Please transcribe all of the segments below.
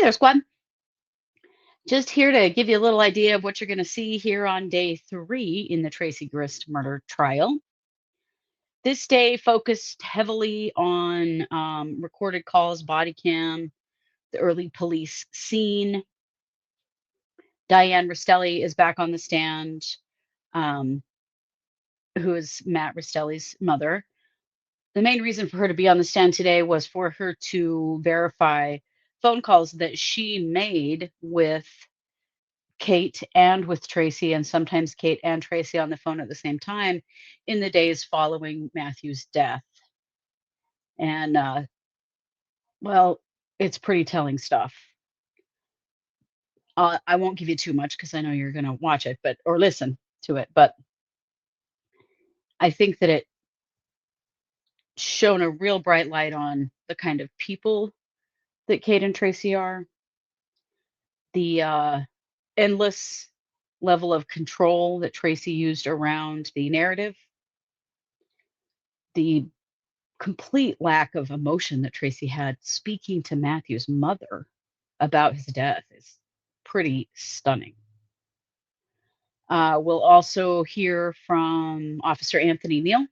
Hey there, squad. Just here to give you a little idea of what you're going to see here on day 3 in the Tracey Grist murder trial. This day focused heavily on recorded calls, body cam, the early police scene. Diane Restelli is back on the stand, who is Matt Restelli's mother. The main reason for her to be on the stand today was for her to verify phone calls that she made with Kate and with Tracey, and sometimes Kate and Tracey on the phone at the same time in the days following Matthew's death. And well, it's pretty telling stuff. I won't give you too much because I know you're going to watch it, or listen to it. But I think that it shone a real bright light on the kind of people that Kate and Tracey are, the endless level of control that Tracey used around the narrative, the complete lack of emotion that Tracey had speaking to Matthew's mother about his death is pretty stunning. We'll also hear from Officer Anthony Neal.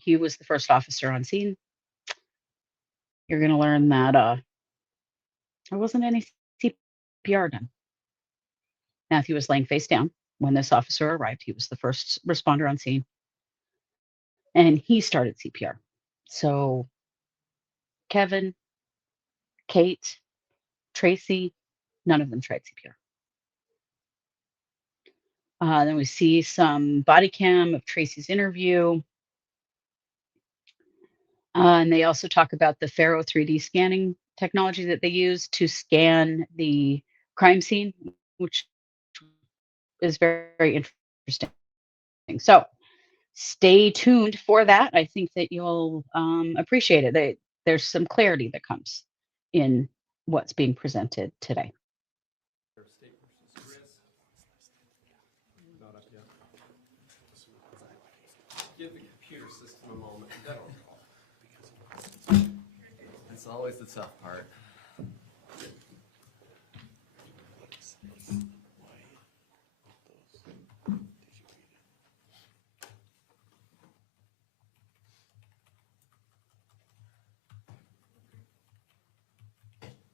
He was the first officer on scene. You're going to learn that there wasn't any CPR done. Matthew was laying face down when this officer arrived. He was the first responder on scene, and he started CPR. So Kevin, Kate, Tracey, none of them tried CPR. Then we see some body cam of Tracey's interview. And they also talk about the Pharoah 3D scanning technology that they use to scan the crime scene, which is very, very interesting. So stay tuned for that. I think that you'll appreciate it. There's some clarity that comes in what's being presented today. Give the computer system a moment. That's always the tough part.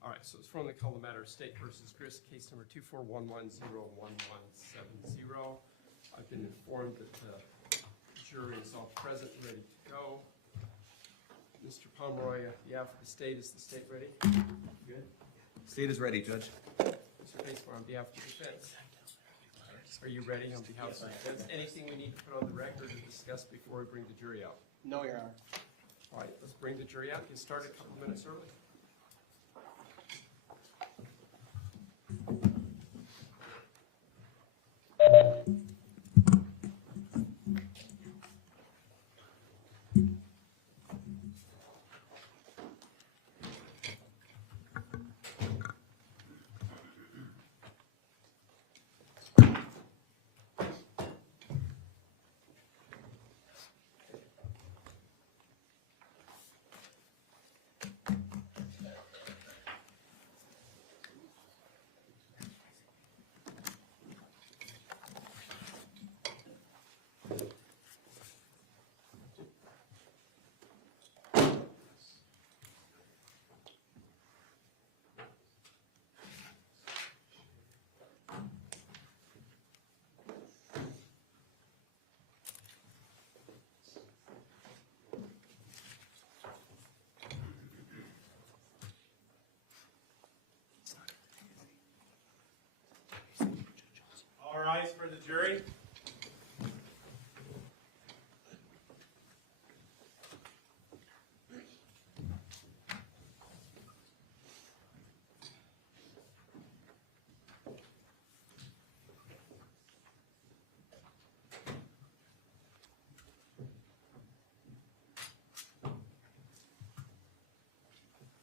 All right, so it's from the call the matter of State versus Grist, case number 241101170. I've been informed that the jury is all present, ready to go. Mr. Pomeroy, yeah, for the state, is the state ready? Good. State is ready, Judge. Mr. Pacebar, on behalf of the defense. Are you ready on behalf of the defense? Anything we need to put on the record and discuss before we bring the jury out? No, Your Honor. All right, let's bring the jury out. Get started a couple minutes early. All rise for the jury.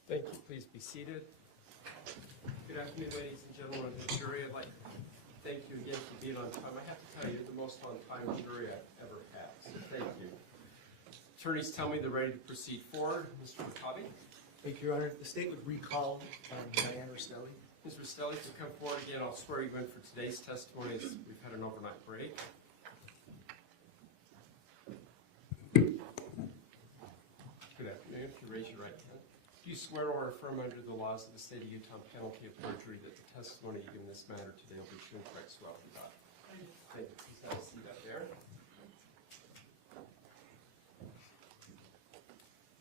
Thank you. Please be seated. Good afternoon, ladies and gentlemen of the jury. I'd like to thank you again for being on time. I have to tell you, you're the most on-time jury I've ever had, so thank you. Attorneys tell me they're ready to proceed forward. Mr. McCabe. Thank you, Your Honor. The state would recall Diane Restelli. Ms. Restelli, if you come forward again, I'll swear you in for today's testimony as we've had an overnight break. Good afternoon. If you raise your right hand. Do you swear or affirm under the laws of the state of Utah, penalty of perjury, that the testimony you give in this matter today will be true and correct, so help you God? Thank you. Please have a seat up there.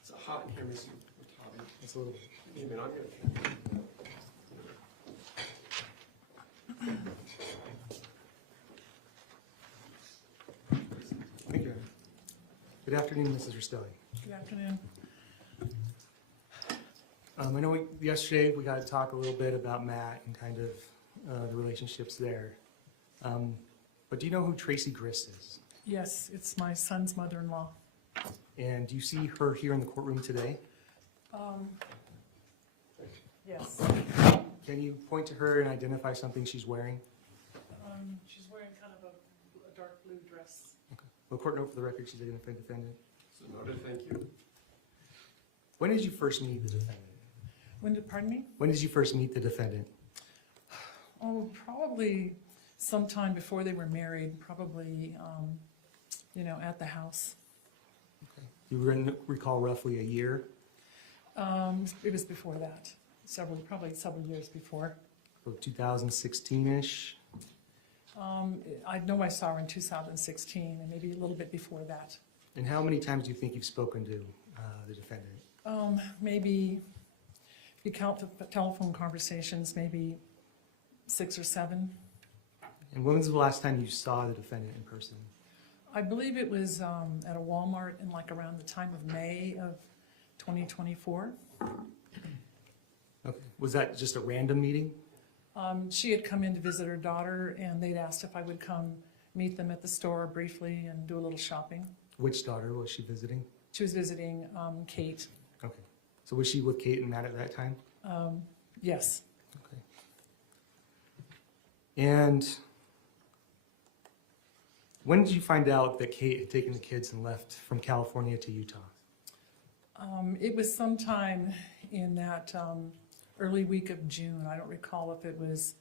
It's hot in here, Ms. Watabi. It's a little bit. Wait a minute, I'm going to... Thank you. Good afternoon, Mrs. Restelli. Good afternoon. I know yesterday we got to talk a little bit about Matt and kind of the relationships there. But do you know who Tracey Grist is? Yes, it's my son's mother-in-law. And do you see her here in the courtroom today? Yes. Can you point to her and identify something she's wearing? She's wearing kind of a dark blue dress. Okay. Well, court note for the record, she's identified defendant. So noted, thank you. When did you first meet the defendant? Pardon me? When did you first meet the defendant? Oh, probably sometime before they were married, probably, at the house. Okay. Do you recall roughly a year? It was before that, probably several years before. So 2016-ish? I know I saw her in 2016 and maybe a little bit before that. And how many times do you think you've spoken to the defendant? Maybe, if you count the telephone conversations, maybe 6 or 7. And when was the last time you saw the defendant in person? I believe it was at a Walmart in around the time of May of 2024. Okay. Was that just a random meeting? She had come in to visit her daughter, and they'd asked if I would come meet them at the store briefly and do a little shopping. Which daughter was she visiting? She was visiting Kate. Okay. So was she with Kate and Matt at that time? Yes. Okay. And when did you find out that Kate had taken the kids and left from California to Utah? It was sometime in that early week of June. I don't recall if it was,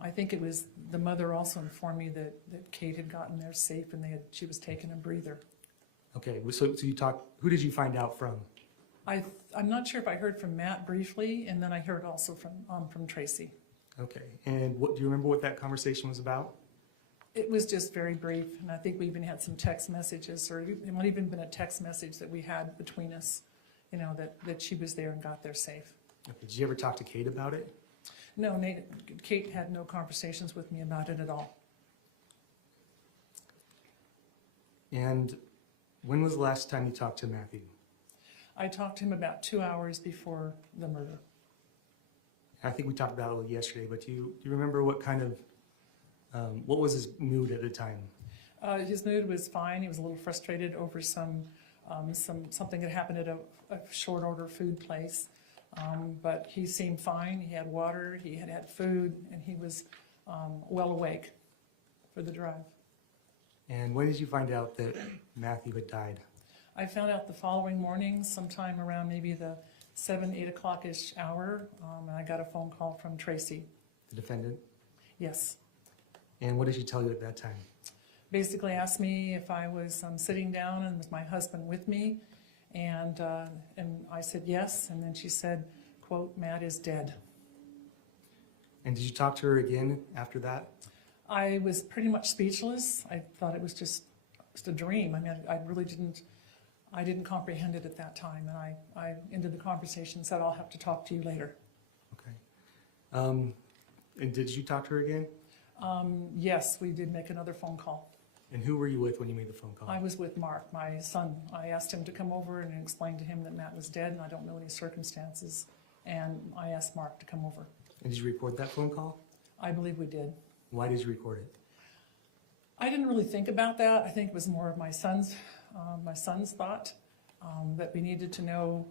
I think it was, the mother also informed me that Kate had gotten there safe and she was taking a breather. Okay, so you talked, who did you find out from? I'm not sure if I heard from Matt briefly, and then I heard also from Tracey. Okay, and do you remember what that conversation was about? It was just very brief, and I think we even had some text messages, or it might even been a text message that we had between us, that she was there and got there safe. Okay, did you ever talk to Kate about it? No, Kate had no conversations with me about it at all. And when was the last time you talked to Matthew? I talked to him about 2 hours before the murder. I think we talked about it a little yesterday, but do you remember what kind of, what was his mood at the time? His mood was fine. He was a little frustrated over something that happened at a short order food place. But he seemed fine. He had water, he had food, and he was well awake for the drive. And when did you find out that Matthew had died? I found out the following morning, sometime around maybe the 7, 8 o'clock-ish hour, and I got a phone call from Tracey. The defendant? Yes. And what did she tell you at that time? Basically asked me if I was sitting down and was my husband with me, and I said yes, and then she said, quote, "Matt is dead." And did you talk to her again after that? I was pretty much speechless. I thought it was just a dream. I mean, I didn't comprehend it at that time, and I ended the conversation and said, "I'll have to talk to you later." Okay. And did you talk to her again? Yes, we did make another phone call. And who were you with when you made the phone call? I was with Mark, my son. I asked him to come over and explain to him that Matt was dead, and I don't know any circumstances. And I asked Mark to come over. And did you record that phone call? I believe we did. Why did you record it? I didn't really think about that. I think it was more of my son's thought that we needed to know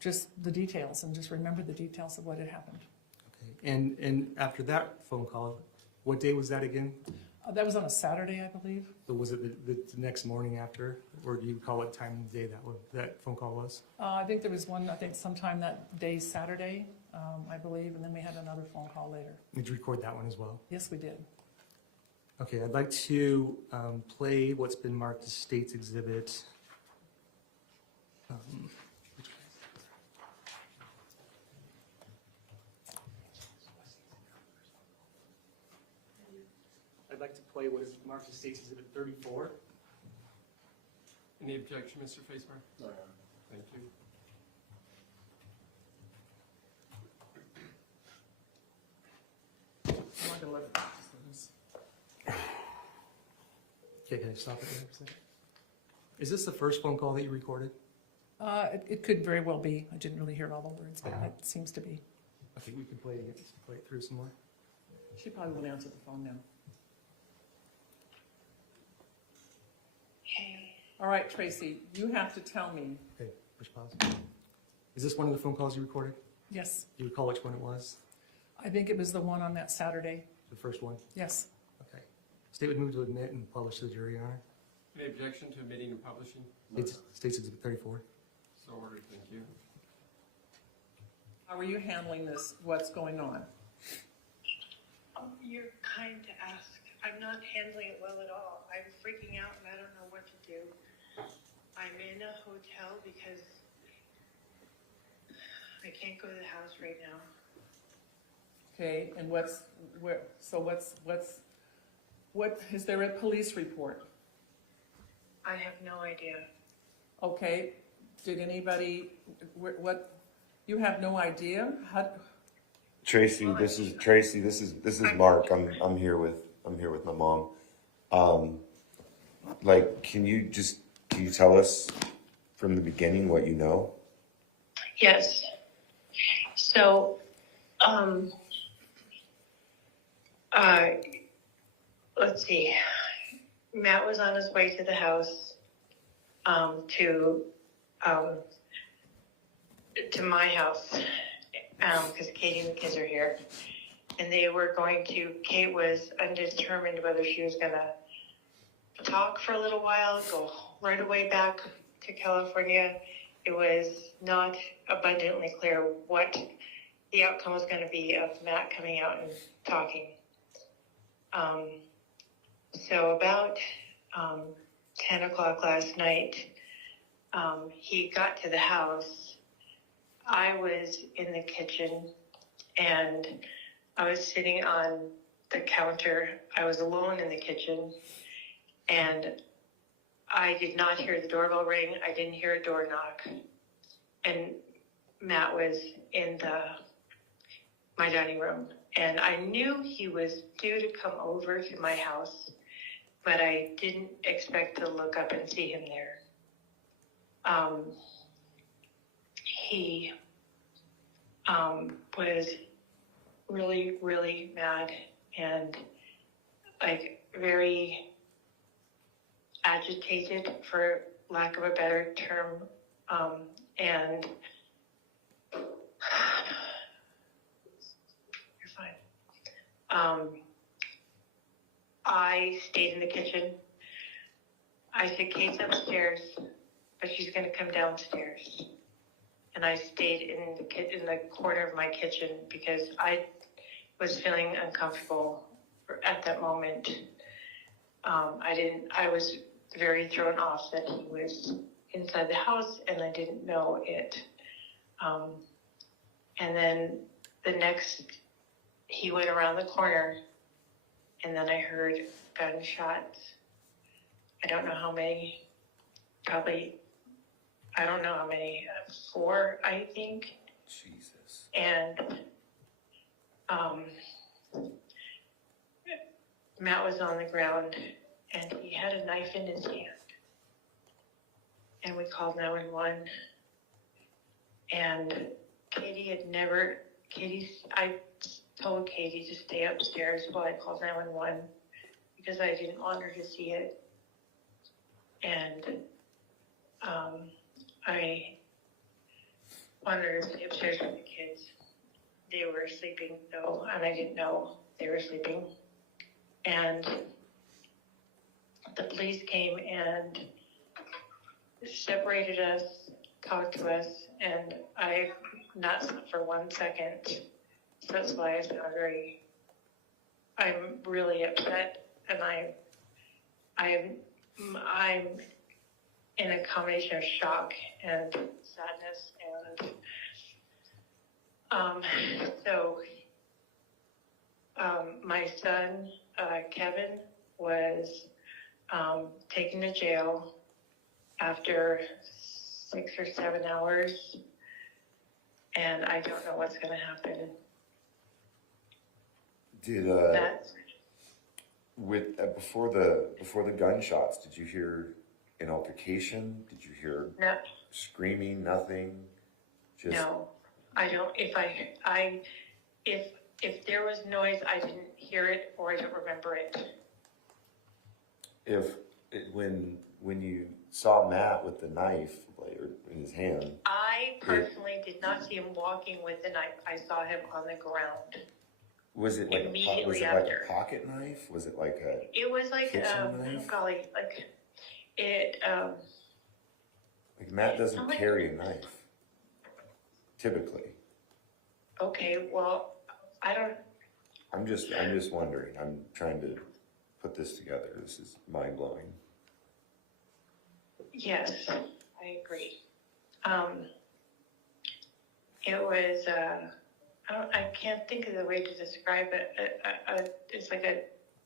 just the details and just remember the details of what had happened. Okay. And after that phone call, what day was that again? That was on a Saturday, I believe. So was it the next morning after, or do you recall what time of the day that phone call was? I think there was one, I think sometime that day, Saturday, I believe, and then we had another phone call later. Did you record that one as well? Yes, we did. Okay, I'd like to play what's been marked as State's Exhibit. I'd like to play what is marked as State's Exhibit 34. Any objection, Mr. Facebar? No. Thank you. I'm not gonna let it. Okay, can I stop it there for a second? Is this the first phone call that you recorded? It could very well be. I didn't really hear all the words, but it seems to be. I think we can play it through some more. She probably won't answer the phone now. All right, Tracy, you have to tell me. Okay, push pause. Is this one of the phone calls you recorded? Yes, Do you recall which one it was? I think it was the one on that Saturday. The first one? Yes. Okay. State would move to admit and publish to the jury, Your Honor. Any objection to admitting and publishing? State's Exhibit 34. So ordered, thank you. How are you handling this? What's going on? You're kind to ask. I'm not handling it well at all. I'm freaking out and I don't know what to do. I'm in a hotel because I can't go to the house right now. Okay, and what is there a police report? I have no idea. Okay, did anybody, what, you have no idea? How, Tracy, this is Mark. I'm here with my mom. Like, can you tell us from the beginning what you know? Yes. So, let's see. Matt was on his way to the house, to my house, because Katie and the kids are here. And they were Kate was undetermined whether she was going to talk for a little while, go right away back to California. It was not abundantly clear what the outcome was going to be of Matt coming out and talking. So about 10 o'clock last night, he got to the house. I was in the kitchen and I was sitting on the counter. I was alone in the kitchen and I did not hear the doorbell ring. I didn't hear a door knock. And Matt was in my dining room. And I knew he was due to come over to my house, but I didn't expect to look up and see him there. He was really, really mad and like very agitated, for lack of a better term, and you're fine. I stayed in the kitchen. I said, Kate's upstairs, but she's going to come downstairs. And I stayed in the corner of my kitchen because I was feeling uncomfortable at that moment. I was very thrown off that he was inside the house and I didn't know it. And then he went around the corner and then I heard gunshots. I don't know how many, probably, I don't know how many, 4, I think. Jesus. And Matt was on the ground and he had a knife in his hand. And we called 911. And I told Katie to stay upstairs while I called 911 because I didn't want her to see it. And I wanted her to stay upstairs with the kids. They were sleeping though, and I didn't know they were sleeping. And the police came and separated us, talked to us, and I not slept for 1 second. So that's why I'm really upset, and I'm in a combination of shock and sadness, and my son Kevin was taken to jail after 6 or 7 hours, and I don't know what's going to happen. Did That's with before the gunshots, did you hear an altercation? Did you hear no, screaming? Nothing. Just no. I don't. If there was noise, I didn't hear it or I don't remember it. when you saw Matt with the knife in his hand. I personally did not see him walking with the knife. I saw him on the ground. Was it like Immediately like after. a pocket knife? Was it like a It was like kitchen knife? golly, like it. Like Matt doesn't Somebody- carry a knife typically. Okay, well, I don't. I'm just wondering. I'm trying to put this together. This is mind blowing. Yes, I agree. It was. I can't think of the way to describe it. It's like a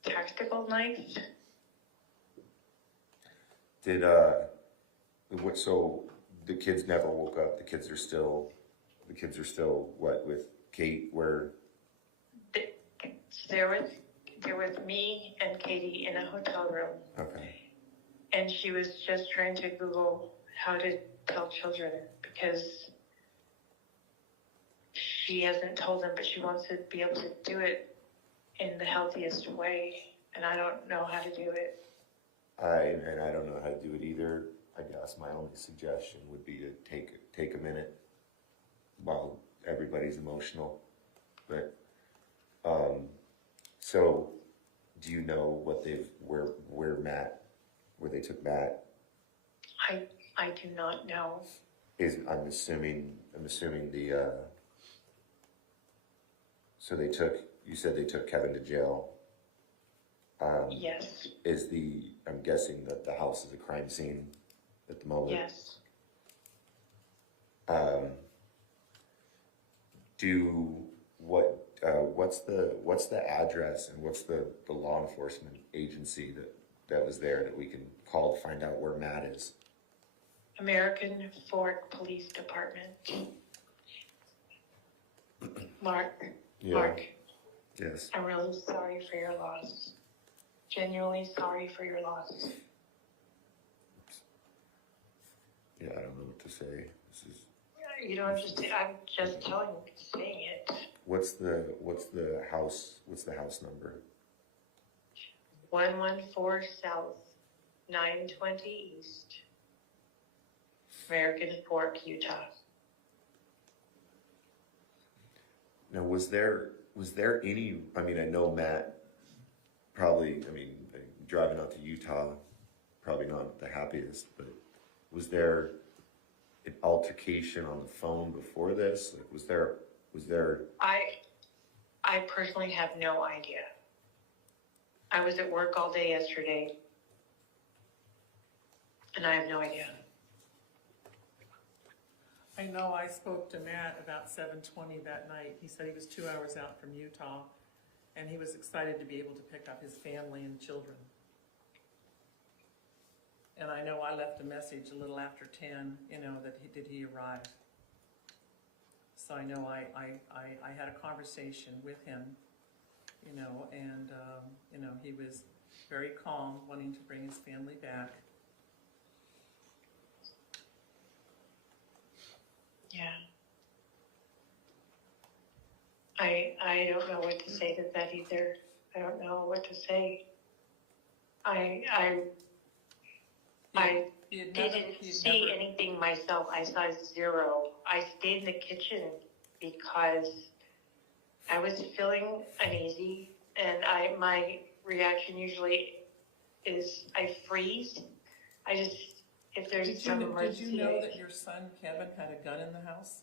tactical knife. Did what? So the kids never woke up. The kids are still what with Kate? Where? There was me and Katie in a hotel room, Okay. and she was just trying to Google how to tell children because she hasn't told them, but she wants to be able to do it in the healthiest way, and I don't know how to do it. I don't know how to do it either. I guess my only suggestion would be to take a minute while everybody's emotional. But so do you know what where they took Matt? I do not know. I'm assuming the so you said they took Kevin to jail. Yes. I'm guessing that the house is a crime scene at the moment. Yes. What's the address and what's the law enforcement agency that was there that we can call to find out where Matt is? American Fork Police Department. Mark. Yeah. Mark, Yes. I'm really sorry for your loss. Genuinely sorry for your loss. Yeah, I don't know what to say. This is You don't understand. I'm just saying it. what's the house number? 114 South, 920 East, American Fork, Utah. Now, was there any? I mean, I know Matt probably. I mean, driving out to Utah, probably not the happiest. But was there an altercation on the phone before this? Like, was there? I personally have no idea. I was at work all day yesterday, and I have no idea. I know I spoke to Matt about 7:20 that night. He said he was 2 hours out from Utah, and he was excited to be able to pick up his family and children. And I know I left a message a little after 10, that he arrive. So I know I had a conversation with him, and he was very calm, wanting to bring his family back. Yeah. I don't know what to say to that either. I don't know what to say. I didn't see anything myself. I saw zero. I stayed in the kitchen because I was feeling uneasy, and my reaction usually is I freeze. I just, if there's Did some you emergency. know that your son Kevin had a gun in the house?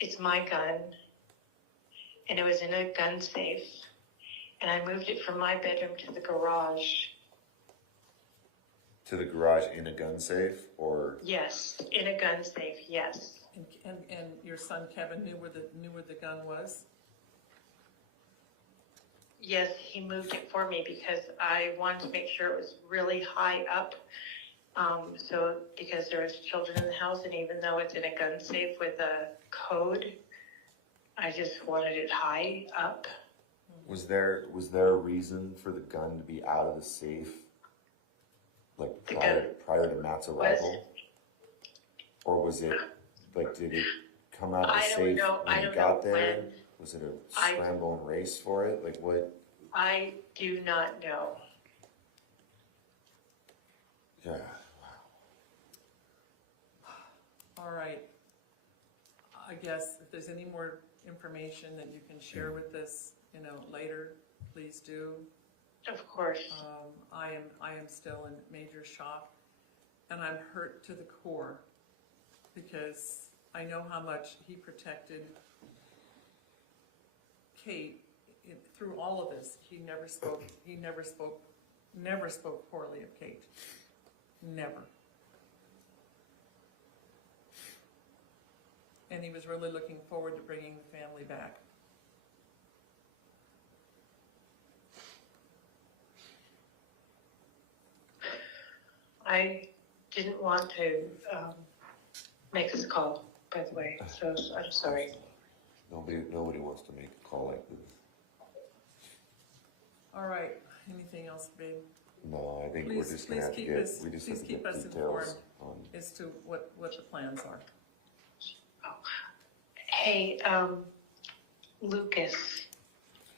It's my gun, and it was in a gun safe, and I moved it from my bedroom to the garage. To the garage in a gun safe, or Yes, in a gun safe, yes. And your son Kevin knew where the gun was? Yes, he moved it for me because I wanted to make sure it was really high up. So because there was children in the house, and even though it's in a gun safe with a code, I just wanted it high up. was there a reason for the gun to be out of the safe, like The gun prior to Matt's arrival, or was it like, did it come out of the I don't safe know. when I you don't got know there? when. Was it a scramble and race for it? Like what? I do not know. Yeah. All right. I guess if there's any more information that you can share with us, later, please do. Of course. I am still in major shock, and I'm hurt to the core because I know how much he protected Kate through all of this. He never spoke poorly of Kate. Never. And he was really looking forward to bringing the family back. I didn't want to make this call, by the way, so I'm sorry. Nobody wants to make a call like this. All right, anything else, babe? No, I think we're Please- just gonna please have to keep get, us- we just please have to keep get us details. As to what the plans are. Hey, Lucas,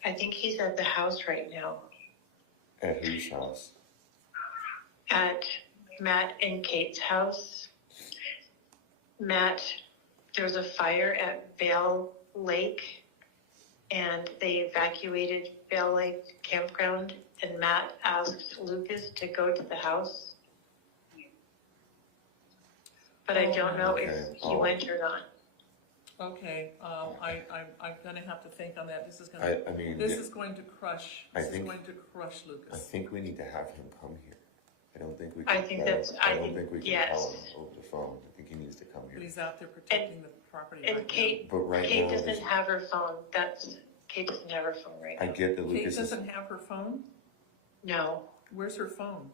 I think he's at the house right now, At whose house? at Matt and Kate's house. Matt, there was a fire at Vale Lake, and they evacuated Vale Lake Campground, and Matt asked Lucas to go to the house. But I don't know if Okay. he went or not. Okay, I'm gonna have to think on that. This is I mean, this is going to crush, I this is think- going to crush I Lucas. think we need to have him come here. I don't think we I can think call, that's- I I don't think- think we can yes. call him over the phone. I think he needs to come But here. he's out there protecting the property right And now. Kate, But right Kate now, doesn't there's- have her phone. Kate doesn't have her phone right I now. get that Kate Lucas is, doesn't have her phone? No, Where's her phone?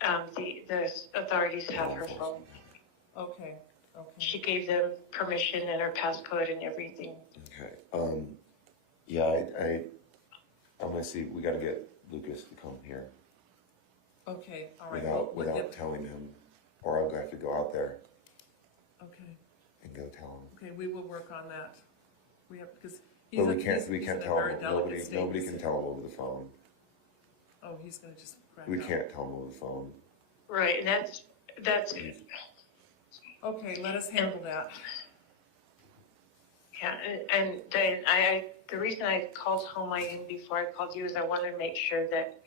the authorities have her phone. Okay. She gave them permission and her passcode and everything. okay, yeah, I'm gonna see, we gotta get Lucas to come here Okay, all right. Well, without telling him, or I'm gonna have to go out there Okay, and go tell him. okay, we will work on that. We have, because he's But in- we can't he's in a tell very him, delicate state. nobody can tell him over the phone. Oh, he's gonna just crack We up. can't tell him over the phone. Right, and that's, Okay, let us handle that. yeah, and Diane, the reason I called Faumuina before I called you is I wanted to make sure that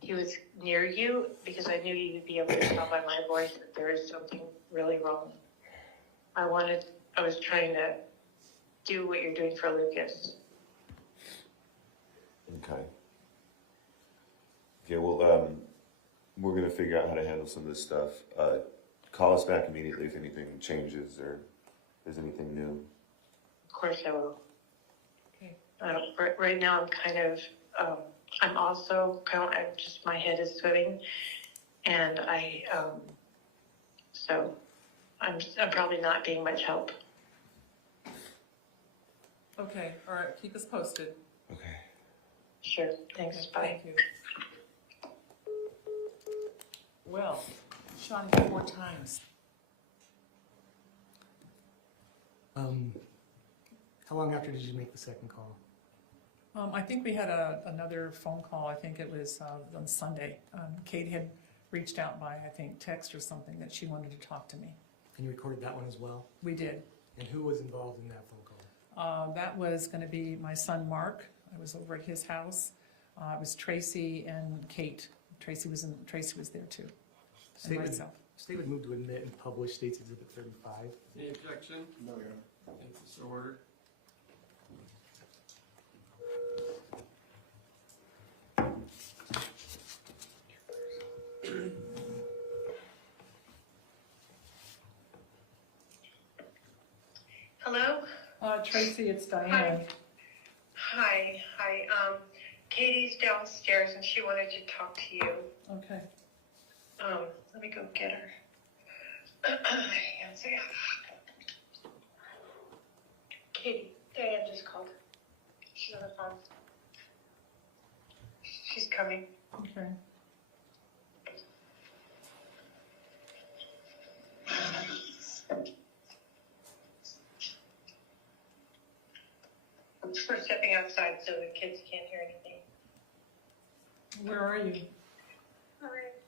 he was near you, because I knew you'd be able to tell by my voice that there is something really wrong. I was trying to do what you're doing for Lucas. Okay. Okay, well, we're gonna figure out how to handle some of this stuff. Call us back immediately if anything changes or there's anything new. Of course I will. Okay. Right now I'm kind of, I'm also, my head is swimming, and so I'm probably not being much help. Okay, all right, keep us posted. Okay. Sure, thanks, Okay, bye. Thank you. Well, shot him 4 times. How long after did you make the second call? I think we had another phone call, I think it was on Sunday. Kate had reached out by, I think, text or something that she wanted to talk to me. And you recorded that one as well? We did. And who was involved in that phone call? That was gonna be my son, Mark. I was over at his house. It was Tracey and Kate. Tracy was there too, and Statement, myself. statement moved to admit and publish State's Exhibit 35. Any objection? No, Your Honor. It's so ordered. Hello? Tracy, it's Diane. Hi. Katie's downstairs and she wanted to talk to you. Okay. Let me go get her. Hang on a second. Katie, Diane just called. She's on the phone. She's coming. Okay. We're stepping outside so the kids can't hear anything. Where are you?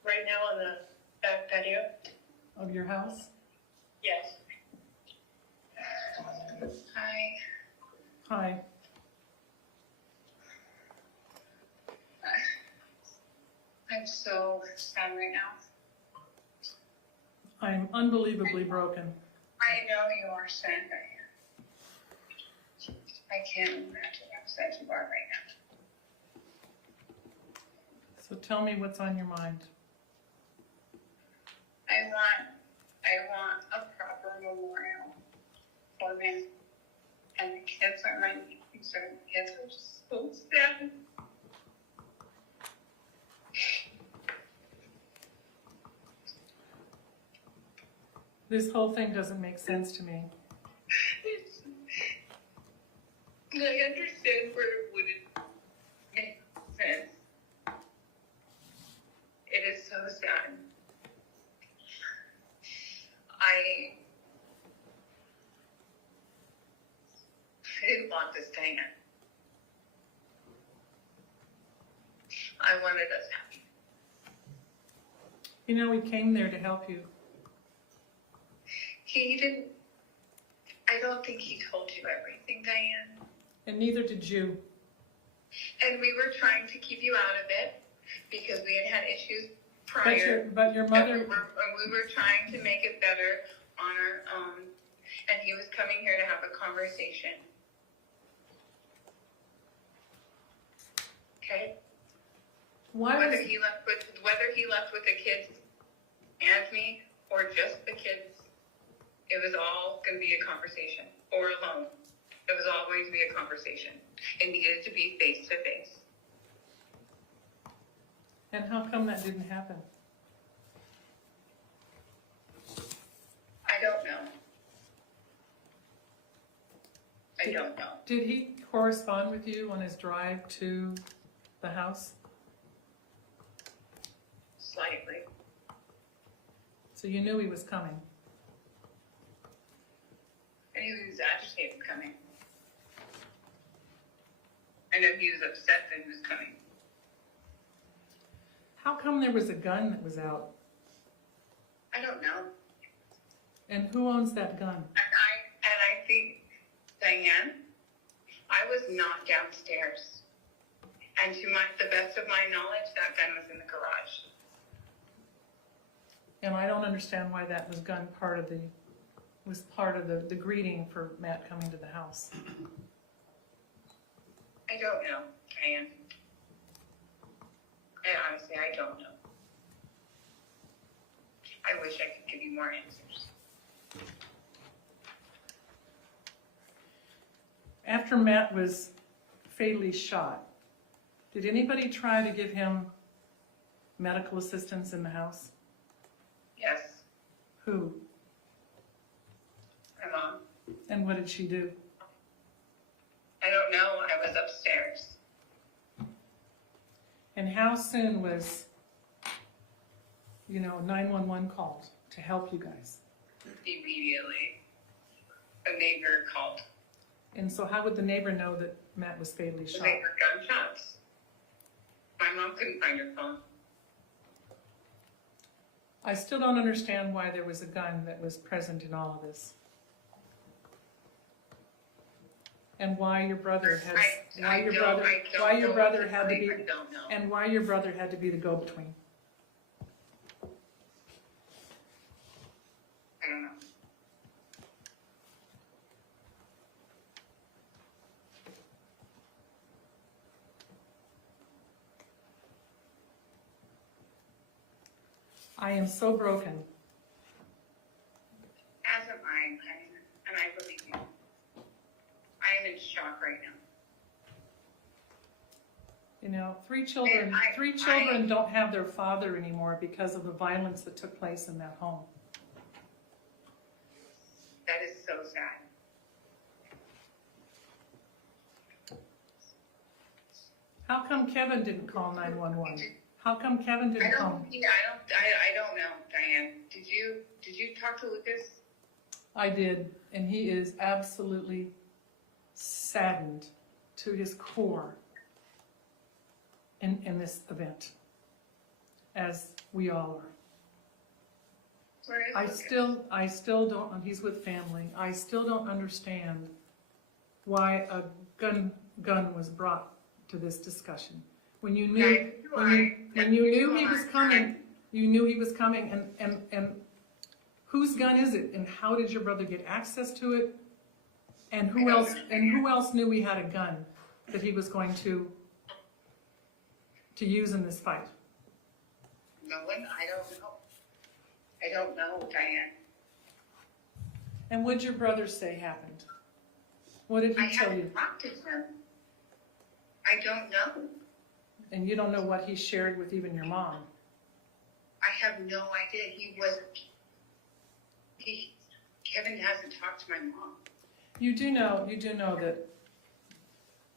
Right now on the back patio? Of your house? Yes. Hi. Hi. I'm so sad right now. I'm unbelievably broken. I know you are sad, Diane. I can't imagine how sad you are right now. So tell me what's on your mind. I want a proper memorial for me. And the kids are my concern. The kids are just so sad. This whole thing doesn't make sense to me. I understand where it wouldn't make sense. It is so sad. I didn't want this to hang on. I wanted us happy. You know, we came there to help you. He didn't, I don't think he told you everything, Diane. And neither did you. And we were trying to keep you out of it because we had issues prior. But your mother. And we were trying to make it better on our own. And he was coming here to have a conversation. Okay? Whether he left with the kids and me or just the kids, it was all going to be a conversation. Or alone. It was all going to be a conversation. It needed to be face to face. And how come that didn't happen? I don't know. I don't know. Did he correspond with you on his drive to the house? Slightly. So you knew he was coming. And he was agitated coming. I know he was upset that he was coming. How come there was a gun that was out? I don't know. And who owns that gun? And I think, Diane, I was not downstairs. And to the best of my knowledge, that gun was in the garage. And I don't understand why that was part of the greeting for Matt coming to the house. I don't know, Diane. Honestly, I don't know. I wish I could give you more answers. After Matt was fatally shot, did anybody try to give him medical assistance in the house? Yes, Who? my mom. And what did she do? I don't know. I was upstairs. And how soon was, 911 called to help you guys? Immediately, a neighbor called. And so how would the neighbor know that Matt was fatally shot? They heard gunshots. My mom couldn't find her phone. I still don't understand why there was a gun that was present in all of this. and why your brother has, I don't know. why your brother had to be, I don't know. and why your brother had to be the go-between. I don't know. I am so broken. As am I, and I believe you. I am in shock right now. You know, three children don't have their father anymore because of the violence that took place in that home. That is so sad. How come Kevin didn't call 911? How come Kevin I didn't don't, call? I don't know, Diane. Did you talk to Lucas? I did, and he is absolutely saddened to his core in this event, as we all are. Where is I still don't, he's with family. I still don't understand why a gun was brought to this discussion. When you knew, when you knew he was coming, you knew he was coming, and whose gun is it, and how did your brother get access to it? And who else knew he had a gun that he was going to use in this fight? No one, I don't know. I don't know, Diane. And what did your brother say happened? What did he tell you? I haven't talked to him. I don't know. And you don't know what he shared with even your mom? I have no idea. Kevin hasn't talked to my mom. You do know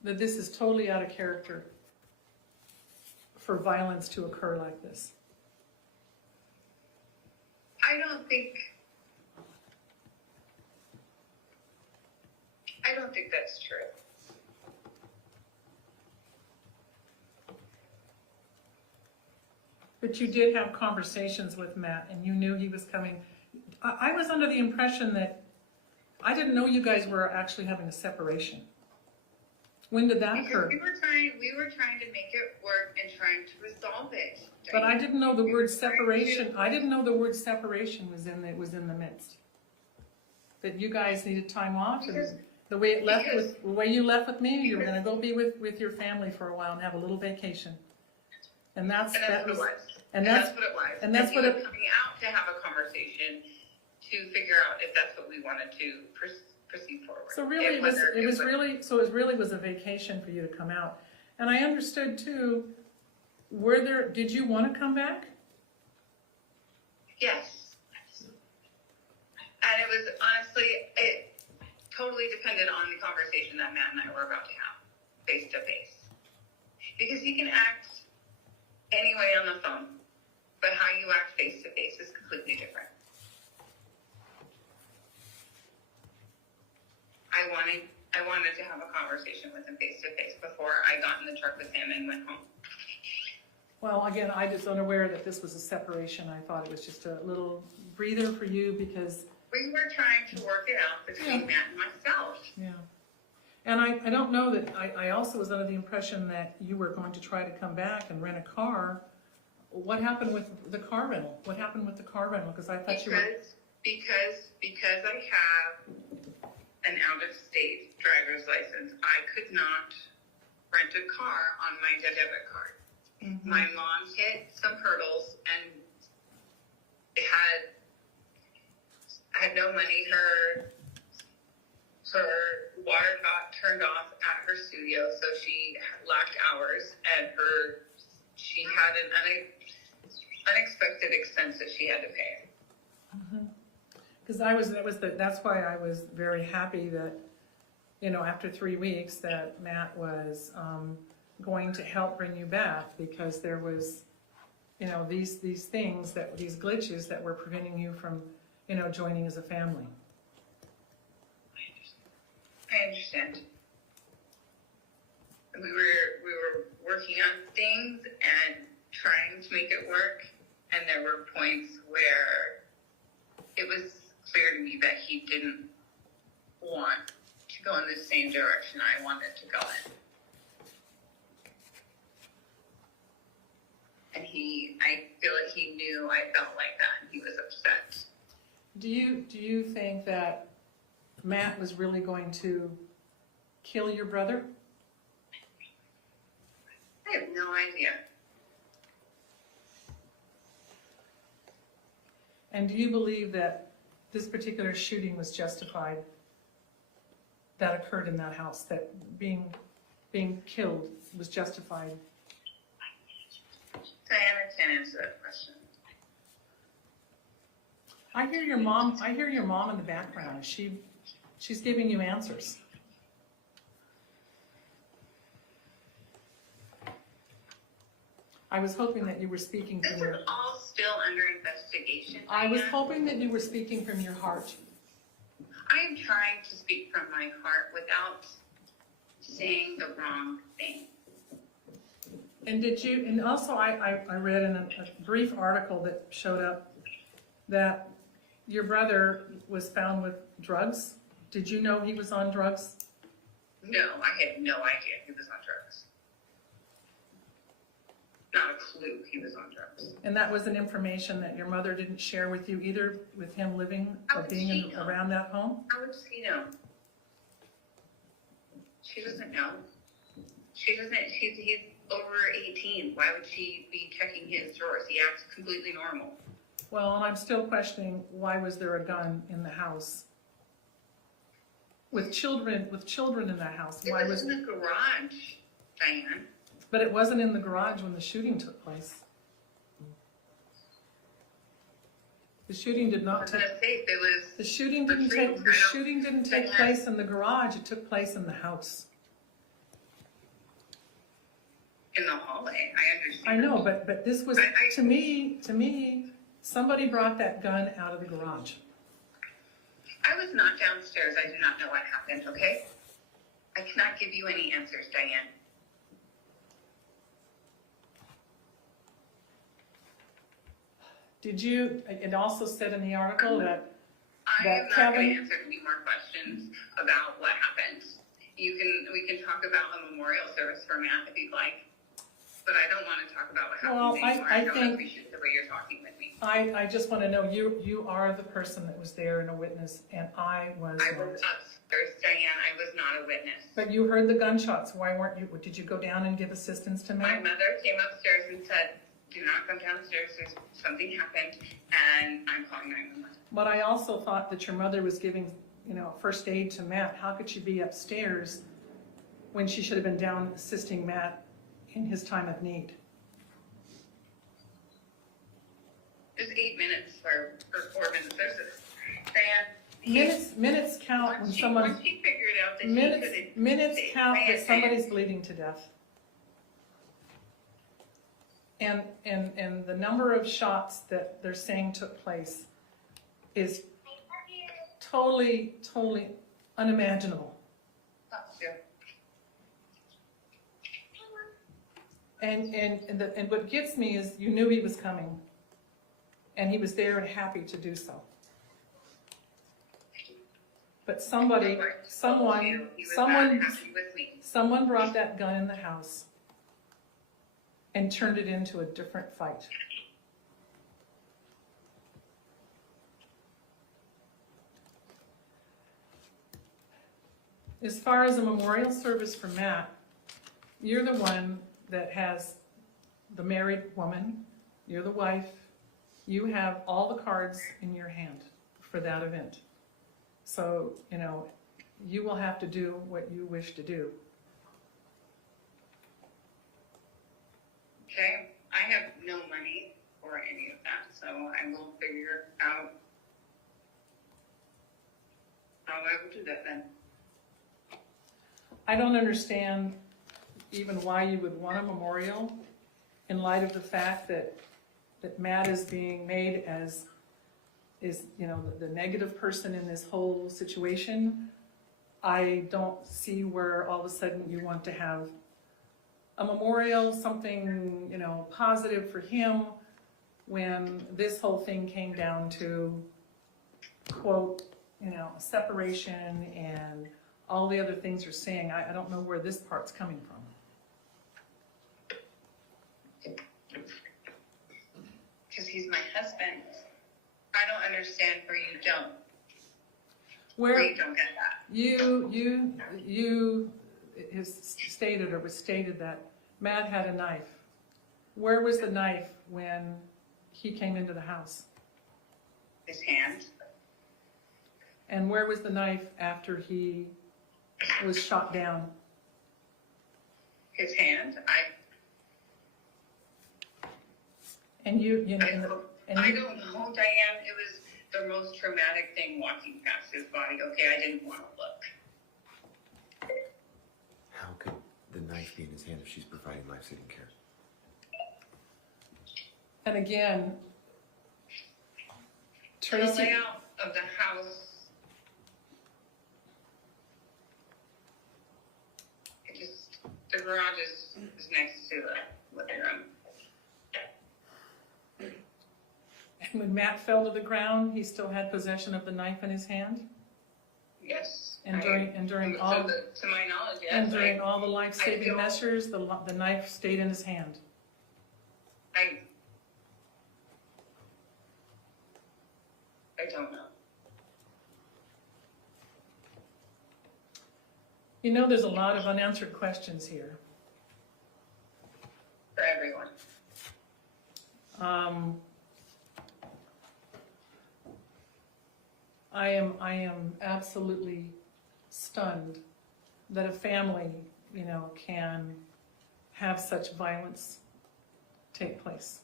that this is totally out of character for violence to occur like this. I don't think that's true. But you did have conversations with Matt, and you knew he was coming. I was under the impression that I didn't know you guys were actually having a separation. When did that occur? We were trying to make it work and trying to resolve it. But I didn't know the word separation. I didn't know the word separation was in the midst. That you guys needed time off, and the way you left with me, you were going to go be with your family for a while and have a little vacation. And that's what it was. And that's what it was. Coming out to have a conversation to figure out if that's what we wanted to proceed forward. So really, it really was a vacation for you to come out. And I understood too. Did you want to come back? Yes. And it was it totally depended on the conversation that Matt and I were about to have, face to face. Because he can act any way on the phone, but how you act face to face is completely different. I wanted to have a conversation with him face to face before I got in the truck with him and went home. Well, again, I was unaware that this was a separation. I thought it was just a little breather for you because we were trying to work it out between Matt and myself. Yeah. And I don't know that, I also was under the impression that you were going to try to come back and rent a car. What happened with the car rental? What happened with the car rental? Because I thought because I have an out-of-state driver's license, I could not rent a car on my debit card. Mm-hmm. My mom hit some hurdles and had no money. Her water got turned off at her studio, so she lacked hours, and she had an unexpected expense that she had to pay. Because that's why I was very happy that, after 3 weeks that Matt was going to help bring you back, because there was, these things these glitches that were preventing you from, joining as a family. I understand. We were working on things and trying to make it work, and there were points where it was clear to me that he didn't want to go in the same direction I wanted to go in. And I feel like he knew I felt like that, and he was upset. Do you think that Matt was really going to kill your brother? I have no idea. And do you believe that this particular shooting was justified that occurred in that house, that being killed was justified? Diana can't answer that question. I hear your mom in the background. She's giving you answers. I was hoping that you were speaking This from your... is all still under investigation. I was Diana. hoping that you were speaking from your heart. I am trying to speak from my heart without saying the wrong thing. And and also I read in a brief article that showed up that your brother was found with drugs. Did you know he was on drugs? No, I had no idea he was on drugs. Not a clue he was on drugs. And that was an information that your mother didn't share with you either, with him living How or would being she know? around that home? How would she know? She doesn't know. She's over 18. Why would she be checking his drawers? He acts completely normal. Well, and I'm still questioning, why was there a gun in the house? With children in that house, It why was was... in the garage, Diane. But it wasn't in the garage when the shooting took place. The shooting did I not was take... gonna say if it was The shooting The didn't shooting, take, I the don't- shooting didn't take Diane. place in the garage, it took place in the house. in the hallway. I understand. I know, but this was, I- to me, somebody brought that gun out of the garage. I was not downstairs. I do not know what happened, okay? I cannot give you any answers, Diane. Did you, it also said in the article that, I That am not going Kevin- to answer any more questions about what happened. We can talk about a memorial service for Matt if you'd like, but I don't want to talk about what happened Well, anymore. I don't think- appreciate the way you're talking with me. I just want to know, you are the person that was there and a witness, and I was I not. was upstairs, Diane. I was not a witness. But you heard the gunshots, why weren't you, did you go down and give assistance to My Matt? mother came upstairs and said, "Do not come downstairs. There's something happened," and I'm calling 911. But I also thought that your mother was giving, first aid to Matt. How could she be upstairs when she should have been down assisting Matt in his time of need? There's 8 minutes or 4 minutes. Diane, Minutes count when someone, once she figured out that she couldn't minutes say, count Diane, that somebody's bleeding to death. And the number of shots that they're saying took place is totally unimaginable. That's true. And what gets me is you knew he was coming, and he was there and happy to do so. But someone He was not happy with me. someone brought that gun in the house and turned it into a different fight. As far as a memorial service for Matt, you're the one that has the married woman, you're the wife, you have all the cards in your hand for that event. So, you will have to do what you wish to do. Okay, I have no money for any of that, so I will figure out how I will do that then. I don't understand even why you would want a memorial in light of the fact that Matt is being made as the negative person in this whole situation. I don't see where all of a sudden you want to have a memorial, something, positive for him, when this whole thing came down to, quote, a separation and all the other things you're saying, I don't know where this part's coming from. Because he's my husband. I don't understand where you don't. Where You don't get that. you has stated or was stated that Matt had a knife. Where was the knife when he came into the house? His hand. And where was the knife after he was shot down? His hand. And you know, I don't know, Diane. It was the most traumatic thing walking past his body. Okay, I didn't want to look. How could the knife be in his hand if she's providing life-saving care? And again, The Tracey, layout of the house. The garage is next to the living room. and when Matt fell to the ground, he still had possession of the knife in his hand? Yes. And during to all my knowledge, yes. and during all the life-saving I don't- measures, the knife stayed in his hand. I don't know. You know, there's a lot of unanswered questions here. For everyone. I am absolutely stunned that a family, you know, can have such violence take place.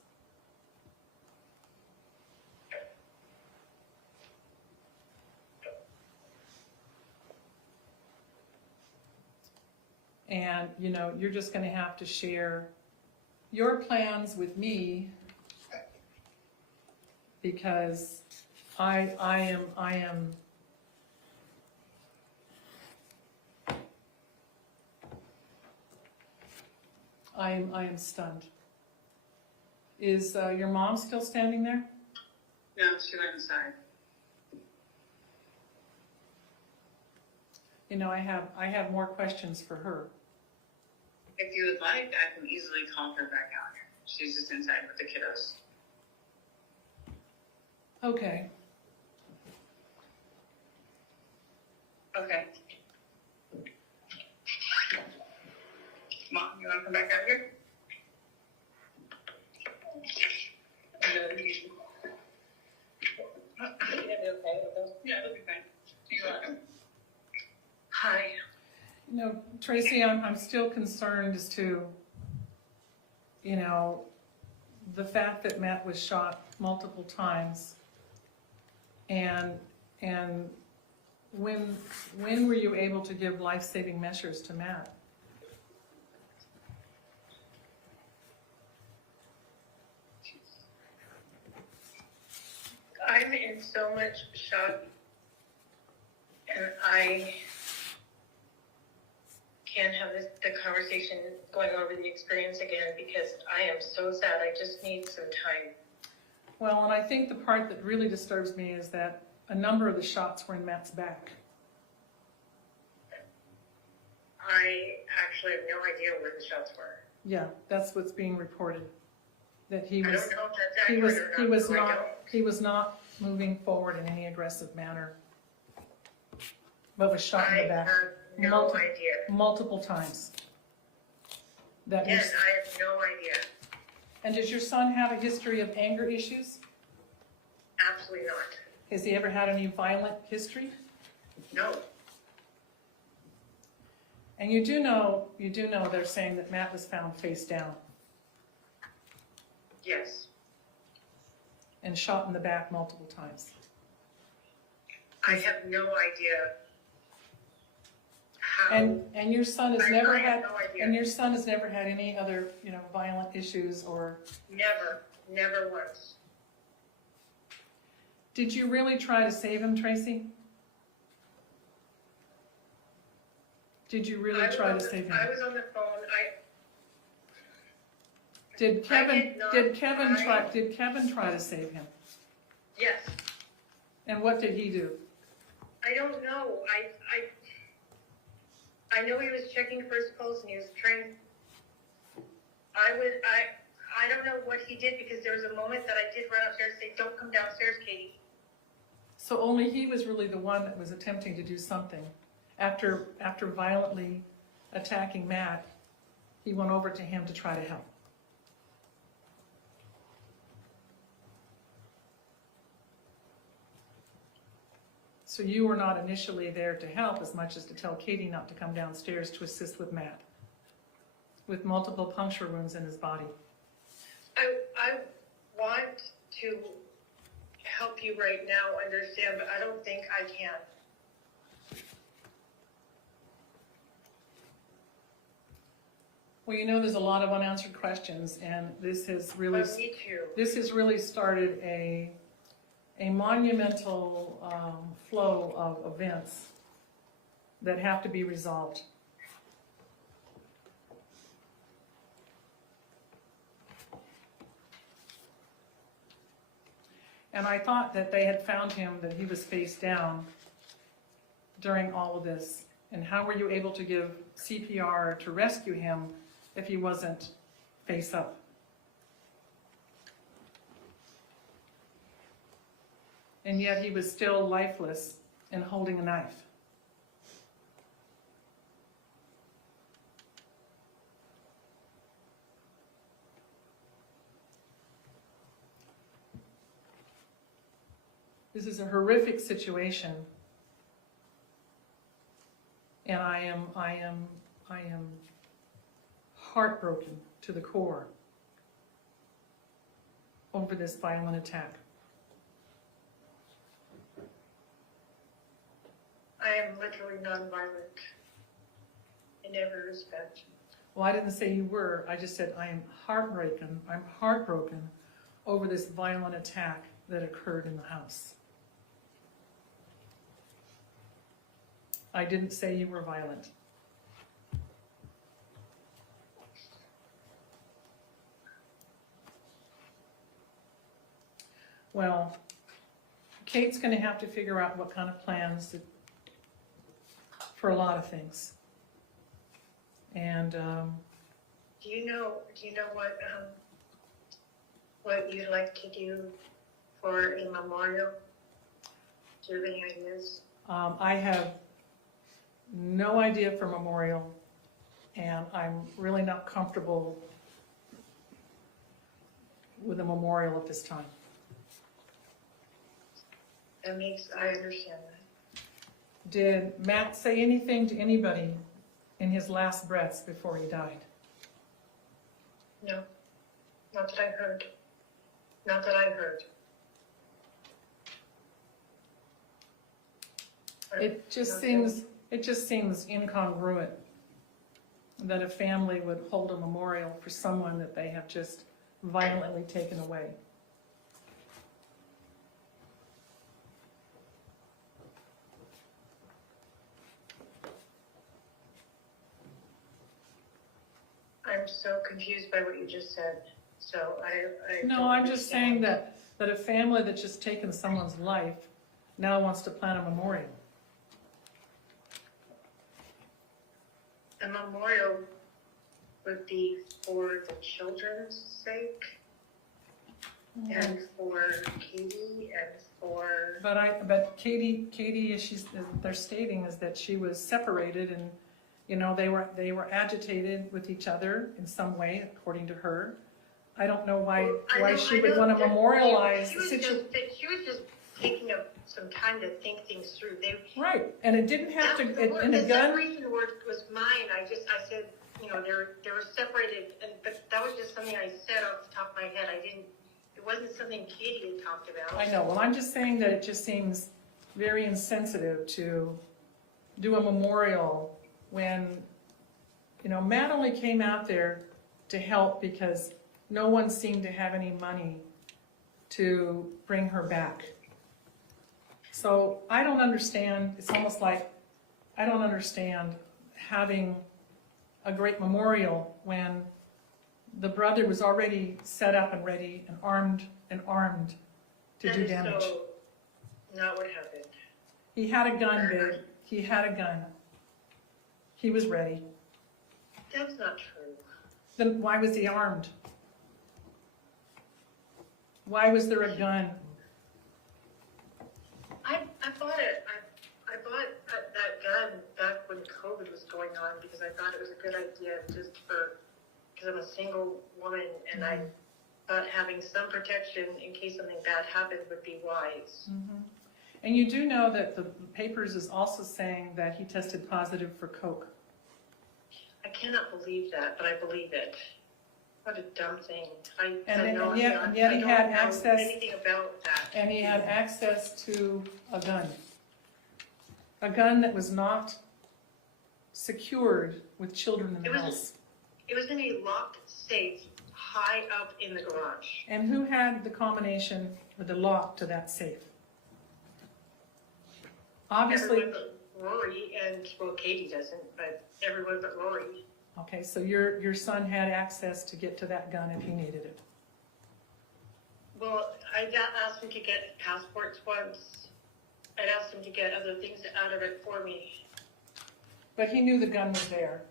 And, you know, you're just gonna have to share your plans with me because I am stunned. Is your mom still standing there? No, she went inside. You know, I have more questions for her. If you would like, I can easily call her back out here. She's just inside with the kiddos. Okay. Okay. Mom, you want to come back out here? Yeah, it'll be fine. Do you want him? Hi. You know, Tracey, I'm still concerned as to, you know, the fact that Matt was shot multiple times. And when were you able to give life-saving measures to Matt? I'm in so much shock, and I can't have the conversation going over the experience again because I am so sad. I just need some time. Well, and I think the part that really disturbs me is that a number of the shots were in Matt's back. I actually have no idea where the shots were. Yeah, that's what's being reported. That he I was, don't know if that's he accurate was, or not. he was so I not, don't. he was not moving forward in any aggressive manner, but was shot in the back. I have no Multi- idea. multiple times. That Yes, was, I have no idea. and does your son have a history of anger issues? Absolutely not. Has he ever had any violent history? No. And you do know they're saying that Matt was found face down Yes. and shot in the back multiple times. I have no idea how. And your son has I never have had, no idea. and your son has never had any other, you know, violent issues or, Never once. did you really try to save him, Tracey? Did you really try to save him? I was on the phone. Did Kevin try. try to save him? Yes. And what did he do? I don't know. I know he was checking for his pulse and he was trying. I don't know what he did because there was a moment that I did run upstairs and say, "Don't come downstairs, Katie." So only he was really the one that was attempting to do something. After violently attacking Matt, he went over to him to try to help. So you were not initially there to help as much as to tell Katie not to come downstairs to assist with Matt, with multiple puncture wounds in his body. I want to help you right now understand, but I don't think I can. Well, you know, there's a lot of unanswered questions, and this has really, But me too. this has really started a monumental flow of events that have to be resolved. And I thought that they had found him, that he was face down during all of this. And how were you able to give CPR to rescue him if he wasn't face up? And yet he was still lifeless and holding a knife. This is a horrific situation, and I am heartbroken to the core over this violent attack. I am literally nonviolent in every respect. Well, I didn't say you were. I just said I am heartbroken. I'm heartbroken over this violent attack that occurred in the house. I didn't say you were violent. Well, Kate's going to have to figure out what kind of plans for a lot of things. And Do you know what you'd like to do for a memorial? Do you have any ideas? I have no idea for memorial, and I'm really not comfortable with a memorial at this time. I understand that. Did Matt say anything to anybody in his last breaths before he died? No, not that I heard. Not that I heard. It just seems incongruent that a family would hold a memorial for someone that they have just violently taken away. I'm so confused by what you just said. So I No, don't I'm just saying understand. that a family that's just taken someone's life now wants to plan a memorial. A memorial would be for the children's sake and for Katie and for. But Katie, as they're stating, is that she was separated, and you know they were agitated with each other in some way, according to her. I don't know why she would want to memorialize the situation. She was just taking some time to think things through. Right, and it didn't have to. The separation word was mine. I said, you know, they were separated, but that was just something I said off the top of my head. It wasn't something Katie had talked about. I know. Well, I'm just saying that it just seems very insensitive to do a memorial when, you know, Matt only came out there to help because no one seemed to have any money to bring her back. So I don't understand. It's almost like I don't understand having a great memorial when the brother was already set up and ready and armed to do damage. So, not what happened. He had a gun, babe. He had a gun. He was ready. That's not true. Then why was he armed? Why was there a gun? I bought it. I bought that gun back when COVID was going on because I thought it was a good idea because I'm a single woman and I thought having some protection in case something bad happened would be wise. Mm-hmm. And you do know that the papers is also saying that he tested positive for coke. I cannot believe that, but I believe it. What a dumb thing. And yet he had access. Anything about that. And he had access to a gun. A gun that was not secured with children in the house. It was in a locked safe high up in the garage. And who had the combination or the lock to that safe? Obviously. Everyone but Rory, and well, Katie doesn't, but everyone but Rory. Okay, so your son had access to get to that gun if he needed it. Well, I asked him to get passports once. I'd asked him to get other things out of it for me. But he knew the gun was there.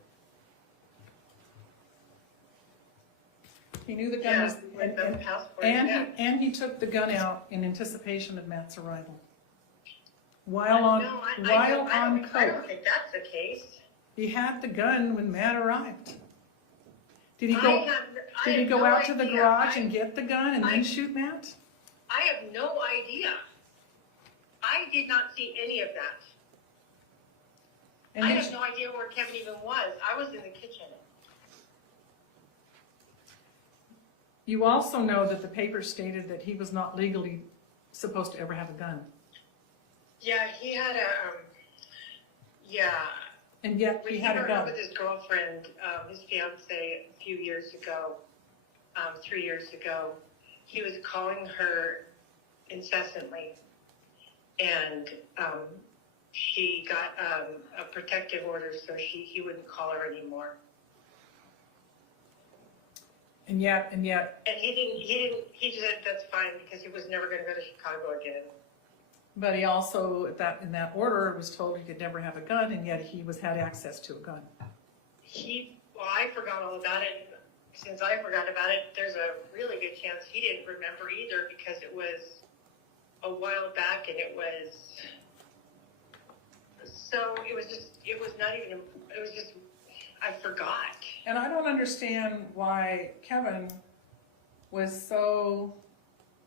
He knew the gun was with the passport. and he took the gun out in anticipation of Matt's arrival. While on I don't coke. think that's the case. He had the gun when Matt arrived. Did he I go have no out to the idea. garage and get the gun and then shoot Matt? I have no idea. I did not see any of that. And I then- have no idea where Kevin even was. I was in the kitchen. You also know that the paper stated that he was not legally supposed to ever have a gun. Yeah, he had And yet When he he had a broke up gun. with his girlfriend, his fiance, a few years ago, 3 years ago, he was calling her incessantly, and she got a protective order, so he wouldn't call her anymore. And yet, And he just said that's fine because he was never going to go to Chicago again. but he also in that order was told he could never have a gun, and yet he had access to a gun. I forgot all about it. Since I forgot about it, there's a really good chance he didn't remember either because it was a while back and it was I forgot. And I don't understand why Kevin was so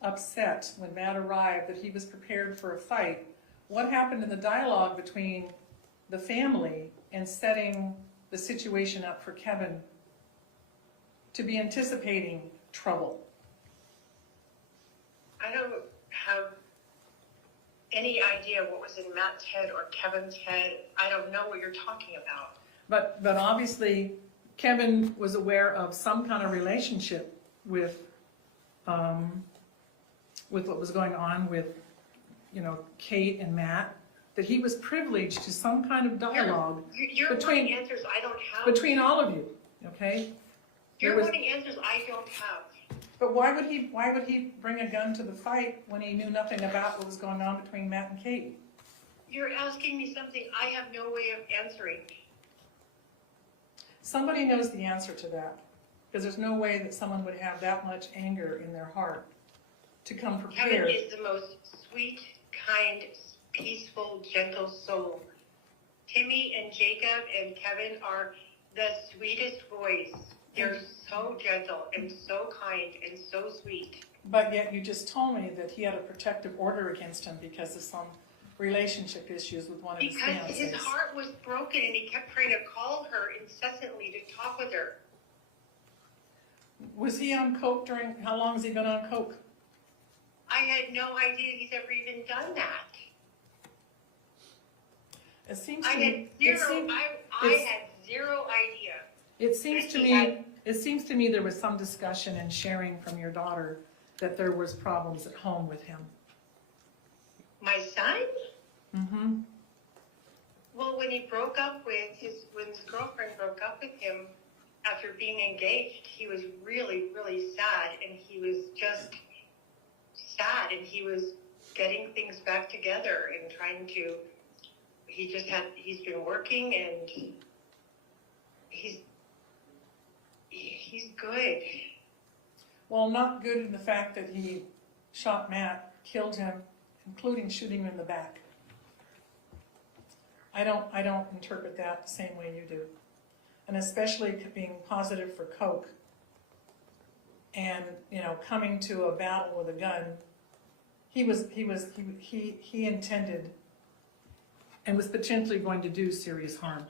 upset when Matt arrived that he was prepared for a fight. What happened in the dialogue between the family and setting the situation up for Kevin to be anticipating trouble? I don't have any idea what was in Matt's head or Kevin's head. I don't know what you're talking about. But obviously Kevin was aware of some kind of relationship with what was going on with, Kate and Matt, that he was privileged to some kind of dialogue You're wanting answers I don't have. between all of you, okay? You're wanting answers I don't have. But why would he bring a gun to the fight when he knew nothing about what was going on between Matt and Kate? You're asking me something I have no way of answering. Somebody knows the answer to that, because there's no way that someone would have that much anger in their heart to come Kevin prepared. is the most sweet, kind, peaceful, gentle soul. Timmy and Jacob and Kevin are the sweetest boys. They're so gentle and so kind and so sweet. But yet you just told me that he had a protective order against him because of some relationship issues with one of his Because fiancés. his heart was broken and he kept trying to call her incessantly to talk with her. Was he on coke how long has he been on coke? I had no idea he's ever even done that. It seems I to had me, zero, I had zero idea. it seems to me there was some discussion and sharing from your daughter that there was problems at home with him. My son? Mm-hmm. Well, when he broke up when his girlfriend broke up with him after being engaged, he was really, really sad, and he was just sad, and he was getting things back together and trying to. He's been working, and he's good. Well, not good in the fact that he shot Matt, killed him, including shooting him in the back. I don't interpret that the same way you do. And especially being positive for coke and, you know, coming to a battle with a gun. He intended and was potentially going to do serious harm.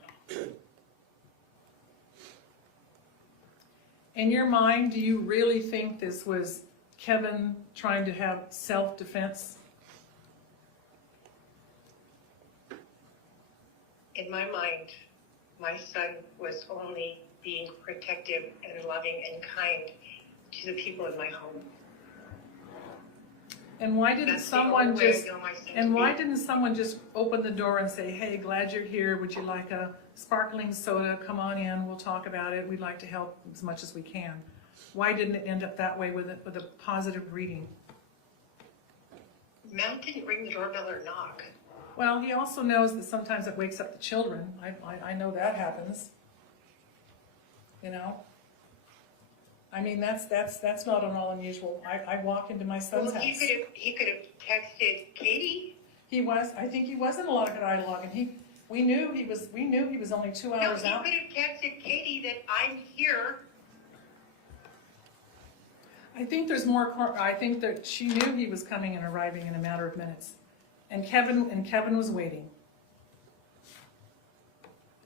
In your mind, do you really think this was Kevin trying to have self-defense? In my mind, my son was only being protective and loving and kind to the people in my home. And why didn't That's the only way I know my son to why be. didn't someone just open the door and say, hey, glad you're here, would you like a sparkling soda, come on in, we'll talk about it, we'd like to help as much as we can. Why didn't it end up that way with a positive reading? Matt didn't ring the doorbell or knock. Well, he also knows that sometimes it wakes up the children. I know that happens. You know? I mean, that's not at all unusual. I walk into my son's Well, house. he could have texted Katie. I think he was in a lot of dialogue, and we knew he was only 2 No, hours he out. could have texted Katie that I'm here. I think there's more. I think that she knew he was coming and arriving in a matter of minutes, and Kevin was waiting.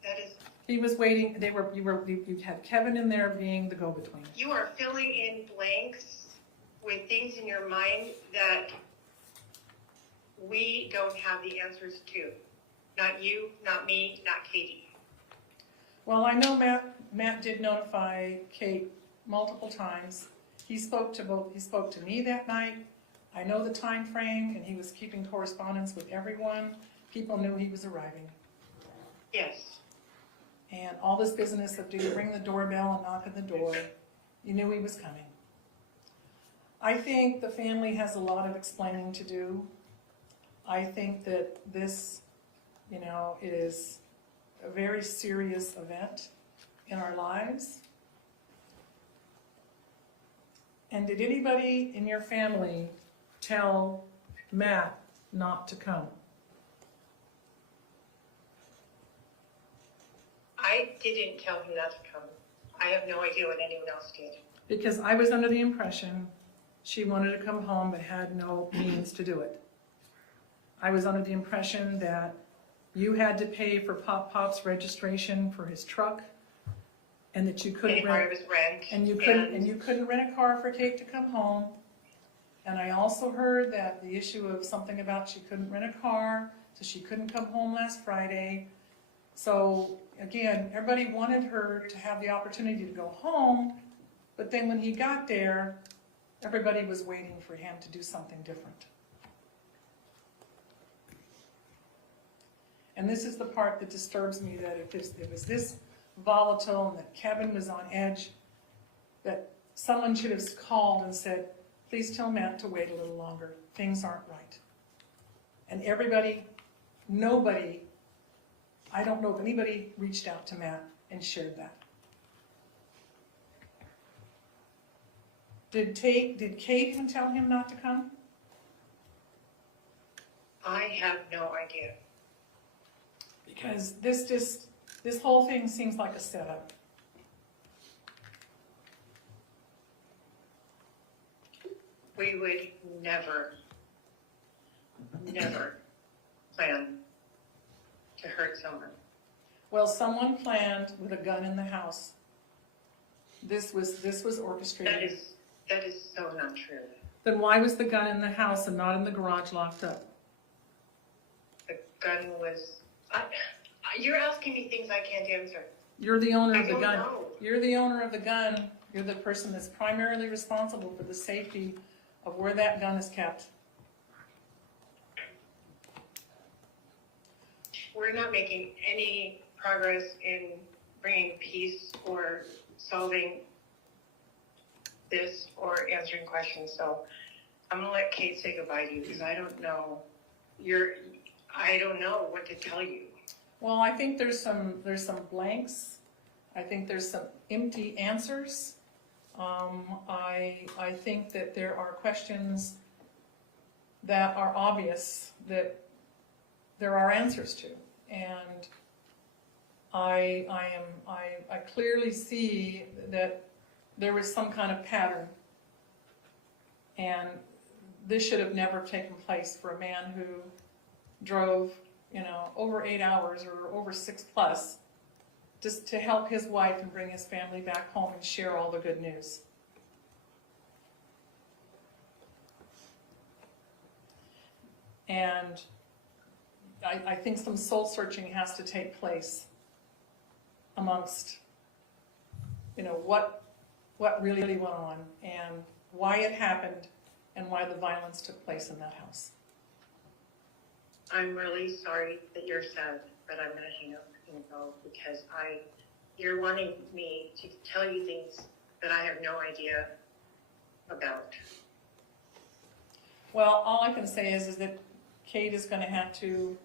That is, He was waiting. You had Kevin in there being the go-between. you are filling in blanks with things in your mind that we don't have the answers to. Not you, not me, not Katie. Well, I know Matt did notify Kate multiple times. He spoke to me that night. I know the time frame, and he was keeping correspondence with everyone. People knew he was arriving. Yes. And all this business of do you ring the doorbell and knock on the door, you knew he was coming. I think the family has a lot of explaining to do. I think that this, you know, is a very serious event in our lives. And did anybody in your family tell Matt not to come? I didn't tell him not to come. I have no idea what anyone else did. Because I was under the impression she wanted to come home but had no means to do it. I was under the impression that you had to pay for Pop's registration for his truck, and that you couldn't Any part of rent, his rent. and you couldn't rent a car for Kate to come home. And I also heard that the issue of something about she couldn't rent a car, so she couldn't come home last Friday. So again, everybody wanted her to have the opportunity to go home, but then when he got there, everybody was waiting for him to do something different. And this is the part that disturbs me, that if it was this volatile and that Kevin was on edge, that someone should have called and said, please tell Matt to wait a little longer. Things aren't right. And nobody, I don't know if anybody reached out to Matt and shared that. Did Kate even tell him not to come? I have no idea. Because this whole thing seems like a setup. We would never plan to hurt someone. Well, someone planned with a gun in the house. This was orchestrated. That is so not true. Then why was the gun in the house and not in the garage locked up? The gun was. You're asking me things I can't answer. You're the owner of the I don't gun. know. You're the owner of the gun. You're the person that's primarily responsible for the safety of where that gun is kept. We're not making any progress in bringing peace or solving this or answering questions. So I'm gonna let Kate say goodbye to you because I don't know. I don't know what to tell you. Well, I think there's some blanks I think there's some empty answers. I think that there are questions that are obvious that there are answers to, and I clearly see that there was some kind of pattern, and this should have never taken place for a man who drove, over 8 hours or over 6+, just to help his wife and bring his family back home and share all the good news. And I think some soul searching has to take place amongst, what really went on and why it happened and why the violence took place in that house. I'm really sorry that you're sad, but I'm going to hang up and go because you're wanting me to tell you things that I have no idea about. Well, all I can say is that Kate is going to have to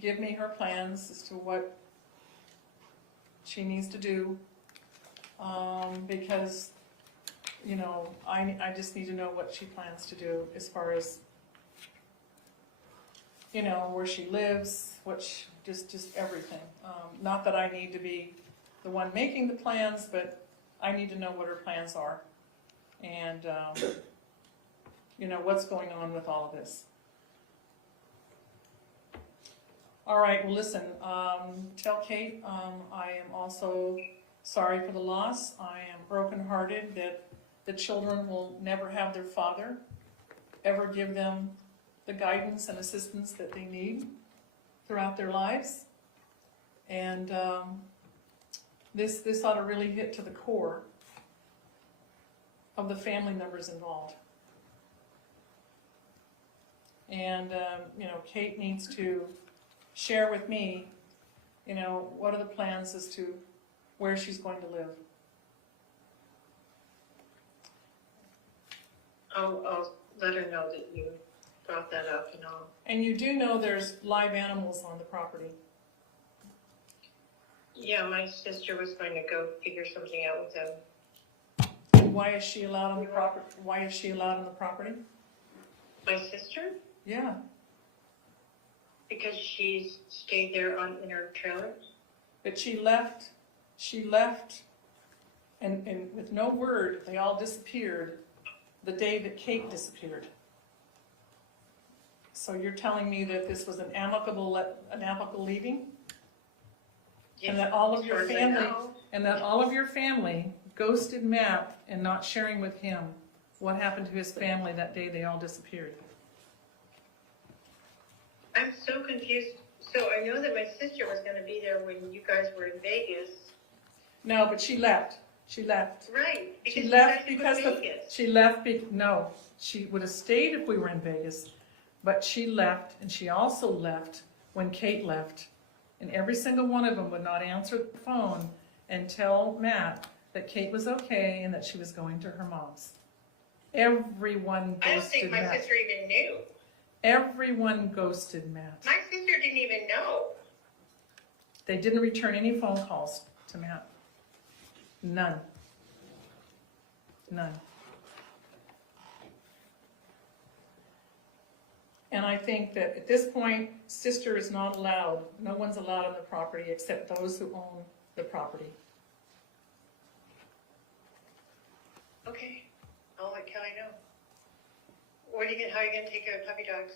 give me her plans as to what she needs to do, because, I just need to know what she plans to do as far as, where she lives, just everything. Not that I need to be the one making the plans, but I need to know what her plans are and, what's going on with all of this. All right, well, listen, tell Kate I am also sorry for the loss. I am brokenhearted that the children will never have their father ever give them the guidance and assistance that they need throughout their lives. And this ought to really hit to the core of the family members involved. And, Kate needs to share with me, what are the plans as to where she's going to live. I'll let her know that you brought that up and all. And you do know there's live animals on the property. Yeah, my sister was going to go figure something out with them. And why is she allowed on the property? Why is she allowed on the property? My sister? Yeah. Because she stayed there in her trailer. But she left, and with no word, they all disappeared the day that Kate disappeared. So you're telling me that this was an amicable leaving? Yes, And that all of your as far as I family, know. and that all of your family ghosted Matt and not sharing with him what happened to his family that day they all disappeared. I'm so confused. So I know that my sister was going to be there when you guys were in Vegas. No, but she left. Right. Because She you left guys because were in Vegas. no, she would have stayed if we were in Vegas, but she left, and she also left when Kate left. And every single one of them would not answer the phone and tell Matt that Kate was okay and that she was going to her mom's. Everyone I don't think ghosted my Matt. sister even knew. Everyone ghosted Matt. My sister didn't even know. They didn't return any phone calls to Matt. None. And I think that at this point, sister is not allowed. No one's allowed on the property except those who own the property. Okay. I'll let Kelly know. How are you going to take care of puppy dogs?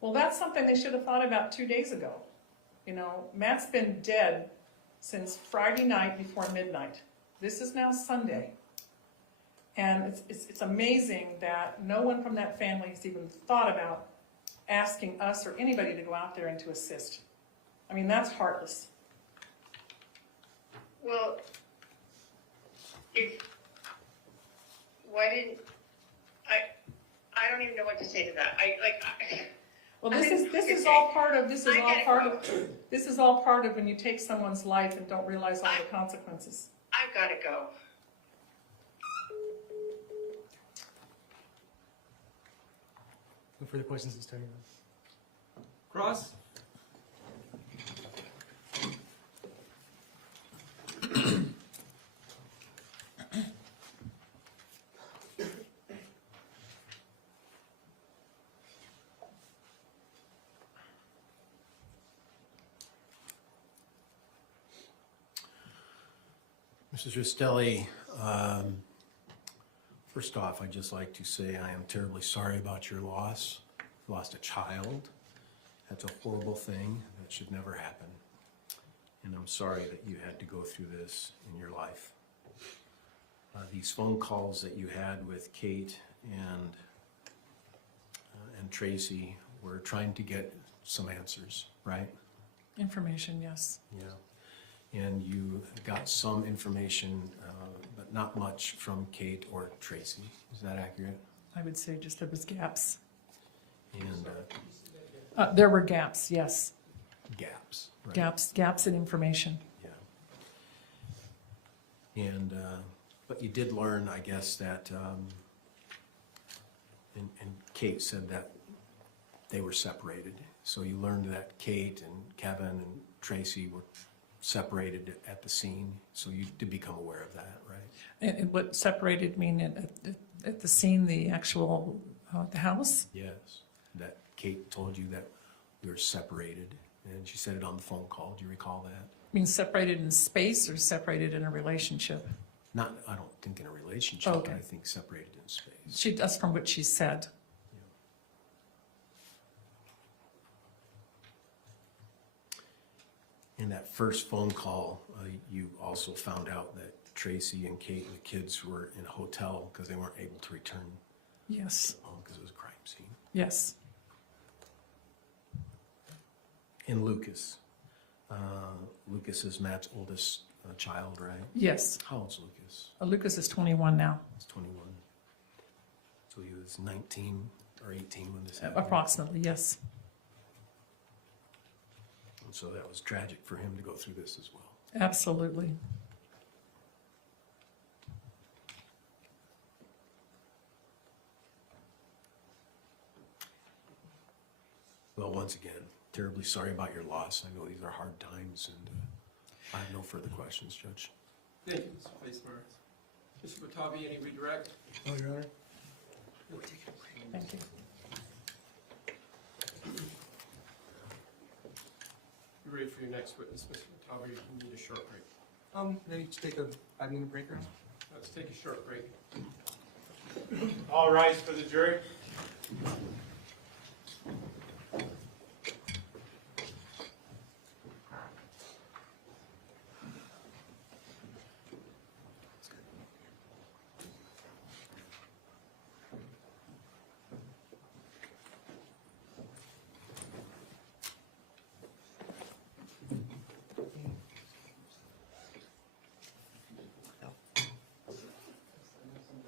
Well, that's something they should have thought about 2 days ago. Matt's been dead since Friday night before midnight. This is now Sunday. And it's amazing that no one from that family has even thought about asking us or anybody to go out there and to assist. I mean, that's heartless. Well, I don't even know what to say to that. Well, this is all part of when you take someone's life and don't realize all the consequences. I've got to go. No further questions this time. Cross? Mrs. Restelli, first off, I'd just like to say I am terribly sorry about your loss. You lost a child. That's a horrible thing. That should never happen. And I'm sorry that you had to go through this in your life. These phone calls that you had with Kate and Tracey were trying to get some answers, right? Information, yes. Yeah. And you got some information, but not much from Kate or Tracey. Is that accurate? I would say just there was gaps. And There were gaps, yes. gaps. Right? Gaps in information. Yeah. And but you did learn, I guess, that and Kate said that they were separated. So you learned that Kate and Kevin and Tracey were separated at the scene. So you did become aware of that, right? And what separated mean at the scene, the actual, the house? Yes. That Kate told you that we were separated, and she said it on the phone call. Do you recall that? Mean separated in space or separated in a relationship? Not, I don't think in a relationship. Okay. I think separated in space. That's from what she said. In that first phone call, you also found out that Tracey and Kate and the kids were in a hotel because they weren't able to return Yes, home because it was a crime scene. yes. And Lucas. Lucas is Matt's oldest child, right? Yes. How old's Lucas? Lucas is 21 now, He's 21. So he was 19 or 18 when this happened. approximately, yes. And so that was tragic for him to go through this as well. Absolutely. Well, once again, terribly sorry about your loss. I know these are hard times, and I have no further questions, Judge. Thank you, Mr. Facemeyer. Mr. Watabe, any redirect? Oh, Your Honor. Thank you. You ready for your next witness, Mr. Watabe? You need a short break. Maybe just take a 5-minute break or Let's take a short break. All rise for the jury.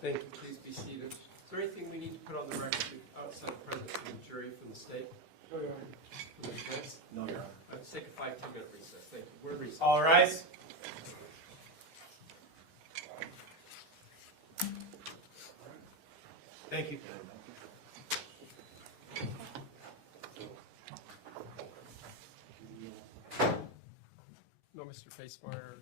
Thank you. Please be seated. Is there anything we need to put on the record outside of presence from the jury from the state? No, Your Honor. From the defense? No, Your Honor. Let's take a 5-10-minute recess. Thank you. We're recessed. All rise. Thank you. No, Mr. Facemeyer.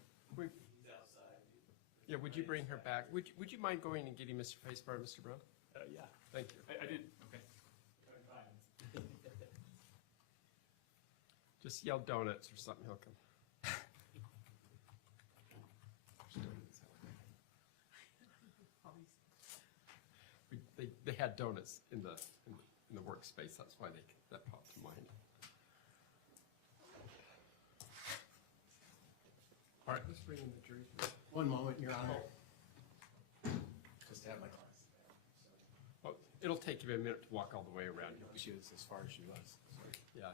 Yeah, would you bring her back? Would you mind going and getting Mr. Facemeyer, Mr. Brown? Yeah. Thank you. I did. Okay. Just yell donuts or something, he'll come. They had donuts in the workspace. That's why that popped to mind. All right, let's bring in the jury. One moment, Your Honor. Just have my class. Well, it'll take you a minute to walk all the way around. She was as far as she was. Yeah,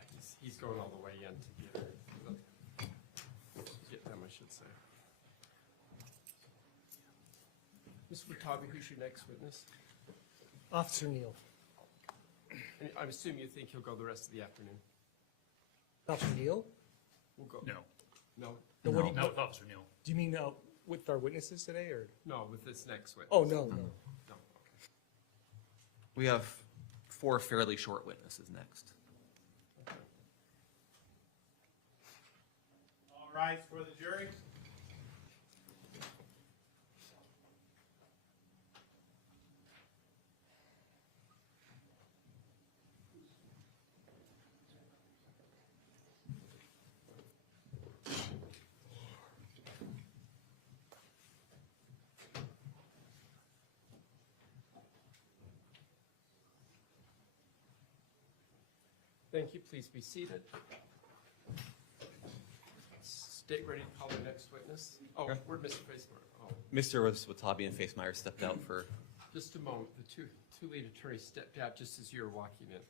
he's going all the way in to get them, I should say. Mr. Watabe, who's your next witness? Officer Neal. And I assume you think he'll go the rest of the afternoon? Officer Neal? We'll go. No. No? No, what do you, No, with Officer Neal. do you mean with our witnesses today, or? No, with this next witness. Oh, no, no. No, okay. We have 4 fairly short witnesses next. All rise for the jury. Thank you. Please be seated. State ready to call the next witness. Oh, where'd Mr. Facemeyer? Oh, Mr. Watabi and Facemeyer stepped out for. just a moment. The two lead attorneys stepped out just as you were walking in.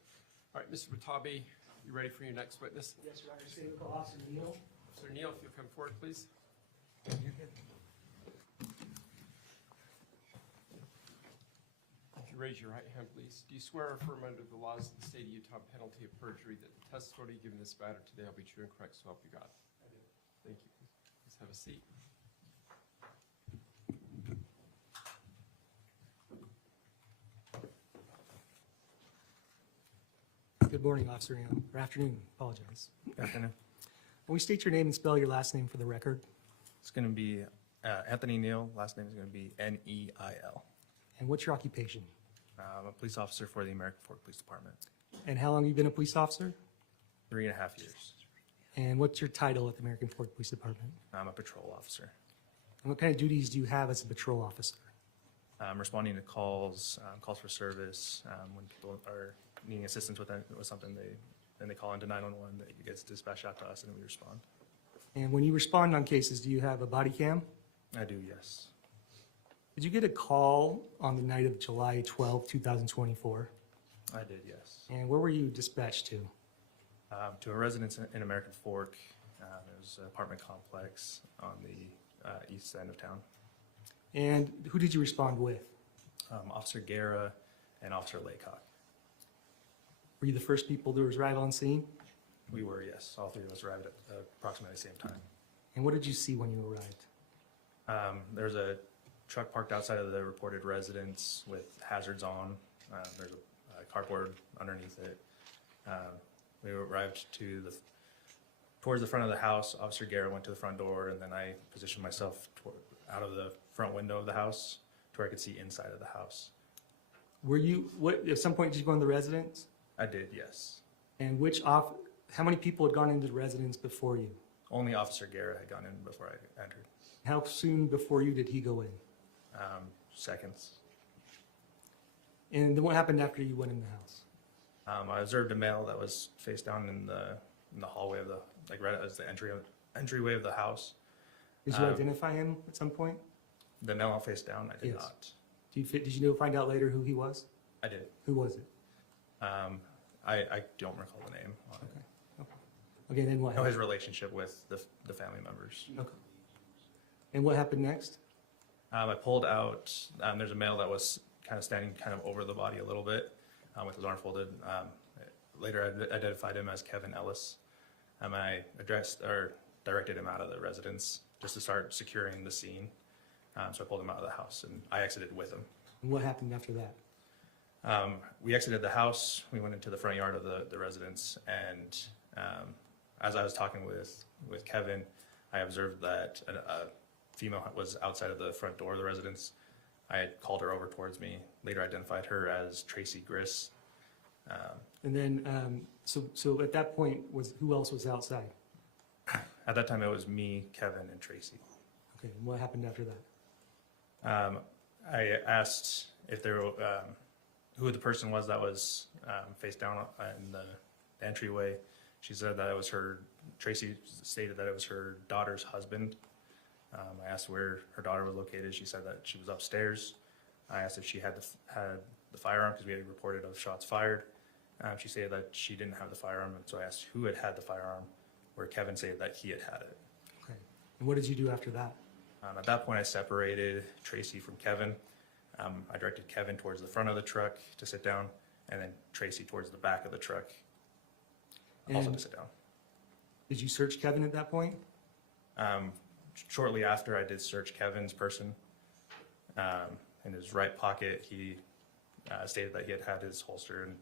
All right, Mr. Watabi, you ready for your next witness? Yes, Your Honor. State call Officer Neal. Officer Neal, if you'll come forward, please. If you raise your right hand, please. Do you swear or affirm under the laws of the state of Utah, penalty of perjury, that the testimony given this matter today will be true and correct, so help you God? I do. Thank you. Please have a seat. Good morning, Officer Neal. Or afternoon, apologize. Afternoon. Can we state your name and spell your last name for the record? It's going to be Anthony Neal. Last name is going to be Neil. And what's your occupation? I'm a police officer for the American Fork Police Department. And how long have you been a police officer? 3.5 years. And what's your title at the American Fork Police Department? I'm a patrol officer. And what kind of duties do you have as a patrol officer? I'm responding to calls, calls for service, when people are needing assistance with something, they call into 911, that gets dispatched out to us, and we respond. And when you respond on cases, do you have a body cam? I do, yes. Did you get a call on the night of July 12, 2024? I did, yes. And where were you dispatched to? To a residence in American Fork. It was an apartment complex on the east end of town. And who did you respond with? Officer Guerra and Officer Laycock. Were you the first people to arrive on scene? We were, yes. All three of us arrived at approximately the same time. And what did you see when you arrived? There's a truck parked outside of the reported residence with hazards on. There's a cardboard underneath it. We arrived towards the front of the house. Officer Guerra went to the front door, and then I positioned myself out of the front window of the house to where I could see inside of the house. At some point did you go in the residence? I did, yes. And how many people had gone into the residence before you? Only Officer Guerra had gone in before I entered. How soon before you did he go in? Seconds. And then what happened after you went in the house? I observed a male that was face down in the hallway of right as the entryway of the house. Did you identify him at some point? The male face down, I did Yes. not. Did you find out later who he was? I did. Who was it? I don't recall the name. Okay, then what I know his happened? relationship with the family members. Okay. And what happened next? I pulled out, there's a male that was kind of standing kind of over the body a little bit with his arm folded. Later I identified him as Kevin Ellis. I directed him out of the residence just to start securing the scene. So I pulled him out of the house and I exited with him. And what happened after that? We exited the house, we went into the front yard of the residence, and as I was talking with Kevin, I observed that a female was outside of the front door of the residence. I had called her over towards me, later identified her as Tracey Grist. And then, so at that point, who else was outside? At that time, it was me, Kevin, and Tracey. Okay, and what happened after that? I asked if who the person was that was face down in the entryway. She said that it was Tracey stated that it was her daughter's husband. I asked where her daughter was located. She said that she was upstairs. I asked if she had the firearm because we had reported of shots fired. She said that she didn't have the firearm, and so I asked who had the firearm, where Kevin said that he had it. Okay, and what did you do after that? At that point, I separated Tracey from Kevin. I directed Kevin towards the front of the truck to sit down, and then Tracey towards the back of the truck also to sit down. Did you search Kevin at that point? Shortly after, I did search Kevin's person. In his right pocket, he stated that he had his holster, and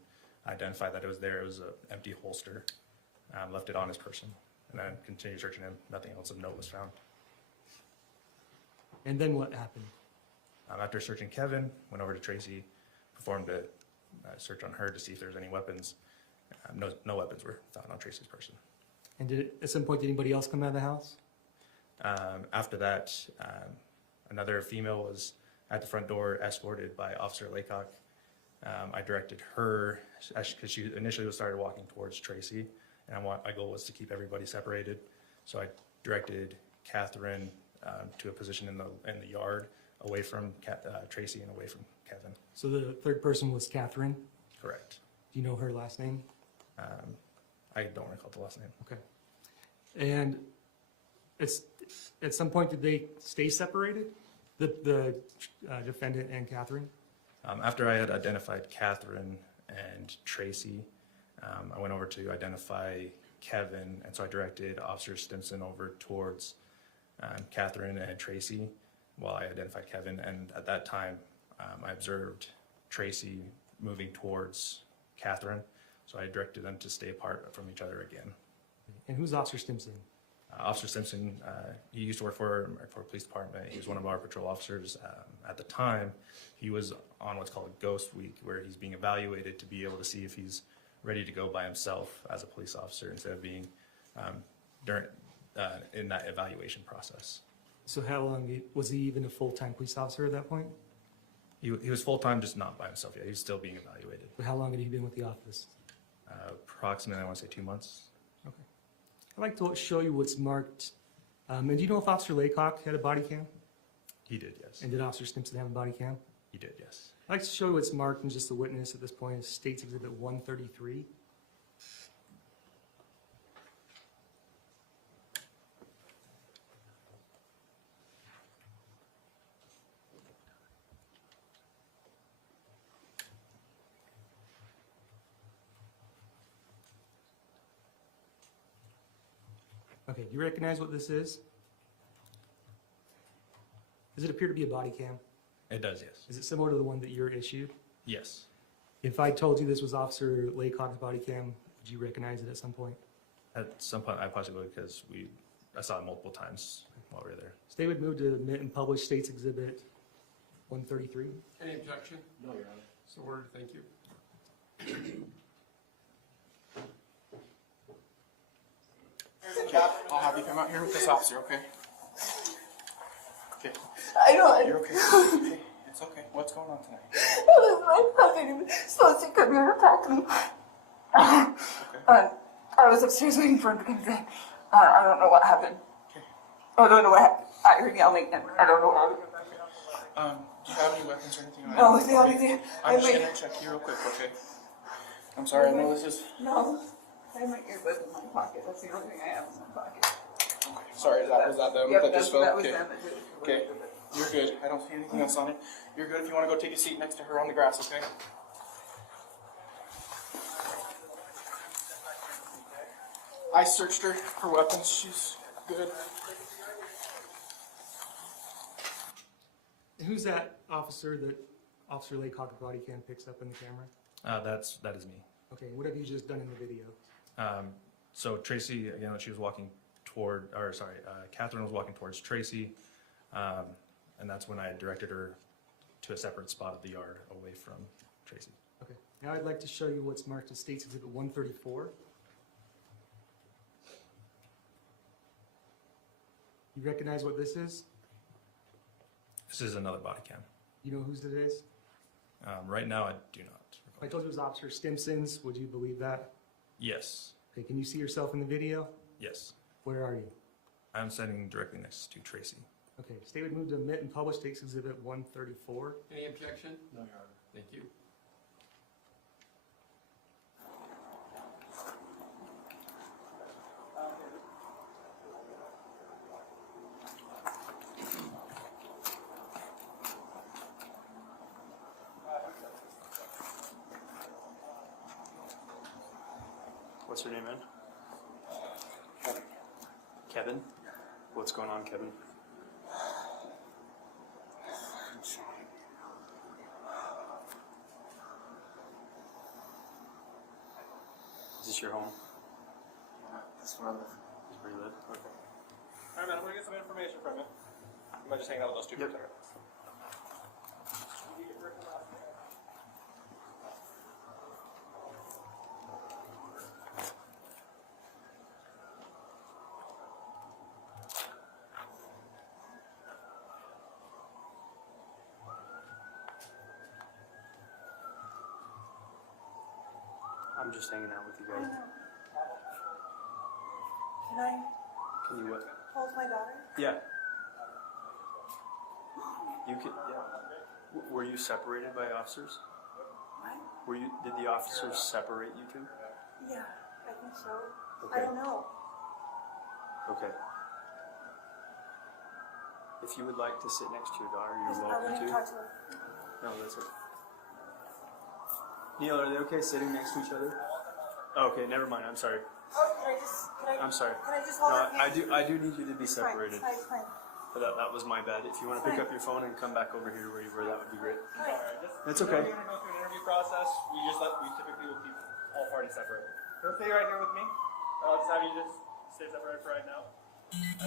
I identified that it was there. It was an empty holster. Left it on his person, and then continued searching him. Nothing else of note was found. And then what happened? After searching Kevin, went over to Tracey, performed a search on her to see if there was any weapons. No weapons were found on Tracey's person. And at some point, did anybody else come out of the house? After that, another female was at the front door, escorted by Officer Laycock. I directed her, because she initially started walking towards Tracey, and my goal was to keep everybody separated. So I directed Kathryn to a position in the yard, away from Tracey and away from Kevin. So the third person was Kathryn. Correct. Do you know her last name? I don't recall the last name. Okay. And at some point, did they stay separated? The defendant and Kathryn? After I had identified Kathryn and Tracey, I went over to identify Kevin, and so I directed Officer Stimson over towards Kathryn and Tracey while I identified Kevin. And at that time, I observed Tracey moving towards Kathryn, so I directed them to stay apart from each other again. And who's Officer Stimson? Officer Simpson, he used to work for a police department. He was one of our patrol officers. At the time, he was on what's called a ghost week, where he's being evaluated to be able to see if he's ready to go by himself as a police officer instead of being in that evaluation process. So how long, was he even a full-time police officer at that point? He was full-time, just not by himself yet. He was still being evaluated. But how long had he been with the office? Approximately, I want to say 2 months. Okay. I'd like to show you what's marked. And do you know if Officer Laycock had a body cam? He did, yes. And did Officer Stimson have a body cam? He did, yes. I'd like to show you what's marked and just the witness at this point is State's Exhibit 133. Okay, do you recognize what this is? Does it appear to be a body cam? It does, yes. Is it similar to the one that you're issued? Yes. If I told you this was Officer Laycock's body cam, would you recognize it at some point? At some point, I possibly would, because I saw it multiple times while we were there. State would move to admit and publish State's Exhibit 133. Any objection? No, Your Honor. So ordered, thank you. Cap, I'll have you come out here with this officer, okay? Okay. I know. You're okay. Okay. It's okay. What's going on tonight? My cousin was supposed to come here and attack me. I was upstairs waiting for him to come in. I don't know what happened. Okay. I don't know what happened. I heard yelling and I don't know what happened. Do you have any weapons or anything? No, the only thing. I'm just gonna check you real quick, okay? I'm sorry, I know this is... No. I have my earbuds in my pocket. That's the only thing I have in my pocket. Okay. Sorry, was that them Yep, that just fell? that was Okay. them that did it. Okay. You're good. I don't see anything else on it. You're good if you want to go take a seat next to her on the grass, okay? I searched her for weapons. She's good. And who's that officer that Officer Laycock's body cam picks up in the camera? That is me. Okay, what have you just done in the video? So Tracey, again, she was walking Kathryn was walking towards Tracey, and that's when I directed her to a separate spot of the yard away from Tracey. Okay, now I'd like to show you what's marked as State's Exhibit 134. You recognize what this is? This is another body cam. You know whose it is? Right now, I do not. If I told you it was Officer Stimson's, would you believe that? Yes. Okay, can you see yourself in the video? Yes. Where are you? I'm sitting directly next to Tracey. Okay, State would move to admit and publish State's Exhibit 134. Any objection? No, Your Honor. Thank you. What's your name, man? Kevin? What's going on, Kevin? Is this your home? This is where I live. Is where you live? Okay. Alright, man, I'm gonna get some information from you. Am I just hanging out with those two? Yep. I'm just hanging out with you guys. Can you what? hold my daughter? Yeah. You can, yeah. Were you separated by officers? What? Did the officers separate you two? Yeah, I think so. Okay. I don't know. Okay. If you would like to sit next to your daughter, you're I welcome want to to. talk to her. No, that's okay. Neil, are they okay sitting next to each other? Oh, okay, never mind. I'm sorry. Oh, can I I'm sorry. Can I just hold her hand? I do need you to be separated. Fine, fine. But that was my bad. If you want to pick up your phone and come back over here to where you were, that would be great. That's okay. We're gonna go through an interview process. We typically will keep all parties separate. You'll stay right here with me. I'll just have you just stay separated for right now.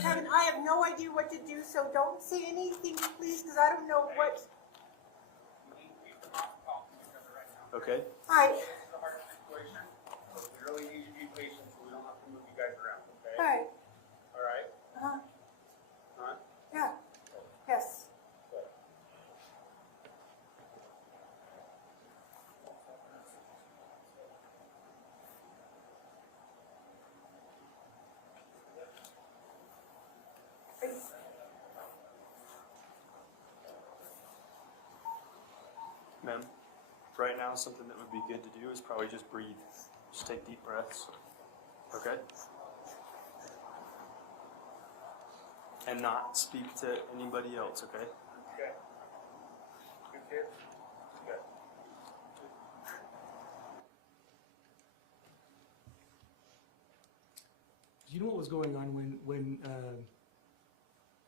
Kevin, I have no idea what to do, so don't say anything, please, because I don't know what. Okay. Hi. This is a hard situation. So we really need you to be patient so we don't have to move you guys around, okay? Hi. All right? Uh-huh. Huh? Yeah. Yes. Ma'am, right now something that would be good to do is probably just breathe. Just take deep breaths. Okay? And not speak to anybody else, okay? Okay. Good kid. Good. Do you know what was going on when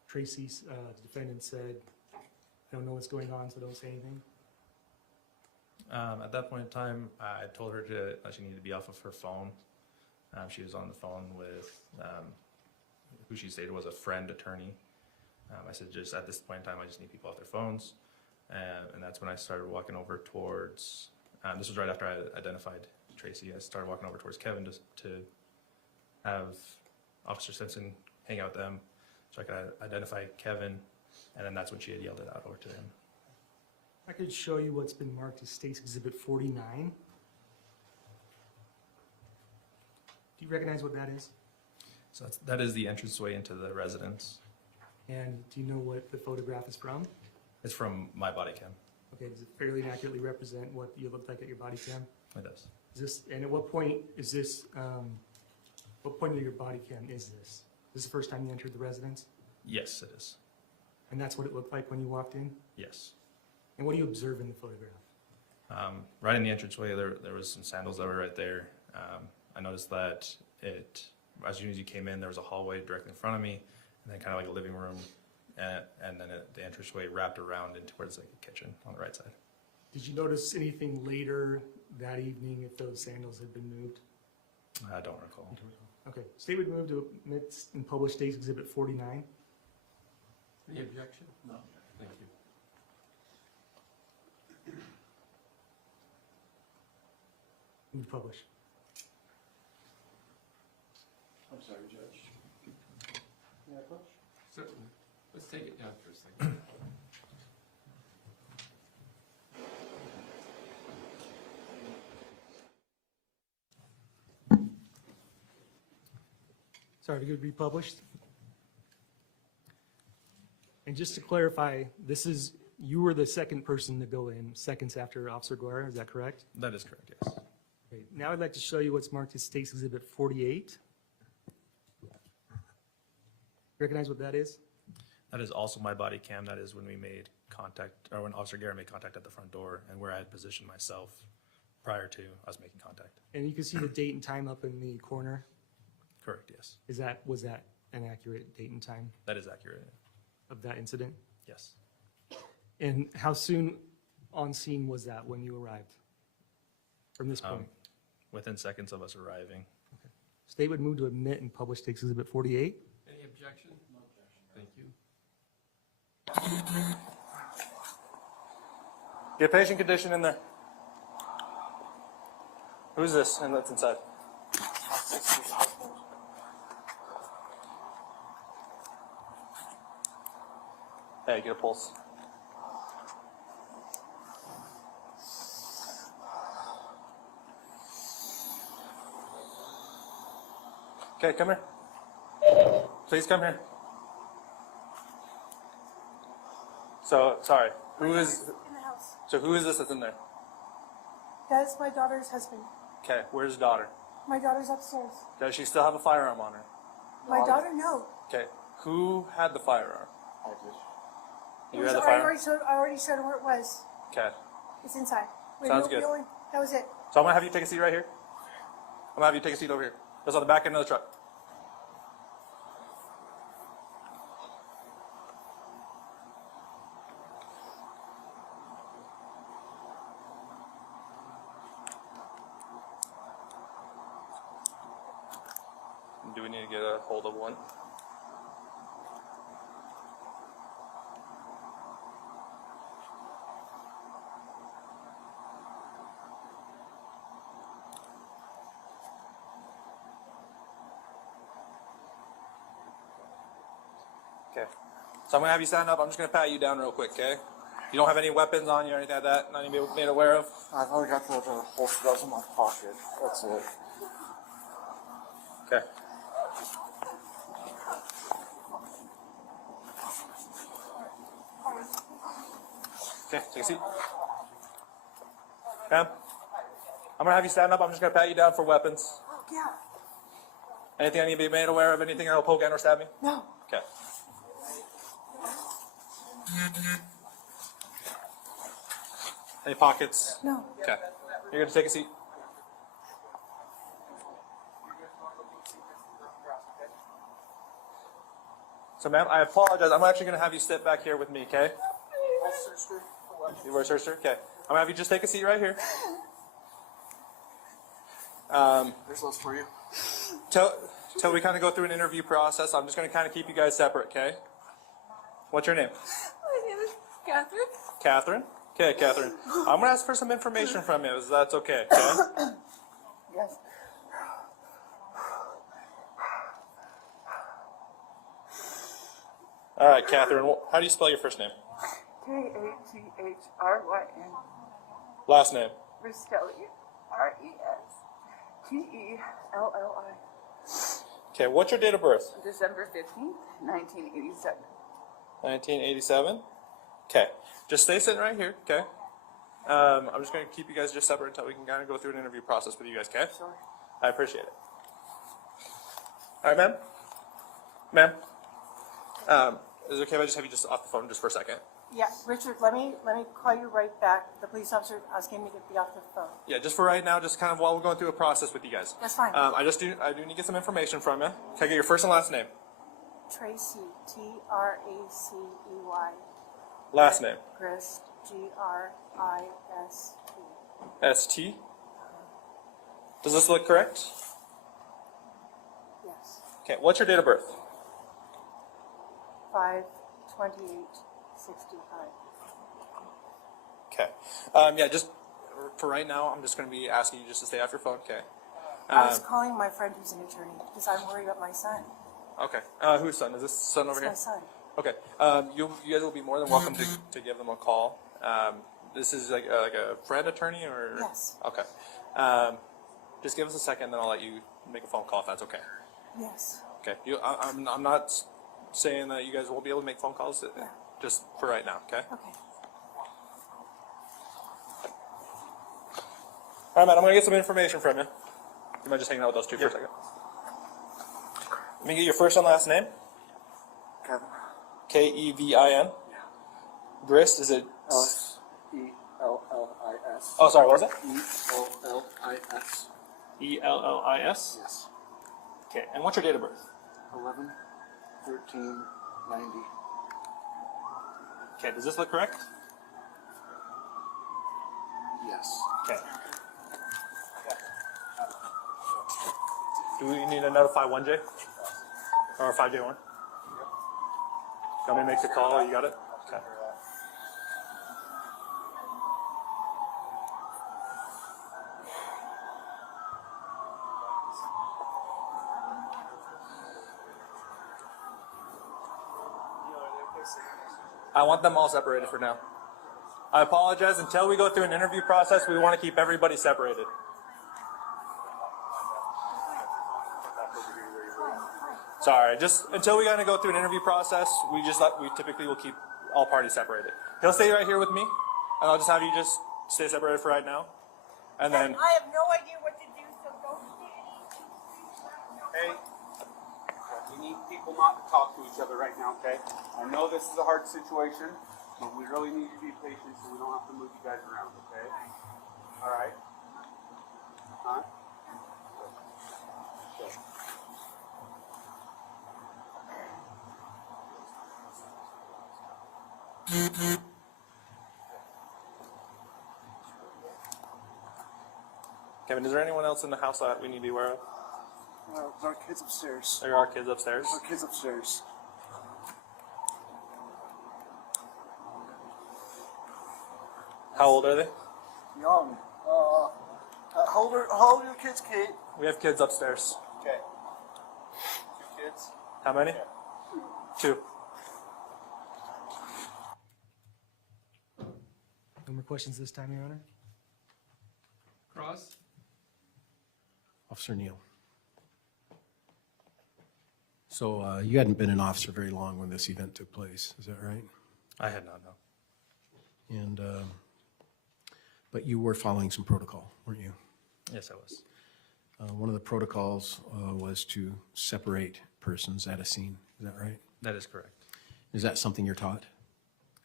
Tracey, the defendant, said, "I don't know what's going on, so don't say anything"? At that point in time, I told her that she needed to be off of her phone. She was on the phone with who she stated was a friend attorney. I said, just at this point in time, I just need people off their phones. And that's when I started walking over towards, this was right after I identified Tracey. I started walking over towards Kevin to have Officer Simpson hang out with them so I could identify Kevin. And then that's when she had yelled it out over to him. I could show you what's been marked as State's Exhibit 49. Do you recognize what that is? So that is the entranceway into the residence. And do you know what the photograph is from? It's from my body cam. Okay, does it fairly accurately represent what you look like at your body cam? It does. Is this, and at what point is this, what point of your body cam is this? Is this the first time you entered the residence? Yes, it is. And that's what it looked like when you walked in? Yes. And what do you observe in the photograph? Right in the entranceway, there was some sandals that were right there. I noticed that as soon as you came in, there was a hallway directly in front of me, and then kind of like a living room, and then the entranceway wrapped around into where it's like a kitchen on the right side. Did you notice anything later that evening if those sandals had been moved? I don't recall. Okay, State would move to admit and publish State's Exhibit 49. Any objection? No. Thank you. Move to publish. I'm sorry, Judge. May I push? Certainly. Let's take it down for a second. Sorry, to get republished. And just to clarify, you were the second person to go in, seconds after Officer Guerra, is that correct? That is correct, yes. Great. Now I'd like to show you what's marked as State's Exhibit 48. Recognize what that is? That is also my body cam. That is when we made contact, or when Officer Guerra made contact at the front door, and where I had positioned myself prior to us making contact. And you can see the date and time up in the corner. Correct, yes. Was that an accurate date and time That is accurate. of that incident? Yes. And how soon on scene was that when you arrived? From this point? Within seconds of us arriving. State would move to admit and publish State's Exhibit 48. Any objection? No objection. Thank you. Get patient condition in there. Who's this? And that's inside. Hey, get a pulse. Okay, come here. Please come here. So, sorry. Who is, In the house. so who is this that's in there? That is my daughter's husband. Okay, where's daughter? My daughter's upstairs. Does she still have a firearm on her? My daughter, no. Okay, who had the firearm? I did. You had the firearm? I already showed her where it was. Okay. It's inside. Sounds good. That was it. So I'm gonna have you take a seat right here. I'm gonna have you take a seat over here. That's on the back end of the truck. Do we need to get a hold of one? Okay. So I'm gonna have you stand up. I'm just gonna pat you down real quick, okay? You don't have any weapons on you or anything like that? Not even made aware of? I've only got the holster that was in my pocket. That's it. Okay. Okay, take a seat. Ma'am, I'm gonna have you stand up. I'm just gonna pat you down for weapons. Yeah. Anything I need to be made aware of? Anything that'll poke and or stab me? No. Okay. Any pockets? No. Okay. You're gonna take a seat. So, ma'am, I apologize. I'm actually gonna have you sit back here with me, okay? You were searched her? Okay. I'm gonna have you just take a seat right here. There's those for you. Till we kind of go through an interview process, I'm just gonna kind of keep you guys separate, okay? What's your name? My name is Kathryn. Kathryn? Okay, Kathryn. I'm gonna ask for some information from you, if that's okay, okay? Yes. All right, Kathryn. How do you spell your first name? Kathryn. Last name? Restelli. Restelli. Okay, what's your date of birth? December 15th, 1987. 1987? Okay. Just stay sitting right here, okay? I'm just going to keep you guys just separate until we can kind of go through an interview process with you guys, okay? Sure. I appreciate it. All right, ma'am? Ma'am? Is it okay if I just have you just off the phone just for a second? Yeah, Richard, let me call you right back. The police officer asking me to be off the phone. Yeah, just for right now, just kind of while we're going through a process with you guys. That's fine. I do need to get some information from you. Can I get your first and last name? Tracey, Tracey. Last name? Grist, Grist. ST? Does this look correct? Yes. Okay, what's your date of birth? 5/28/65. Okay. Yeah, just for right now, I'm just going to be asking you just to stay off your phone, okay? I was calling my friend who's an attorney because I'm worried about my son. Okay. Whose son? Is this son over It's here? my son. Okay. You guys will be more than welcome to give them a call. This is like a friend attorney or? Yes. Okay. Just give us a second, then I'll let you make a phone call if that's okay. Yes. Okay. I'm not saying that you guys won't be able to make phone calls. Yeah. Just for right now, okay? Okay. All right, man. I'm gonna get some information from you. You mind just hanging out with those two for a second? Let me get your first and last name. Kevin. Kevin. Grist, is it? Ellis. ELLIS. Oh, sorry, what was that? ELLIS. ELLIS? Yes. Okay, and what's your date of birth? 11/13/90. Okay, does this look correct? Yes. Okay. Do we need to notify 1J? Or 5J1? You want me to make the call? You got it? Okay. I want them all separated for now. I apologize. Until we go through an interview process, we want to keep everybody separated. Sorry, just until we gotta go through an interview process, we typically will keep all parties separated. He'll stay right here with me, and I'll just have you just stay separated for right now. And then, I have no idea what to do, so don't say anything. Hey, we need people not to talk to each other right now, okay? I know this is a hard situation, but we really need to be patient so we don't have to move you guys around, okay? All right? Huh? Good. Kevin, is there anyone else in the house that we need to be aware of? There are kids upstairs. There are kids upstairs. There are kids upstairs. How old are they? Young. How old are your kids, Kate? We have kids upstairs. Okay. 2 kids? How many? 2. No more questions this time, Your Honor? Cross? Officer Neal. So you hadn't been an officer very long when this event took place, is that right? I had not, no. And, but you were following some protocol, weren't you? Yes, I was. One of the protocols was to separate persons at a scene, is that right? That is correct. Is that something you're taught?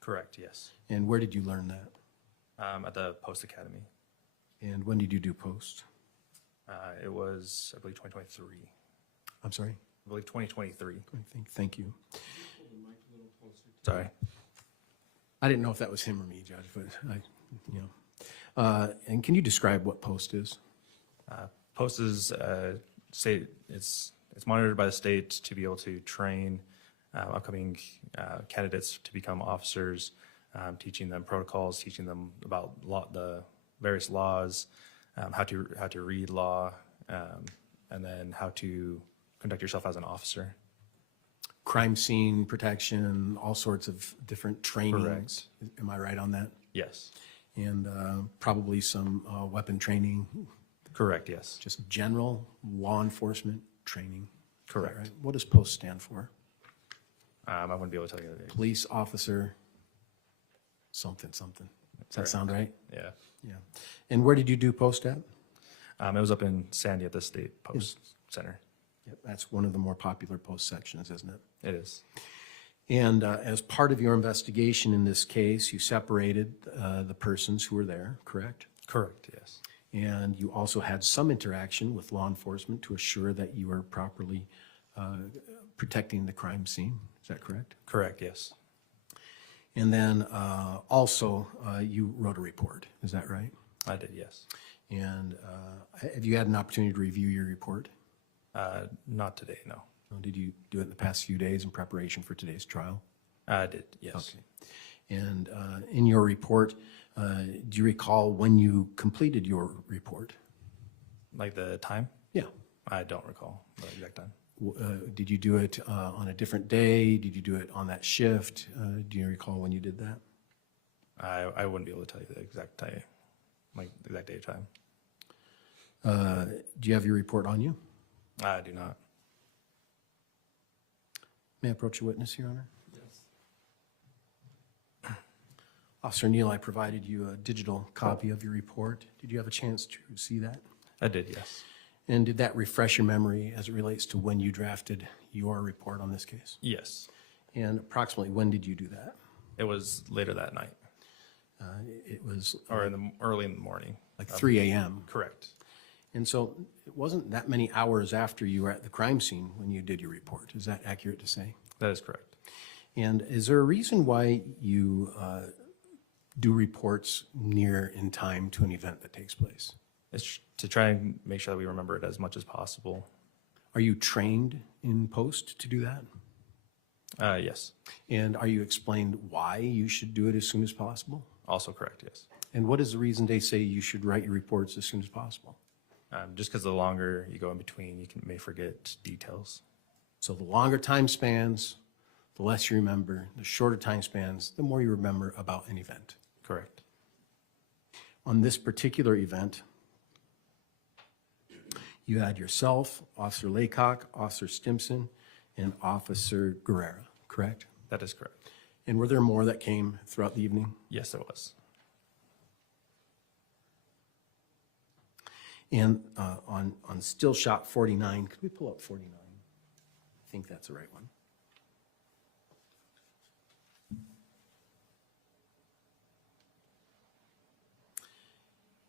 Correct, yes. And where did you learn that? At the Post Academy. And when did you do post? It was, I believe, 2023. I'm sorry? I believe 2023. Thank you. Sorry. I didn't know if that was him or me, Judge, but and can you describe what post is? Post is state. It's monitored by the state to be able to train upcoming candidates to become officers, teaching them protocols, teaching them about the various laws, how to read law, and then how to conduct yourself as an officer. Crime scene protection, all sorts of different trainings. Correct. Am I right on that? Yes. And probably some weapon training. Correct, yes. Just general law enforcement training. Correct. Right? What does POST stand for? I wouldn't be able to tell you that. Police officer something. Does that sound right? Yeah. Yeah. And where did you do POST at? It was up in Sandy at the State Post Center. Yep, that's one of the more popular post sections, isn't it? It is. And as part of your investigation in this case, you separated the persons who were there, correct? Correct, yes. And you also had some interaction with law enforcement to assure that you were properly protecting the crime scene. Is that correct? Correct, yes. And then also you wrote a report. Is that right? I did, yes. And have you had an opportunity to review your report? Not today, no. Did you do it in the past few days in preparation for today's trial? I did, yes. Okay. And in your report, do you recall when you completed your report? Like the time? Yeah. I don't recall the exact time. Did you do it on a different day? Did you do it on that shift? Do you recall when you did that? I wouldn't be able to tell you the exact time, like the exact day or time. Do you have your report on you? I do not. May I approach a witness, Your Honor? Yes. Officer Neal, I provided you a digital copy of your report. Did you have a chance to see that? I did, yes. And did that refresh your memory as it relates to when you drafted your report on this case? Yes. And approximately when did you do that? It was later that night. It was Or early in the morning. like 3 a.m. Correct. And so it wasn't that many hours after you were at the crime scene when you did your report. Is that accurate to say? That is correct. And is there a reason why you do reports near in time to an event that takes place? It's to try and make sure that we remember it as much as possible. Are you trained in post to do that? Yes. And are you explained why you should do it as soon as possible? Also correct, yes. And what is the reason they say you should write your reports as soon as possible? Just because the longer you go in between, you may forget details. So the longer time spans, the less you remember. The shorter time spans, the more you remember about an event. Correct. On this particular event, you had yourself, Officer Laycock, Officer Stimson, and Officer Guerrera, correct? That is correct. And were there more that came throughout the evening? Yes, there was. And on still shot 49, could we pull up 49? I think that's the right one.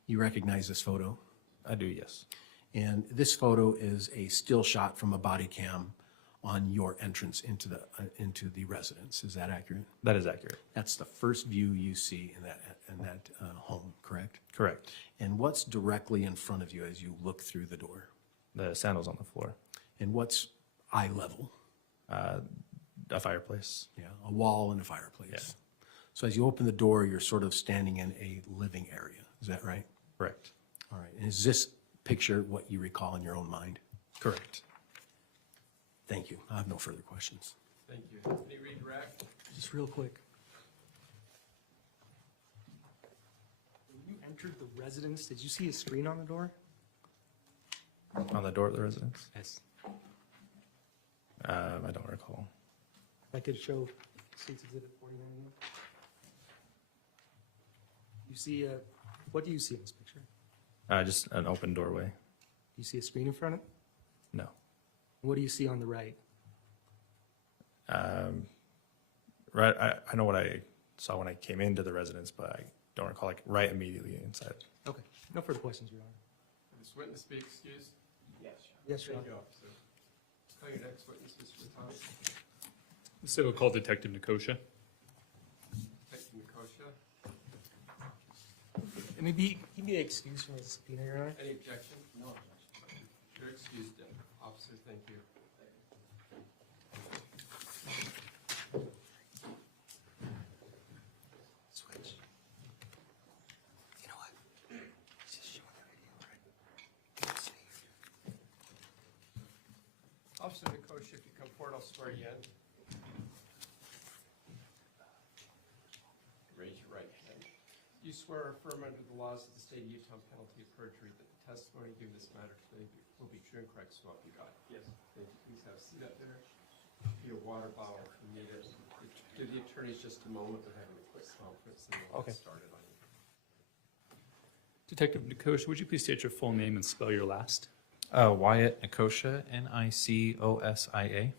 You recognize this photo? I do, yes. And this photo is a still shot from a body cam on your entrance into the residence. Is that accurate? That is accurate. That's the first view you see in that home, correct? Correct. And what's directly in front of you as you look through the door? The sandals on the floor. And what's eye level? A fireplace. Yeah, a wall and a fireplace. Yeah. So as you open the door, you're sort of standing in a living area. Is that right? Correct. All right. And is this picture what you recall in your own mind? Correct. Thank you. I have no further questions. Thank you. Any redirect? Just real quick. When you entered the residence, did you see a screen on the door? On the door of the residence? Yes. I don't recall. I could show State's Exhibit 49 again. You see, what do you see in this picture? Just an open doorway. Do you see a screen in front of it? No. What do you see on the right? Right. I know what I saw when I came into the residence, but I don't recall like right immediately inside. Okay. No further questions, Your Honor. Will this witness be excused? Yes. Yes, Your Thank Honor. you, officer. Call your next witness, Mr. Thomas. So we'll call Detective Nicosia. Detective Nicosia. And maybe give me an excuse from the subpoena, Your Honor. Any objection? No objection. You're excused, then. Officer, thank you. Switch. You know what? It's just showing the video, right? Officer Nicosia, if you come forward, I'll swear you in. Raise your right hand. You swear or affirm under the laws of the state of Utah penalty of perjury that the testimony given this matter today will be true and correct, so help you God? Yes. Thank you. Please have a seat up there. Be a water bottle if you need it. Give the attorneys just a moment. We're having a quick conference and we'll get started on it. Detective Nicosia, would you please state your full name and spell your last? Wyatt Nicosia, Nicosia.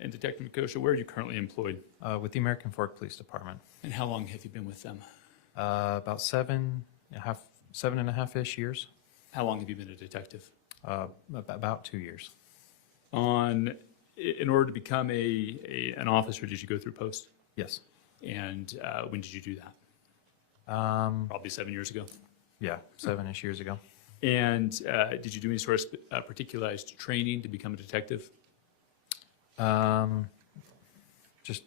And Detective Nicosia, where are you currently employed? With the American Fork Police Department. And how long have you been with them? About 7.5-ish years. How long have you been a detective? About 2 years. In order to become an officer, did you go through post? Yes. And when did you do that? Probably 7 years ago. Yeah, 7-ish years ago. And did you do any sort of particularized training to become a detective? Just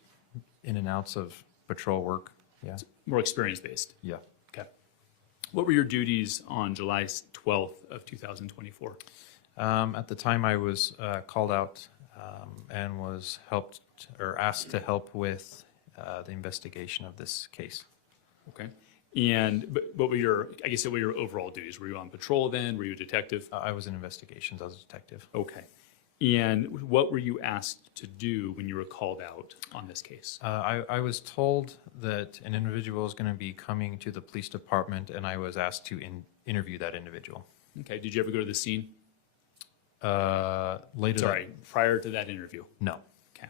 in and outs of patrol work. Yeah. More experience-based? Yeah. Okay. What were your duties on July 12th of 2024? At the time I was called out and was asked to help with the investigation of this case. Okay. And what were your overall duties? Were you on patrol then? Were you a detective? I was in investigations as a detective. Okay. And what were you asked to do when you were called out on this case? I was told that an individual is going to be coming to the police department, and I was asked to interview that individual. Okay. Did you ever go to the scene? Later. Sorry, prior to that interview? No. Okay.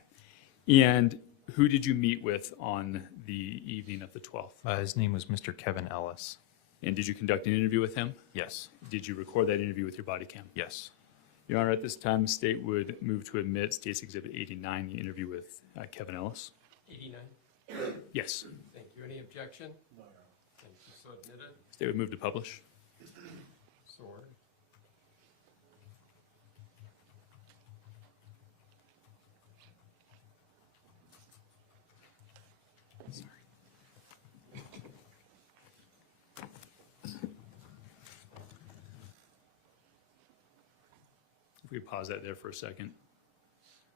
And who did you meet with on the evening of the 12th? His name was Mr. Kevin Ellis. And did you conduct an interview with him? Yes. Did you record that interview with your body cam? Yes. Your Honor, at this time, the state would move to admit State's Exhibit 89, the interview with Kevin Ellis. 89? Yes. Thank you. Any objection? No. Thank you. So admitted. State would move to publish. So ordered. If we could pause that there for a second.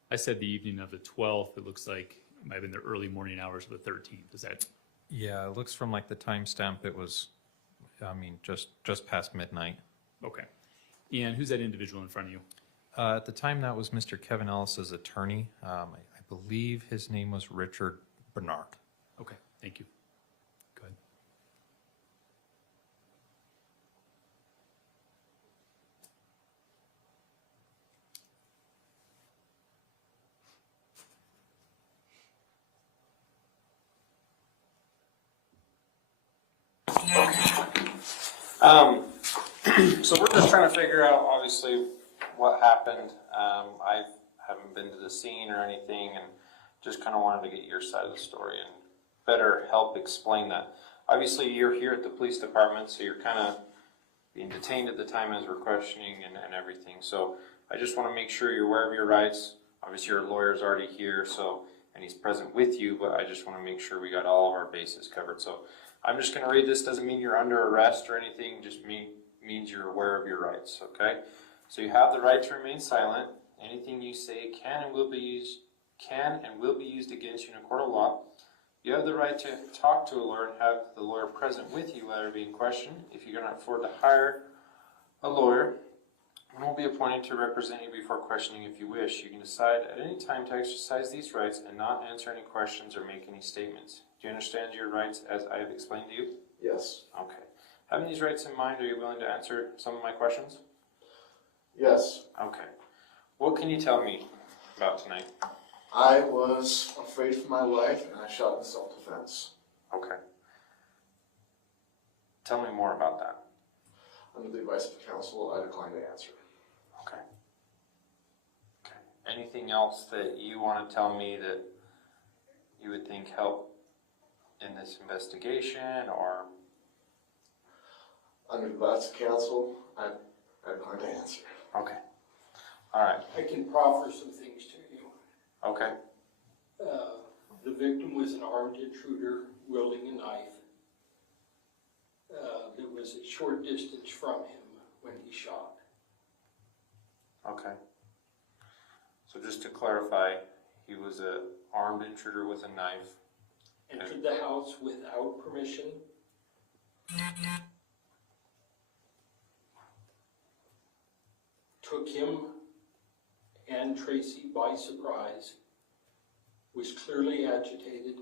I said the evening of the 12th. It looks like it might have been the early morning hours of the 13th. Is that? Yeah, it looks from like the timestamp, it was, just past midnight. Okay. And who's that individual in front of you? At the time, that was Mr. Kevin Ellis's attorney. I believe his name was Richard Bernard. Okay, thank you. Go ahead. So we're just trying to figure out, obviously, what happened. I haven't been to the scene or anything, and just kind of wanted to get your side of the story and better help explain that. Obviously, you're here at the police department, so you're kind of being detained at the time as we're questioning and everything. So I just want to make sure you're aware of your rights. Obviously, your lawyer's already here, so and he's present with you, but I just want to make sure we got all of our bases covered. So I'm just going to read this. Doesn't mean you're under arrest or anything. Just means you're aware of your rights. Okay. So you have the right to remain silent. Anything you say can and will be used against you in a court of law. You have the right to talk to a lawyer and have the lawyer present with you while you're being questioned. If you cannot afford to hire a lawyer, one will be appointed to represent you before questioning if you wish. You can decide at any time to exercise these rights and not answer any questions or make any statements. Do you understand your rights as I have explained to you? Yes. Okay. Having these rights in mind, are you willing to answer some of my questions? Yes. Okay. What can you tell me about tonight? I was afraid for my life and I shot in self-defense. Okay. Tell me more about that. Under the advice of counsel, I declined to answer. Okay. Okay. Anything else that you want to tell me that you would think helped in this investigation, or? Under the advice of counsel, I declined to answer. Okay. All right. I can proffer some things to you. Okay. The victim was an armed intruder wielding a knife that was a short distance from him when he shot. Okay. So just to clarify, he was an armed intruder with a knife. Entered the house without permission. Took him and Tracey by surprise. Was clearly agitated.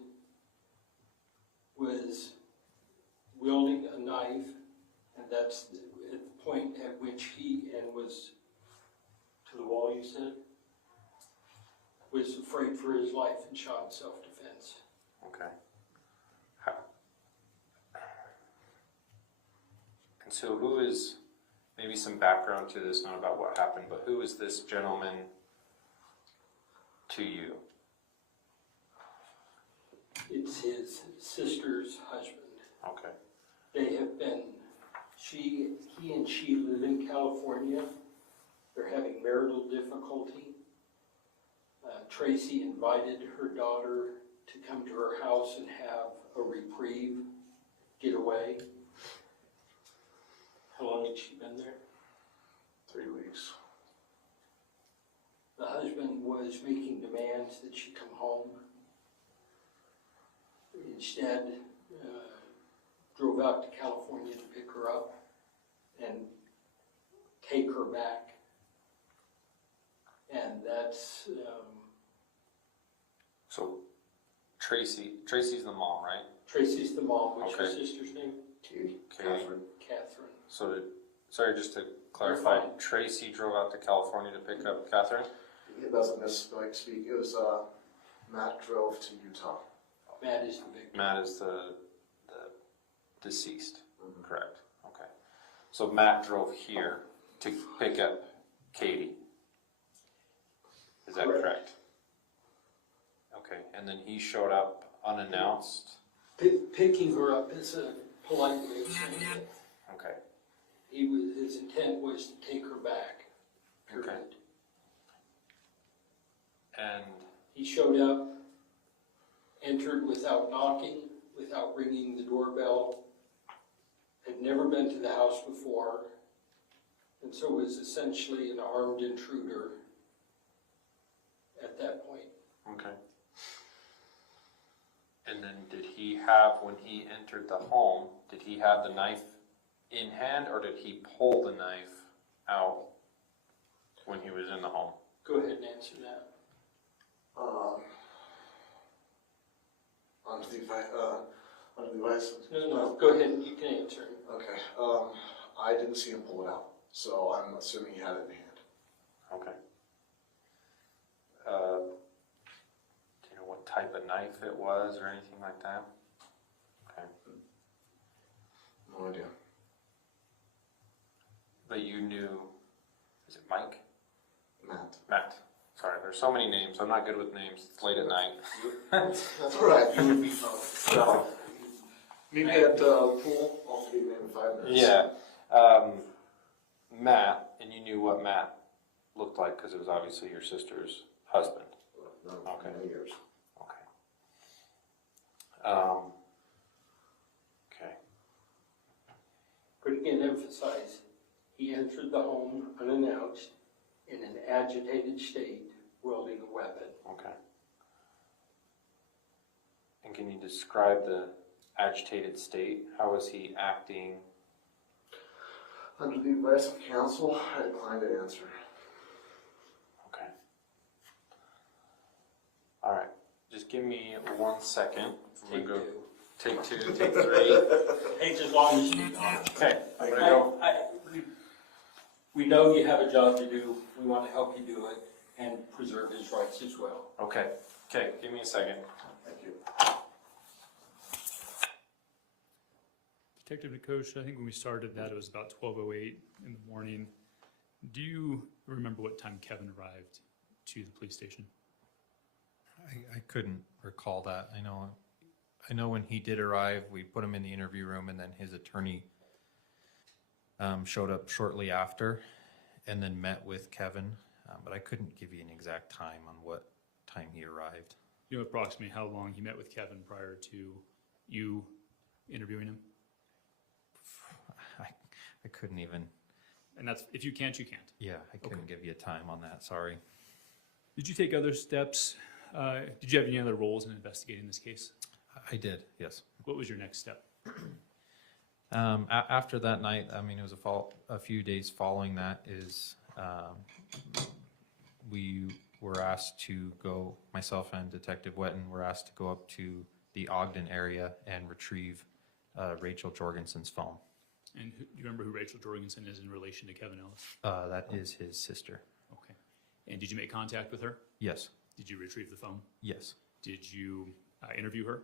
Was wielding a knife, and that's at the point at which he, and was to the wall, you said, was afraid for his life and shot in self-defense. Okay. And so who is, maybe some background to this, not about what happened, but who is this gentleman to you? It's his sister's husband. Okay. They have been, he and she live in California. They're having marital difficulty. Tracey invited her daughter to come to her house and have a reprieve, get away. How long had she been there? 3 weeks. The husband was making demands that she come home. Instead, drove out to California to pick her up and take her back. And that's... So Tracey's the mom, right? Tracey's the mom. What's Okay. her sister's name? Katie. Kathryn. So sorry, just to clarify, Tracey drove out to California to pick up Kathryn? It doesn't misspeak. It was Matt drove to Utah. Matt is the victim. Matt is the deceased, correct? Okay. So Matt drove here to pick up Katie. Is that correct? Okay, and then he showed up unannounced? Picking her up is a polite way of saying it. Okay. His intent was to take her back. Period. Okay. And he showed up, entered without knocking, without ringing the doorbell, had never been to the house before, and so was essentially an armed intruder at that point. okay. And then did he have, when he entered the home, did he have the knife in hand, or did he pull the knife out when he was in the home? Go ahead and answer that. Under the advice. No, go ahead and you can answer. Okay. I didn't see him pull it out, so I'm assuming he had it in hand. Okay. Do you know what type of knife it was or anything like that? Okay. No idea. But you knew, is it Mike? Matt. Matt. Sorry, there's so many names. I'm not good with names. It's late at night. That's all right. You would be fine. Maybe at pool. I'll give you in 5 minutes. Yeah. Matt, and you knew what Matt looked like because it was obviously your sister's husband. No, Okay. many years. Okay. Okay. But again, emphasize, he entered the home unannounced in an agitated state, wielding a weapon. Okay. And can you describe the agitated state? How was he acting? Under the advice of counsel, I declined to answer. Okay. All right. Just give me 1 second. I'm gonna go take 2, take 3. Takes as long as you need. Okay. I'm gonna go. We know you have a job to do. We want to help you do it and preserve his rights as well. Okay. Okay. Give me a second. Thank you. Detective Nicosia, I think when we started that, it was about 12:08 in the morning. Do you remember what time Kevin arrived to the police station? I couldn't recall that. I know when he did arrive, we put him in the interview room, and then his attorney showed up shortly after, and then met with Kevin. But I couldn't give you an exact time on what time he arrived. You know approximately how long he met with Kevin prior to you interviewing him? I couldn't even. And that's, if you can't, you can't. Yeah, I couldn't give you a time on that. Sorry. Did you take other steps? Did you have any other roles in investigating this case? I did, yes. What was your next step? After that night, it was a few days following that is we were asked to go, myself and Detective Wetton were asked to go up to the Ogden area and retrieve Rachel Jorgensen's phone. And do you remember who Rachel Jorgensen is in relation to Kevin Ellis? That is his sister. Okay. And did you make contact with her? Yes. Did you retrieve the phone? Yes. Did you interview her?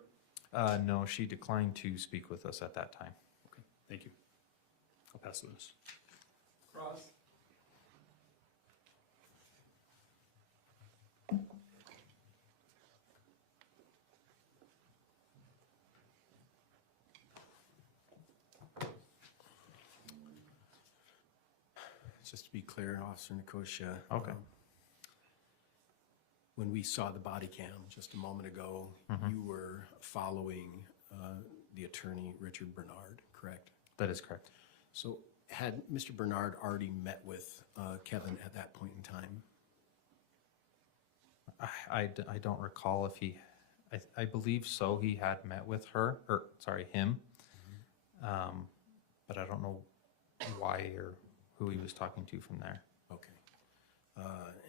No, she declined to speak with us at that time. Okay, thank you. I'll pass the witness. Ross? Just to be clear, Officer Nicosia. Okay. When we saw the body cam just a moment ago, you were following the attorney, Richard Bernard, correct? That is correct. So had Mr. Bernard already met with Kevin at that point in time? I don't recall if he, I believe so, he had met with her, or sorry, him. But I don't know why or who he was talking to from there. Okay.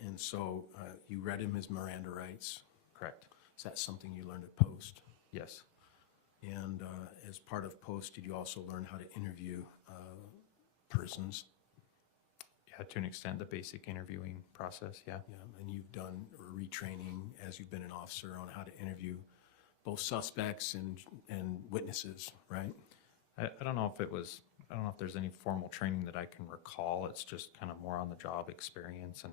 And so you read him his Miranda rights? Correct. Is that something you learned at post? Yes. And as part of post, did you also learn how to interview persons? Yeah, to an extent, the basic interviewing process, yeah. Yeah, and you've done retraining as you've been an officer on how to interview both suspects and witnesses, right? I don't know if it was, I don't know if there's any formal training that I can recall. It's just kind of more on the job experience and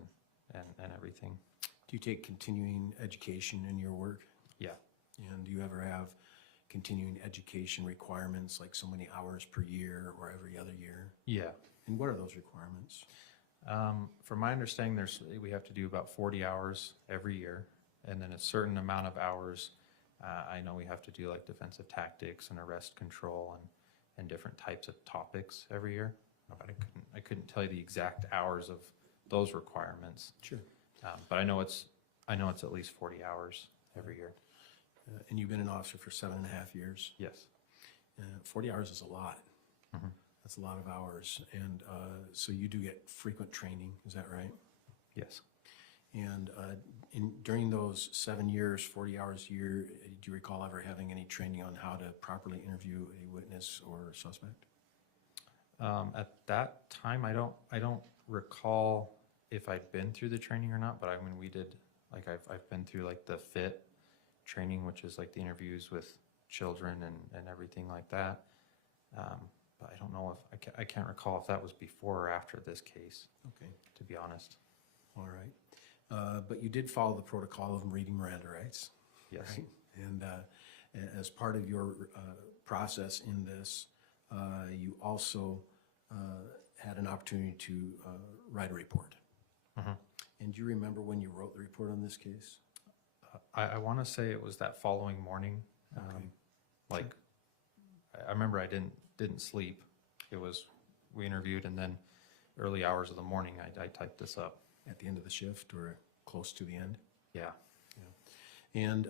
everything. Do you take continuing education in your work? Yeah. And do you ever have continuing education requirements, like so many hours per year or every other year? Yeah. And what are those requirements? From my understanding, we have to do about 40 hours every year, and then a certain amount of hours, I know we have to do like defensive tactics and arrest control and different types of topics every year. But I couldn't tell you the exact hours of those requirements. Sure. But I know it's at least 40 hours every year. And you've been an officer for 7.5 years? Yes. 40 hours is a lot. Mm-hmm. That's a lot of hours. And so you do get frequent training, is that right? Yes. And during those 7 years, 40 hours a year, do you recall ever having any training on how to properly interview a witness or suspect? At that time, I don't recall if I'd been through the training or not, but I mean, we did, like, I've been through like the FIT training, which is like the interviews with children and everything like that. But I don't know if, I can't recall if that was before or after this case. Okay. To be honest. All right. But you did follow the protocol of reading Miranda rights. Yes. Right? And as part of your process in this, you also had an opportunity to write a report. Mm-hmm. And do you remember when you wrote the report on this case? I want to say it was that following morning. Like, I remember I didn't sleep. It was, we interviewed, and then early hours of the morning, I typed this up. At the end of the shift or close to the end? Yeah. And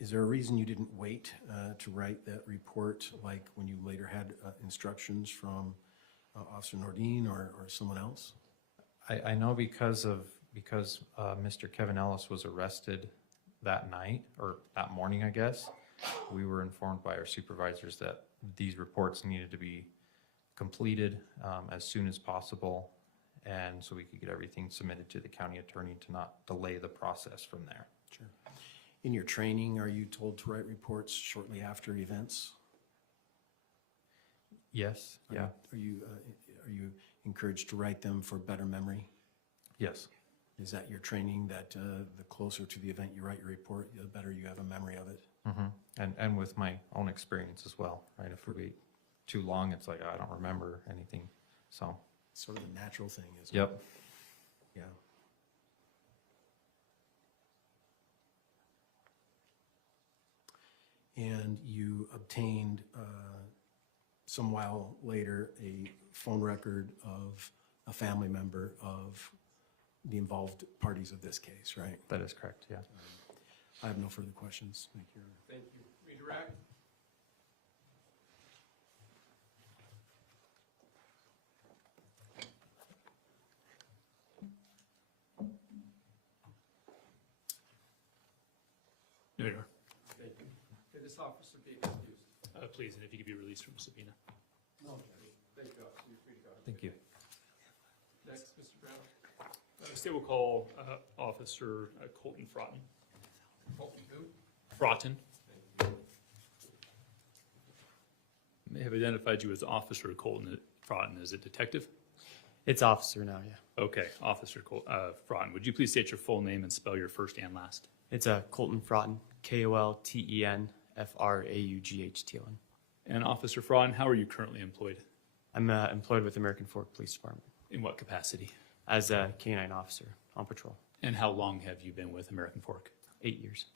is there a reason you didn't wait to write that report, like when you later had instructions from Officer Nordine or someone else? I know because Mr. Kevin Ellis was arrested that night, or that morning, I guess. We were informed by our supervisors that these reports needed to be completed as soon as possible, and so we could get everything submitted to the county attorney to not delay the process from there. Sure. In your training, are you told to write reports shortly after events? Yes. Yeah. Are you encouraged to write them for better memory? Yes. Is that your training, that the closer to the event you write your report, the better you have a memory of it? Mm-hmm. And with my own experience as well, right? If we wait too long, it's like I don't remember anything. So sort of a natural thing, isn't it? Yep. Yeah. And you obtained some while later a phone record of a family member of the involved parties of this case, right? That is correct, yeah. I have no further questions. Thank you. Thank you. Redirect. There you are. Thank you. Could this officer be excused? Please, and if you could be released from subpoena. No, thank you, officer. You're free to go. Thank you. Next, Mr. Brown. State will call Officer Colton Fraughton. Colton who? Fraughton. They have identified you as Officer Colton Fraughton. Is it detective? It's officer now, yeah. Okay, Officer Fraughton. Would you please state your full name and spell your first and last? It's Colton Fraughton, KOLTEN FRAUGHTON. And Officer Fraughton, how are you currently employed? I'm employed with American Fork Police Department. In what capacity? As a K-9 officer on patrol. And how long have you been with American Fork? 8 years.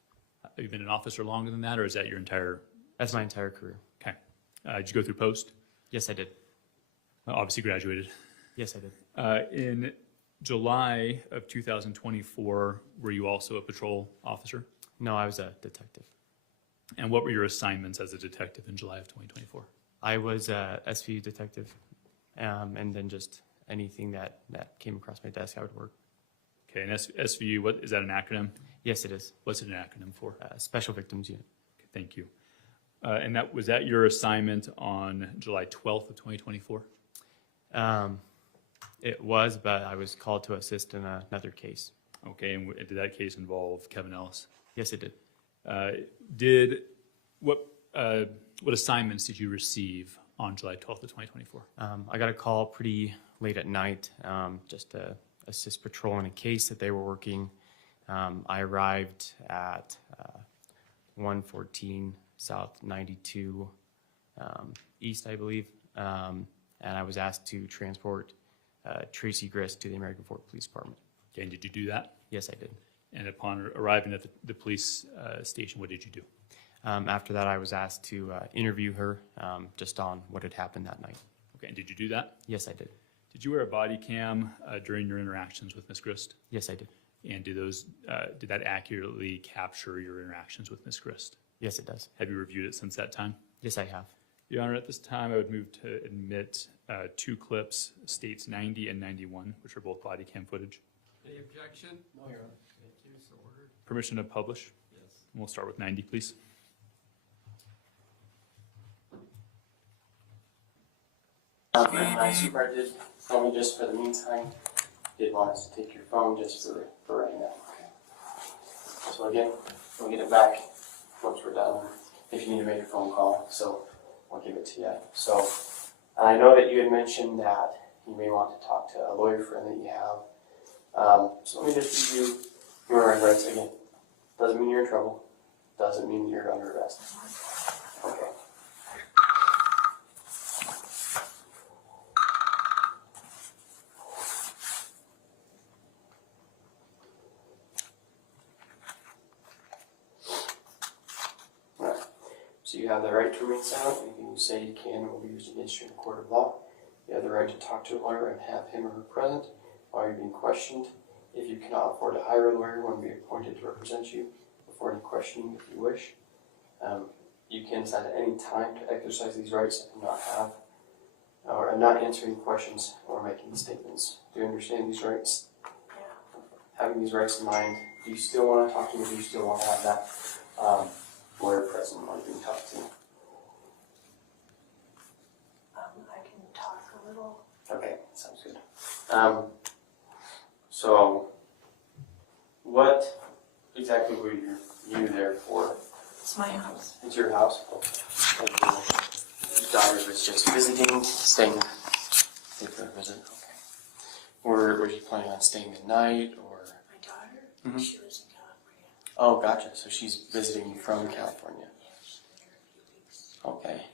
Have you been an officer longer than that, or is that your entire? That's my entire career. Okay. Did you go through post? Yes, I did. Obviously graduated. Yes, I did. In July of 2024, were you also a patrol officer? No, I was a detective. And what were your assignments as a detective in July of 2024? I was a SVU detective, and then just anything that came across my desk, I would work. Okay, and SVU, what is that an acronym? Yes, it is. What's it an acronym for? Special Victims Unit. Okay, thank you. And was that your assignment on July 12th of 2024? It was, but I was called to assist in another case. Okay, and did that case involve Kevin Ellis? Yes, it did. What assignments did you receive on July 12th of 2024? I got a call pretty late at night, just to assist patrol in a case that they were working. I arrived at 114 South 92 East, I believe, and I was asked to transport Tracey Grist to the American Fork Police Department. Okay, and did you do that? Yes, I did. And upon arriving at the police station, what did you do? After that, I was asked to interview her just on what had happened that night. Okay, and did you do that? Yes, I did. Did you wear a body cam during your interactions with Ms. Grist? Yes, I did. And did that accurately capture your interactions with Ms. Grist? Yes, it does. Have you reviewed it since that time? Yes, I have. Your Honor, at this time, I would move to admit 2 clips, states 90 and 91, which are both body cam footage. Any objection? No, Your Honor. Thank you, so ordered. Permission to publish? Yes. We'll start with 90, please. My supervisor did tell me just for the meantime, did want us to take your phone just for right now. So again, we'll get it back once we're done, if you need to make a phone call, so we'll give it to you. So I know that you had mentioned that you may want to talk to a lawyer friend that you have. So let me just give you your rights again. Doesn't mean you're in trouble. Doesn't mean you're under arrest. Okay. So you have the right to remain silent. Anything you say you can will be used against you in a court of law. You have the right to talk to a lawyer and have him or her present while you're being questioned. If you cannot afford to hire a lawyer, one will be appointed to represent you before any questioning if you wish. You can decide at any time to exercise these rights and not answer any questions or make any statements. Do you understand these rights? Having these rights in mind, do you still want to talk to me, or do you still want to have that lawyer present while you're being talked to? I can talk a little. Okay, sounds good. So, what exactly were you there for? It's my house. It's your house? Okay. Your daughter was just visiting, staying for a visit? Okay. Were you planning on staying the night, or? My daughter? Mm-hmm. She lives in California. Oh, gotcha. So she's visiting from California. Okay.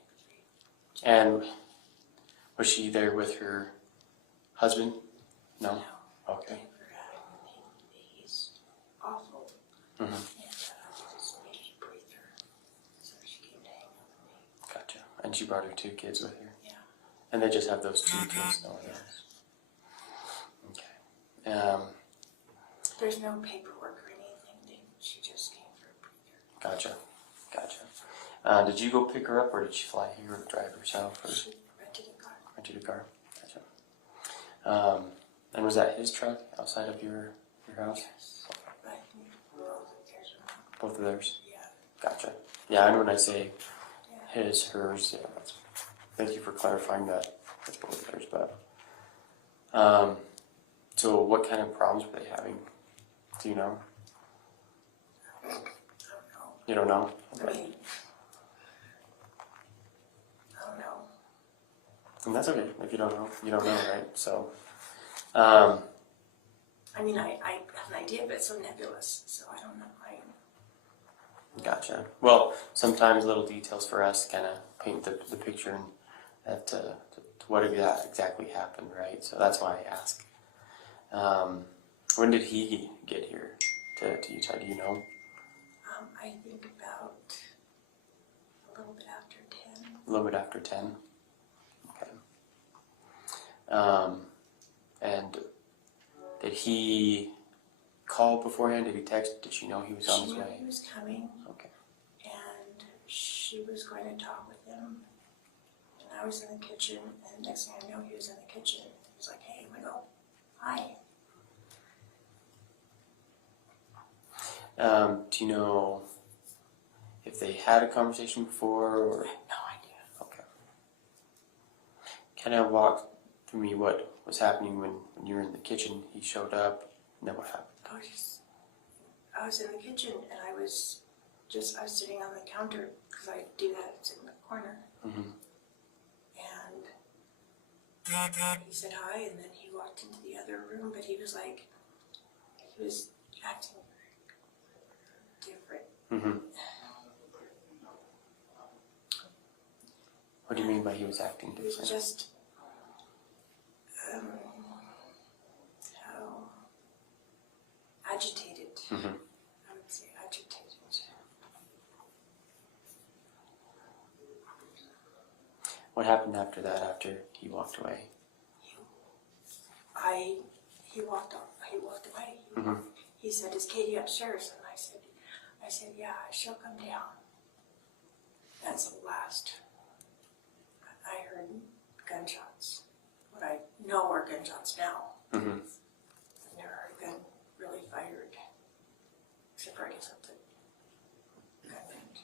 And was she there with her husband? No? Okay. He's awful. Mm-hmm. And just made me breathe her. So she came to hang out with me. Gotcha. And she brought her 2 kids with her? Yeah. And they just have those 2 kids, no one else? Okay. There's no paperwork or anything. She just came for a breather. Gotcha. Did you go pick her up, or did she fly here or drive herself? Or? She rented a car. Rented a car. Gotcha. And was that his truck outside of your house? Yes. But both of theirs are not. Both of theirs? Yeah. Gotcha. Yeah, I know when I say his, hers, yeah, thank you for clarifying that. That's both of theirs, but. So what kind of problems were they having? Do you know? I don't know. You don't know? I mean, I don't know. And that's okay. If you don't know, you don't know, right? So, I mean, I have an idea, but it's so nebulous, so I don't know. gotcha. Well, sometimes little details for us kind of paint the picture and to what exactly happened, right? So that's why I ask. When did he get here to Utah? Do you know? I think about a little bit after 10. A little bit after 10. Okay. And did he call beforehand? Did he text? Did she know he was on his She knew way? he was coming. Okay. And she was going to talk with him. And I was in the kitchen, and next thing I know, he was in the kitchen. He was like, "Hey," I go, "Hi." Do you know if they had a conversation before, or? I have no idea. Okay. Kind of walk through me what was happening when you were in the kitchen. He showed up, and then what happened? I was in the kitchen, and I was sitting on the counter, because I do that, it's in the corner. Mm-hmm. And he said hi, and then he walked into the other room, but he was acting different. Mm-hmm. What do you mean by he was acting He was different? just, how agitated. Mm-hmm. I would say agitated. What happened after that, after he walked away? He walked away. Mm-hmm. He said, "Is Katie upstairs?" And I said, "Yeah, she'll come down." That's the last. I heard gunshots. What I know are gunshots now. Mm-hmm. I've never heard a gun fired. Except for I guess something happened.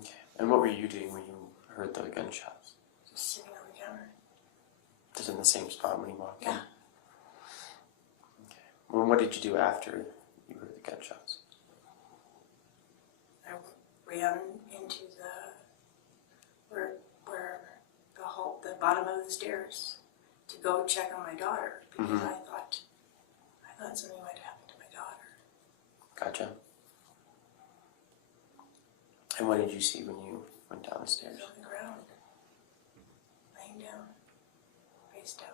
Okay. And what were you doing when you heard the gunshots? Just sitting on the counter. Just in the same spot when you walked in? Yeah. Okay. Well, what did you do after you heard the gunshots? I ran into the bottom of the stairs to go check on my daughter because Mm-hmm. I thought something might happen to my daughter. Gotcha. And what did you see when you went down the She stairs? was on the ground, laying down, face down.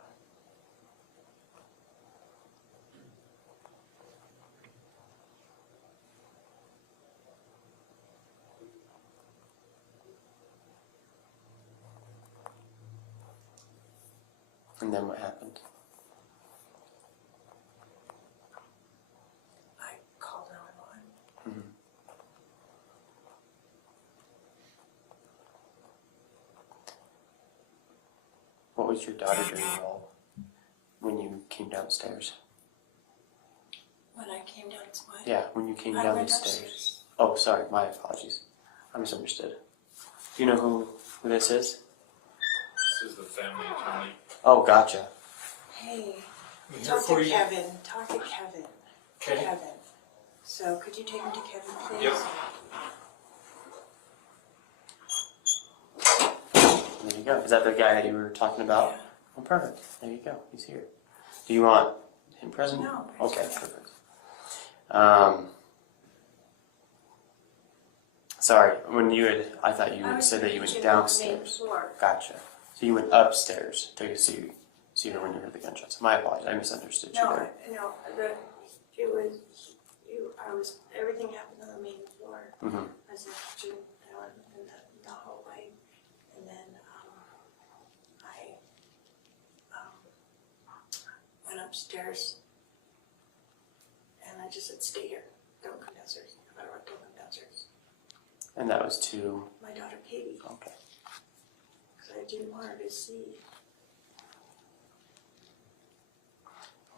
And then what happened? I called 911. Mm-hmm. What was your daughter doing all when you came downstairs? When I came down, what? Yeah, when you came I down the went stairs. upstairs. Oh, sorry, my apologies. I misunderstood. Do you know who this is? This is the family attorney. Oh, gotcha. Hey, I'm here talk for to you. Kevin. Talk to Kevin. Okay. Kevin. So could you take him to Kevin, please? Yep. There you go. Is that the guy that you were talking about? Yeah. Oh, perfect. There you go. He's here. Do you want him present? No. Okay, perfect. Sorry, when you had, I thought you I had was said that you in the went kitchen on the main downstairs. floor. Gotcha. So you went upstairs to see her when you heard the gunshots. My apologies, I misunderstood you No, there. everything happened on the main floor. Mm-hmm. I was in the kitchen, down in the hallway, and then I went upstairs, and I just said, "Stay here, don't come downstairs." Don't come downstairs. And that was to, My daughter Katie, okay. because I didn't want her to see.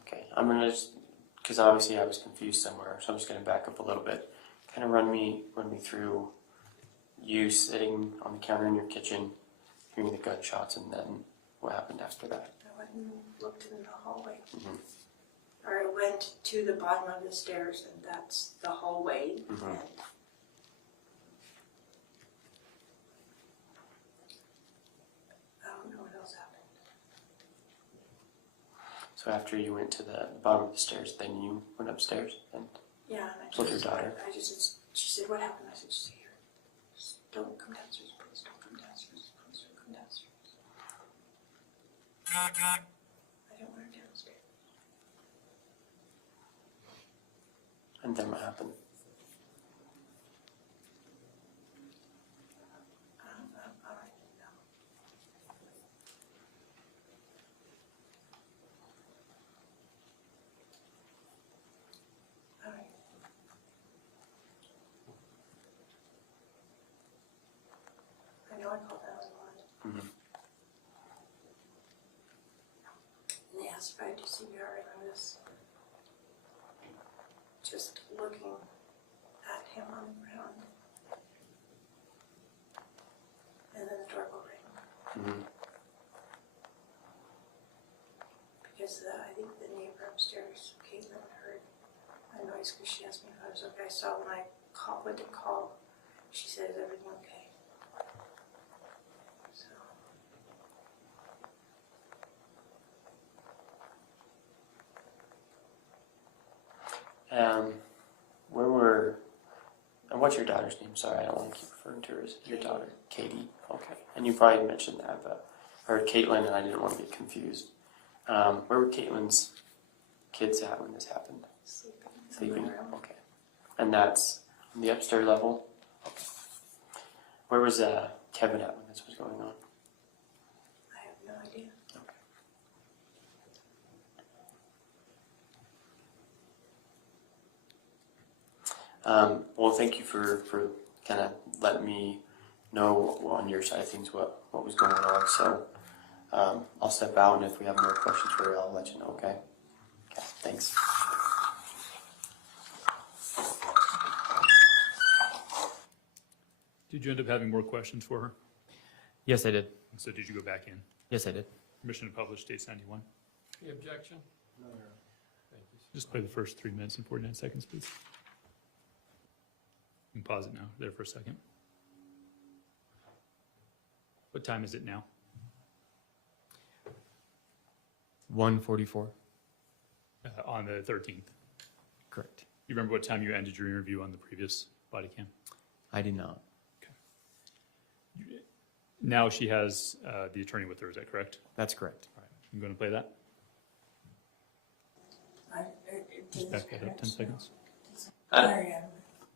Okay, I'm gonna just, because obviously I was confused somewhere, so I'm just gonna back up a little bit. Kind of run me through you sitting on the counter in your kitchen, hearing the gunshots, and then what happened after that. I went and looked in the hallway. Mm-hmm. Or I went to the bottom of the stairs, and that's the hallway. Mm-hmm. And I don't know what else happened. So after you went to the bottom of the stairs, then you went upstairs and Yeah, and I told your daughter. she said, "What happened?" I said, "Just here. Just don't come downstairs, please. Don't come downstairs. Please don't come downstairs." I don't want her downstairs. And then what happened? All right, no. All right. I know I called 911. Mm-hmm. And they asked if I do CPR, and I was just looking at him on the ground. And then the doorbell rang. Mm-hmm. Because I think the neighbor upstairs, Caitlin, heard a noise because she asked me if I was okay. So when I went to call, she said, "Is everything okay?" So. And what's your daughter's name? Sorry, I don't want to keep referring to her as your daughter. Katie. Okay. And you probably mentioned that, but I heard Caitlin and I didn't want to get confused. Where were Caitlin's kids at when this happened? Sleeping? Okay. And that's on the upstairs level? Okay. Where was Kevin at when this was going on? I have no idea. Well, thank you for kind of letting me know on your side of things what was going on. So I'll step out, and if we have more questions for you, I'll let you know, okay? Okay, thanks. Did you end up having more questions for her? Yes, I did. So did you go back in? Yes, I did. Permission to publish dates 91. Any objection? No, Your Honor. Thank you. Just play the first 3 minutes and 49 seconds, please. You can pause it now, there for a second. What time is it now? 1:44. On the 13th. Correct. You remember what time you ended your interview on the previous body cam? I did not. Now she has the attorney with her, is that correct? That's correct. All right. You going to play that? Just back that up 10 seconds. I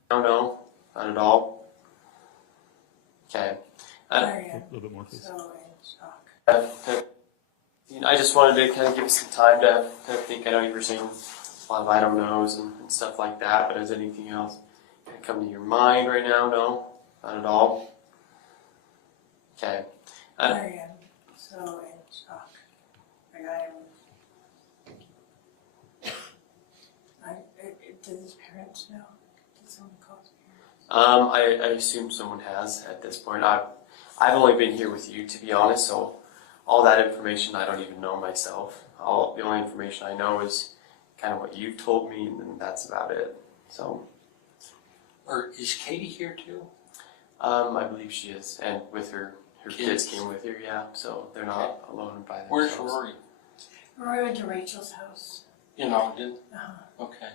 don't know, not at all. Okay. A little bit more, please. I just wanted to kind of give you some time to kind of think. I know you were saying a lot of I don't knows and stuff like that, but has anything else kind of come to your mind right now? No, not at all. Okay. I am so in shock. Like did his parents know? Did someone call his parents? I assume someone has at this point. I've only been here with you, to be honest, so all that information I don't even know myself. The only information I know is kind of what you've told me, and then that's about it. So. Or is Katie here too? I believe she is, and with her kids came with her, yeah, so they're not alone by themselves. Where's Rory? Rory went to Rachel's house. In Ogden? Uh-huh. Okay.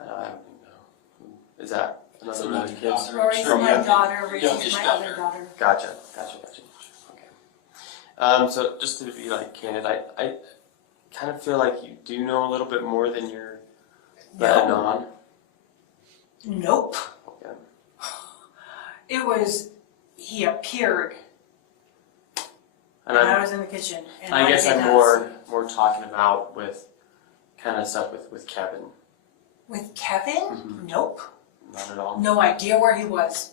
I don't even know. Is that another one of the kids? Rory's my daughter, Rachel's Youngest my daughter. other daughter. Gotcha. Okay. So just to be like candid, I kind of feel like you do know a little bit more than you're letting on. Nope. Okay. It was, he appeared, And I was in the kitchen. And I guess did I'm not see- more talking about with kind of stuff with Kevin. With Kevin? Mm-hmm. Nope. Not at all. No idea where he was.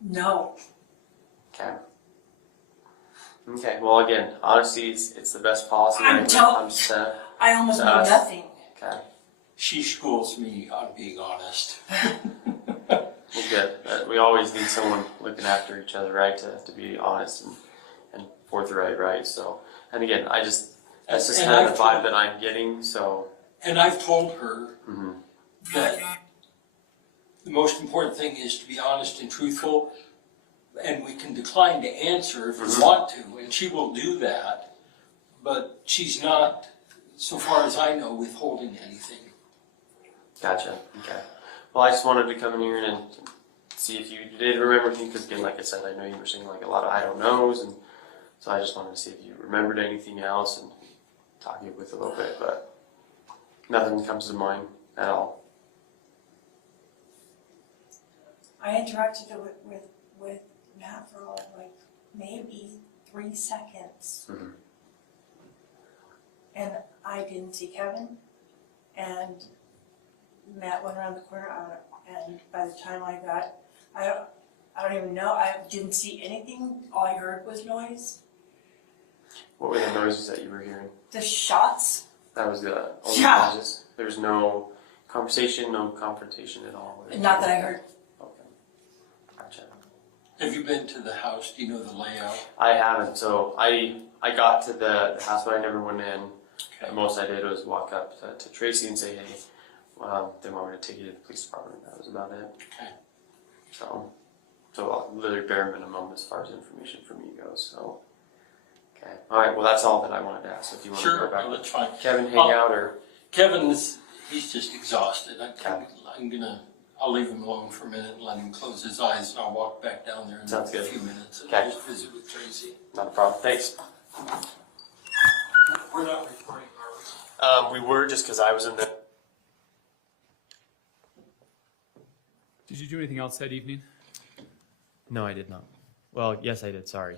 No. Okay. Okay. Well, again, honesty it's the best policy when it comes to. I almost know us. nothing. Okay. She schools me on being honest. Well, good. We always need someone looking after each other, right? To be honest and forthright, right? So, and again, that's just And kind of I've the vibe told- that I'm getting. So. And I've told her Mm-hmm. that the most important thing is to be honest and truthful, and we can decline to answer if we want to, and she will do that, but she's not, so far as I know, withholding anything. Gotcha. Okay. Well, I just wanted to come in here and see if you did remember anything, because again, like I said, I know you were saying like a lot of I don't knows, and so I just wanted to see if you remembered anything else and talk you with a little bit, but nothing comes to mind at all. I interacted with Matt for like maybe 3 seconds. Mm-hmm. And I didn't see Kevin. And Matt went around the corner, and by the time I got, I don't even know, I didn't see anything. All I heard was noise. What were the noises that you were hearing? The shots. That was the only Yeah. noises. There's no conversation, no confrontation at all. Not that I heard. Okay. Gotcha. Have you been to the house? Do you know the layout? I haven't. So I got to the house, but I never went in. Okay. The most I did was walk up to Tracey and say, hey, they want me to take you to the police department. That was about it. Okay. So literally bare minimum as far as information from you goes. So, okay. All right. Well, that's all that I wanted to ask. So if you want to Sure, go back, well, that's fine. Kevin, hang out or. Kevin, he's just exhausted. I'll leave him alone for a minute and let him close his eyes, and I'll walk back down there in Sounds a good. few minutes and Okay. just visit with Tracy. Not a problem. Thanks. We're not recording, are we? We were just because I was in the. Did you do anything else that evening? No, I did not. Well, yes, I did. Sorry.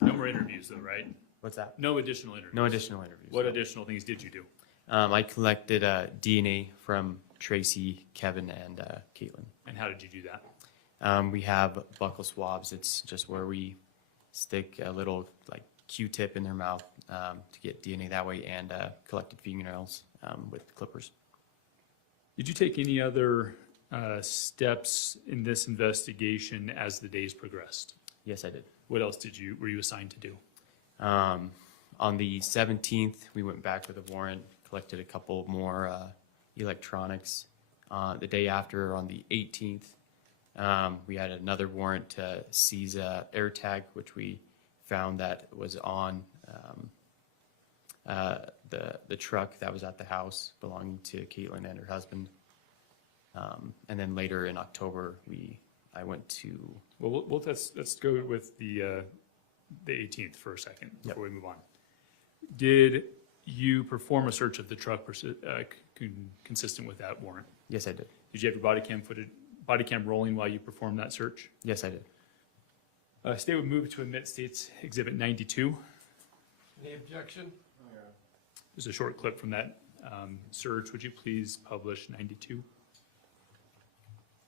No more interviews though, right? What's that? No additional interviews. No additional interviews. What additional things did you do? I collected DNA from Tracey, Kevin, and Caitlin. And how did you do that? We have buccal swabs. It's just where we stick a little like Q-tip in their mouth to get DNA that way, and collected fingernails with clippers. Did you take any other steps in this investigation as the days progressed? Yes, I did. What else were you assigned to do? On the 17th, we went back with a warrant, collected a couple more electronics. The day after, on the 18th, we had another warrant to seize a air tag, which we found that was on the truck that was at the house belonging to Caitlin and her husband. And then later in October, I went to. Well, let's go with the 18th for a second before we move on. Did you perform a search of the truck consistent with that warrant? Yes, I did. Did you have your body cam rolling while you performed that search? Yes, I did. State would move to admit State's Exhibit 92. Any objection? There's a short clip from that search. Would you please publish 92?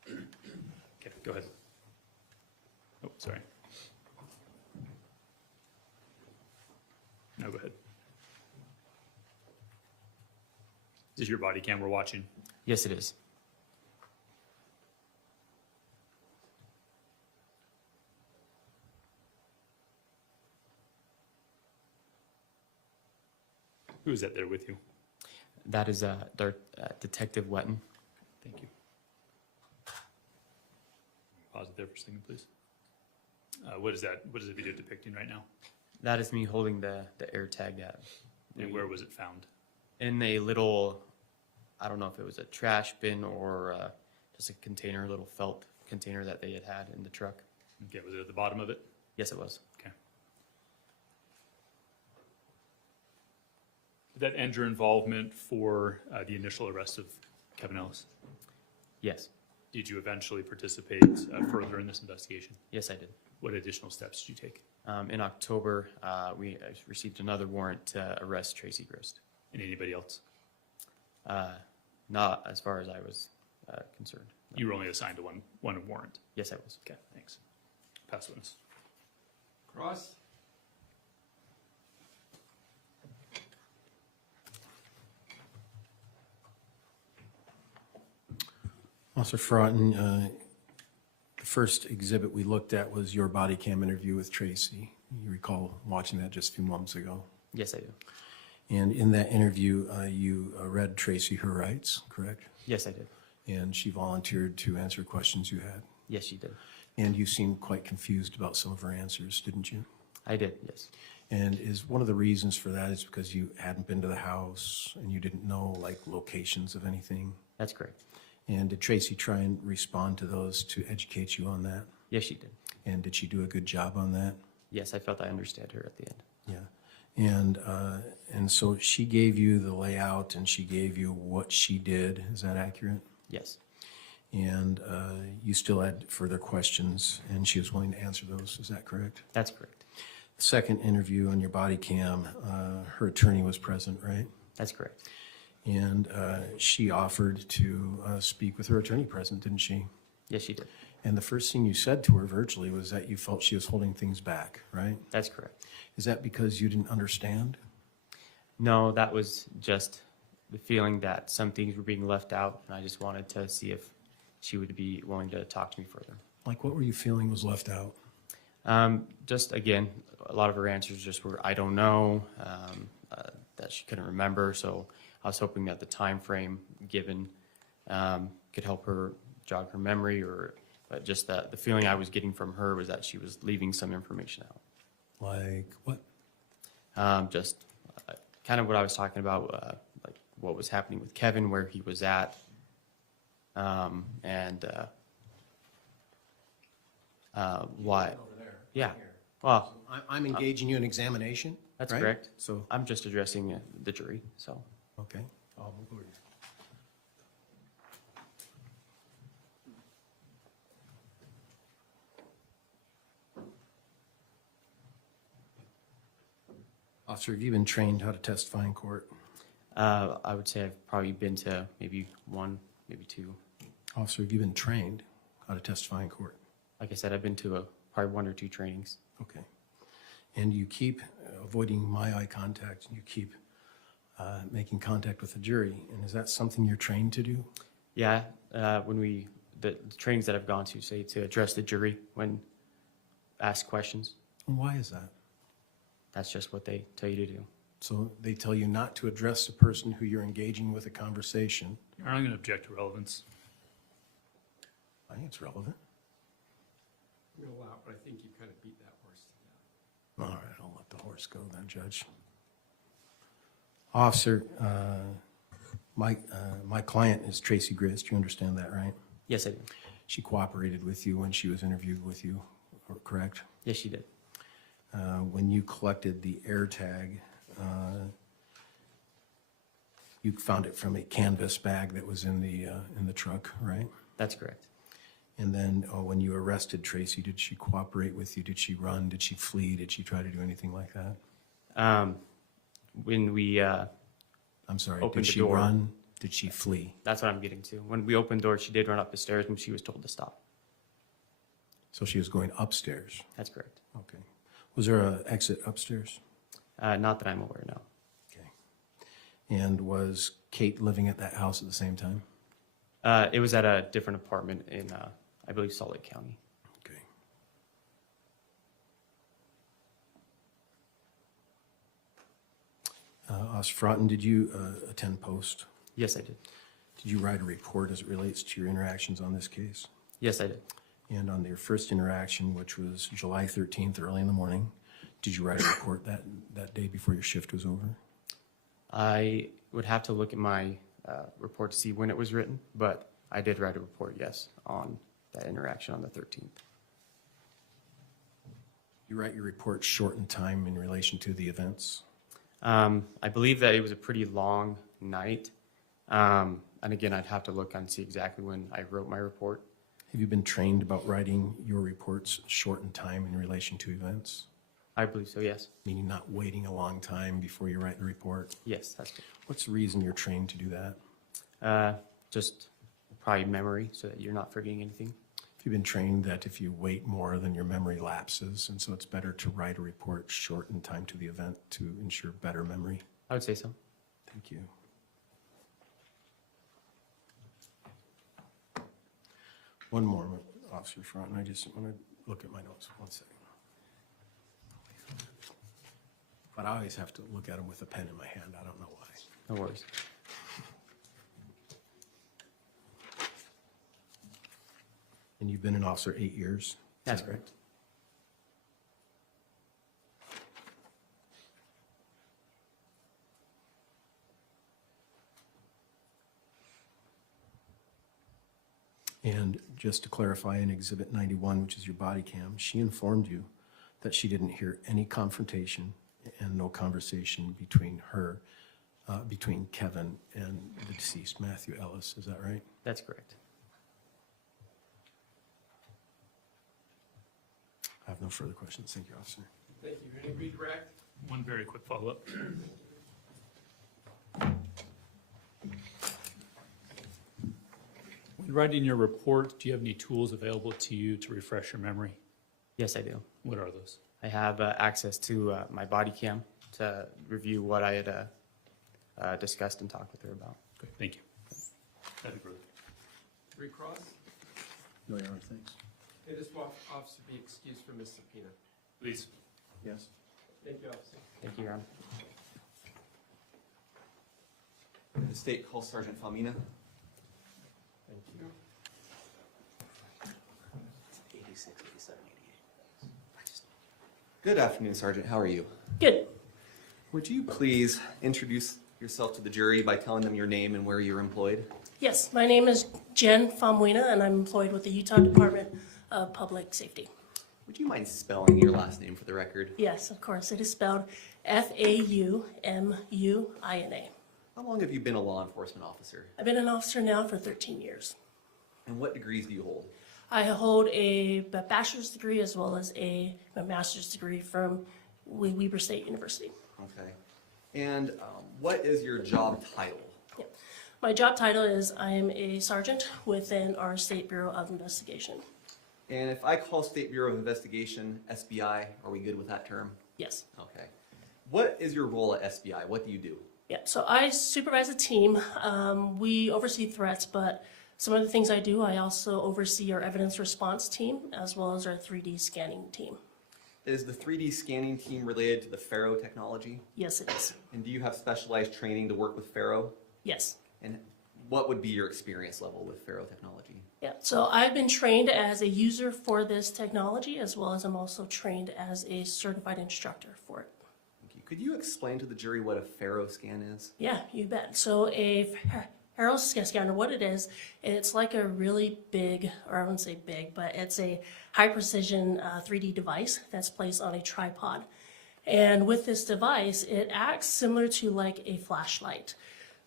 Okay, go ahead. Oh, sorry. No, go ahead. Is your body cam we're watching? Yes, it is. Who is that there with you? That is Detective Wetton. Thank you. Pause it there for a second, please. What is that? What is the video depicting right now? That is me holding the air tag. And where was it found? In a little, I don't know if it was a trash bin or just a container, a little felt container that they had in the truck. Okay, was it at the bottom of it? Yes, it was. Okay. Did that end your involvement for the initial arrest of Kevin Ellis? Yes. Did you eventually participate further in this investigation? Yes, I did. What additional steps did you take? In October, we received another warrant to arrest Tracey Grist. And anybody else? Not as far as I was concerned. No. You were only assigned to one warrant? Yes, I was. Okay, thanks. Pass witness. Cross? Officer Froughton, the first exhibit we looked at was your body cam interview with Tracey. You recall watching that just a few months ago. Yes, I do. And in that interview, you read Tracey her rights, correct? Yes, I did. And she volunteered to answer questions you had. Yes, she did. And you seemed quite confused about some of her answers, didn't you? I did, yes. And is one of the reasons for that is because you hadn't been to the house and you didn't know like locations of anything? That's correct. And did Tracey try and respond to those to educate you on that? Yes, she did. And did she do a good job on that? Yes, I felt I understood her at the end. Yeah. And so she gave you the layout and she gave you what she did. Is that accurate? Yes. And you still had further questions and she was willing to answer those. Is that correct? That's correct. The second interview on your body cam, her attorney was present, right? That's correct. And she offered to speak with her attorney present, didn't she? Yes, she did. And the first thing you said to her virtually was that you felt she was holding things back, right? That's correct. Is that because you didn't understand? No, that was just the feeling that some things were being left out, and I just wanted to see if she would be willing to talk to me further. Like, what were you feeling was left out? Just, again, a lot of her answers just were, I don't know, that she couldn't remember, so I was hoping that the time frame given could help her jog her memory, or just that the feeling I was getting from her was that she was leaving some information out. Like what? Just kind of what I was talking about, like what was happening with Kevin, where he was at, and why. Yeah. Well, I'm engaging you in examination. That's right? correct. So I'm just addressing the jury. So okay, I'll move over. Officer, have you been trained how to testify in court? I would say I've probably been to maybe one, maybe two. Officer, have you been trained how to testify in court? Like I said, I've been to probably one or two trainings. Okay. And you keep avoiding my eye contact, and you keep making contact with the jury. And is that something you're trained to do? Yeah, when the trainings that I've gone to say to address the jury when asked questions. And why is that? That's just what they tell you to do. So they tell you not to address the person who you're engaging with a conversation. I'm going to object to relevance. I think it's relevant. I'm gonna allow it, but I think you kind of beat that horse to death. All right, I'll let the horse go then, Judge. Officer, my client is Tracey Grist. You understand that, right? Yes, I do. She cooperated with you when she was interviewed with you, correct? Yes, she did. When you collected the air tag, you found it from a canvas bag that was in the truck, right? That's correct. And then when you arrested Tracey, did she cooperate with you? Did she run? Did she flee? Did she try to do anything like that? When we I'm sorry, opened did the she door, run? Did she flee? That's what I'm getting to. When we opened the door, she did run up the stairs when she was told to stop. So she was going upstairs? That's correct. Okay. Was there an exit upstairs? Not that I'm aware, no. Okay. And was Kate living at that house at the same time? It was at a different apartment in, I believe, Salt Lake County. Okay. Officer Fraughton, did you attend post? Yes, I did. Did you write a report as it relates to your interactions on this case? Yes, I did. And on your first interaction, which was July 13th, early in the morning, did you write a report that day before your shift was over? I would have to look at my report to see when it was written, but I did write a report, yes, on that interaction on the 13th. You write your report short in time in relation to the events? I believe that it was a pretty long night. And again, I'd have to look and see exactly when I wrote my report. Have you been trained about writing your reports short in time in relation to events? I believe so, yes. Meaning not waiting a long time before you write the report? Yes, that's good. What's the reason you're trained to do that? Just probably memory, so that you're not forgetting anything. Have you been trained that if you wait more, then your memory lapses, and so it's better to write a report short in time to the event to ensure better memory? I would say so. Thank you. One more, Officer Fraughton. I just want to look at my notes. 1 second. But I always have to look at them with a pen in my hand. I don't know why. No worries. And you've been an officer 8 years? That's correct. And just to clarify, in Exhibit 91, which is your body cam, she informed you that she didn't hear any confrontation and no conversation between her, between Kevin and the deceased, Matthew Ellis. Is that right? That's correct. I have no further questions. Thank you, Officer. Thank you. Any redirect? One very quick follow-up. When writing your report, do you have any tools available to you to refresh your memory? Yes, I do. What are those? I have access to my body cam to review what I had discussed and talked with her about. Great, thank you. That'd be great. Recross? No, Your Honor, thanks. May this officer be excused from his subpoena? Please. Yes. Thank you, officer. Thank you, Your Honor. The state calls Sergeant Faumuina. Thank you. 86, 87, 88. Good afternoon, Sergeant. How are you? Good. Would you please introduce yourself to the jury by telling them your name and where you're employed? Yes, my name is Jen Faumuina, and I'm employed with the Utah Department of Public Safety. Would you mind spelling your last name for the record? Yes, of course. It is spelled Faumuina. How long have you been a law enforcement officer? I've been an officer now for 13 years. And what degrees do you hold? I hold a bachelor's degree as well as a master's degree from Weber State University. Okay. And what is your job title? Yeah. My job title is I am a sergeant within our State Bureau of Investigation. And if I call State Bureau of Investigation SBI, are we good with that term? Yes. Okay. What is your role at SBI? What do you do? Yeah, so I supervise a team. We oversee threats, but Some of the things I do, I also oversee our evidence response team as well as our 3D scanning team. Is the 3D scanning team related to the Pharoah technology? Yes, it is. And do you have specialized training to work with Pharoah? Yes. And what would be your experience level with Pharoah technology? Yeah, so I've been trained as a user for this technology as well as I'm also trained as a certified instructor for it. Thank you. Could you explain to the jury what a Pharoah scan is? Yeah, you bet. So a Pharoah scanner, what it is, it's like a really big, or I wouldn't say big, but it's a high precision 3D device that's placed on a tripod. And with this device, it acts similar to like a flashlight.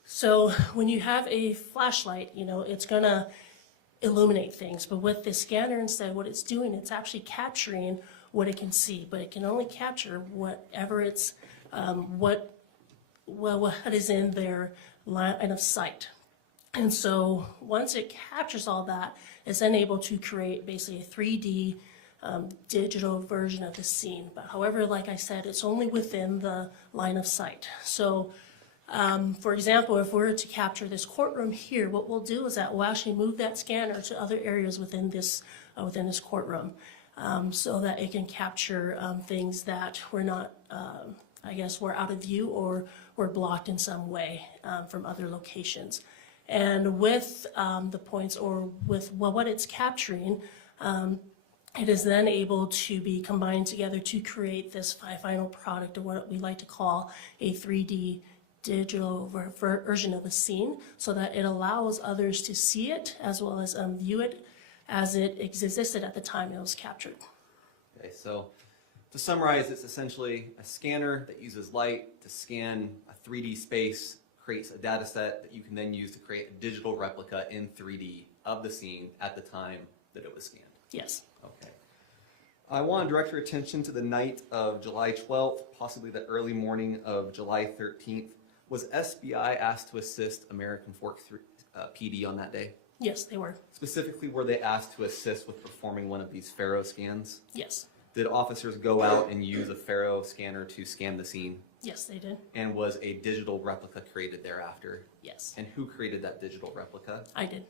So when you have a flashlight, you know, it's gonna illuminate things, but with this scanner instead, what it's doing, it's actually capturing what it can see, but it can only capture whatever it's, what is in their line of sight. And so once it captures all that, it's then able to create basically a 3D digital version of the scene. But however, like I said, it's only within the line of sight. So for example, if we were to capture this courtroom here, what we'll do is that we'll actually move that scanner to other areas within this courtroom so that it can capture things that were not, I guess, were out of view or were blocked in some way from other locations. And with the points or with what it's capturing, it is then able to be combined together to create this final product, or what we like to call a 3D digital version of a scene, so that it allows others to see it as well as view it as it existed at the time it was captured. Okay, so to summarize, it's essentially a scanner that uses light to scan a 3D space, creates a data set that you can then use to create a digital replica in 3D of the scene at the time that it was scanned. Yes. Okay. I want to direct your attention to the night of July 12th, possibly the early morning of July 13th. Was SBI asked to assist American Fork PD on that day? Yes, they were. Specifically, were they asked to assist with performing one of these Pharoah scans? Yes. Did officers go out and use a Pharoah scanner to scan the scene? Yes, they did. And was a digital replica created thereafter? Yes. And who created that digital replica? I did.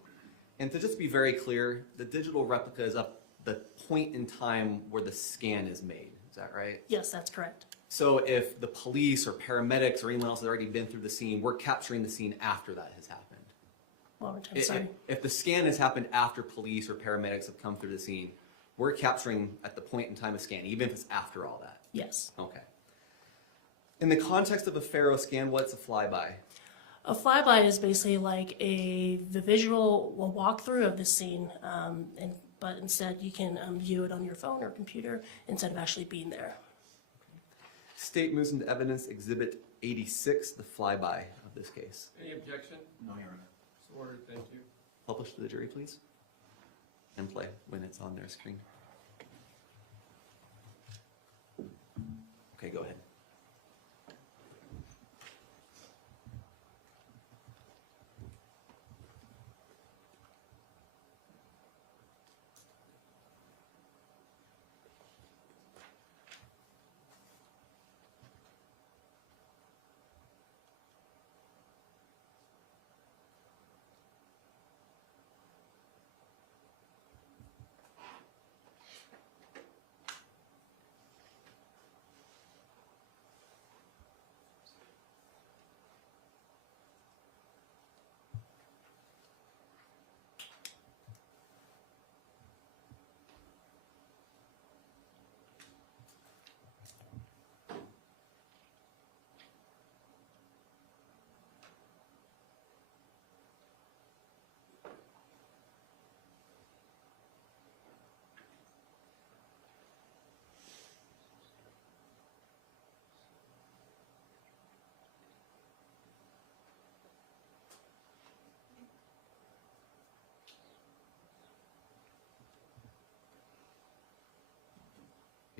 And to just be very clear, the digital replica is up the point in time where the scan is made. Is that right? Yes, that's correct. So if the police or paramedics or anyone else has already been through the scene, we're capturing the scene after that has happened. Sorry. If the scan has happened after police or paramedics have come through the scene, we're capturing at the point in time of scan, even if it's after all that. Yes. Okay. In the context of a Pharoah scan, what's a flyby? A flyby is basically like the visual walkthrough of the scene, but instead you can view it on your phone or computer instead of actually being there. State moves into evidence exhibit 86, the flyby of this case. Any objection? No, Your Honor. So ordered, thank you. Publish to the jury, please. And play when it's on their screen. Okay, go ahead.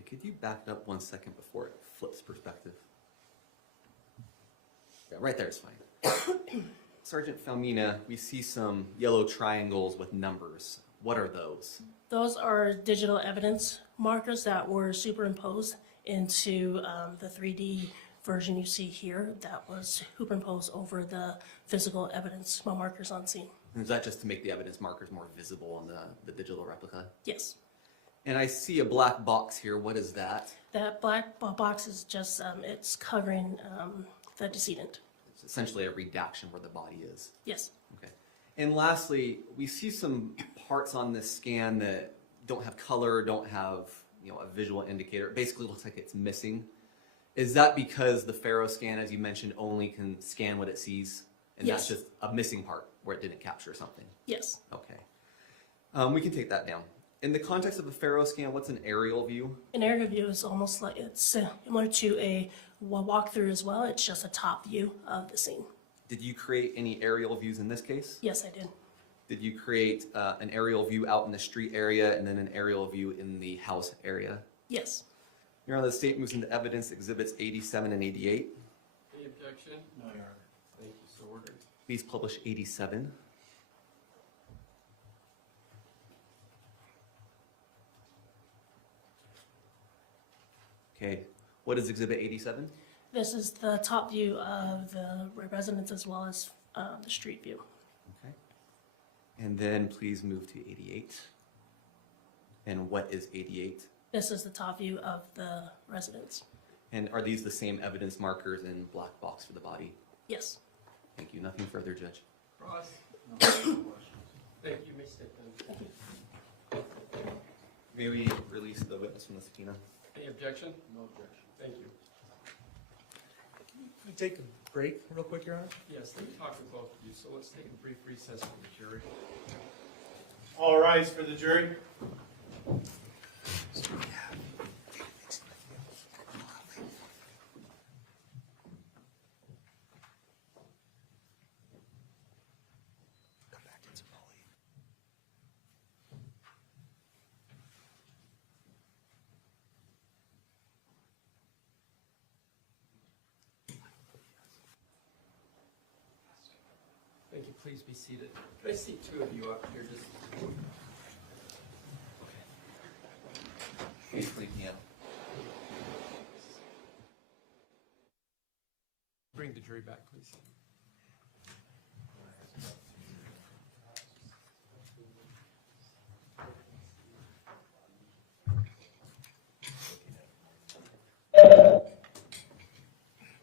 Could you back it up 1 second before it flips perspective? Yeah, right there is fine. Sergeant Faumuina, we see some yellow triangles with numbers. What are those? Those are digital evidence markers that were superimposed into the 3D version you see here that was superimposed over the physical evidence markers on scene. And is that just to make the evidence markers more visible on the digital replica? Yes. And I see a black box here. What is that? That black box is just, it's covering the decedent. It's essentially a redaction where the body is. Yes. Okay. And lastly, we see some parts on this scan that don't have color, don't have a visual indicator. It basically looks like it's missing. Is that because the Pharoah scan, as you mentioned, only can scan what it sees? And Yes. that's just a missing part where it didn't capture something? Yes. Okay. We can take that down. In the context of a Pharoah scan, what's an aerial view? An aerial view is almost like it's similar to a walkthrough as well. It's just a top view of the scene. Did you create any aerial views in this case? Yes, I did. Did you create an aerial view out in the street area and then an aerial view in the house area? Yes. Your Honor, the state moves into evidence exhibits 87 and 88. Any objection? No, Your Honor. Thank you, so ordered. Please publish 87. Okay, what is exhibit 87? This is the top view of the residence as well as the street view. Okay. And then please move to 88. And what is 88? This is the top view of the residence. And are these the same evidence markers in black box for the body? Yes. Thank you. Nothing further, Judge. Ross? Thank you, may step down. May we release the witness from the subpoena? Any objection? No objection. Thank you. Can we take a break real quick, Your Honor? Yes, let me talk with both of you, so let's take a brief recess for the jury. All rise for the jury. Thank you, please be seated. Can I see two of you up here just? Please leave me out. Bring the jury back, please.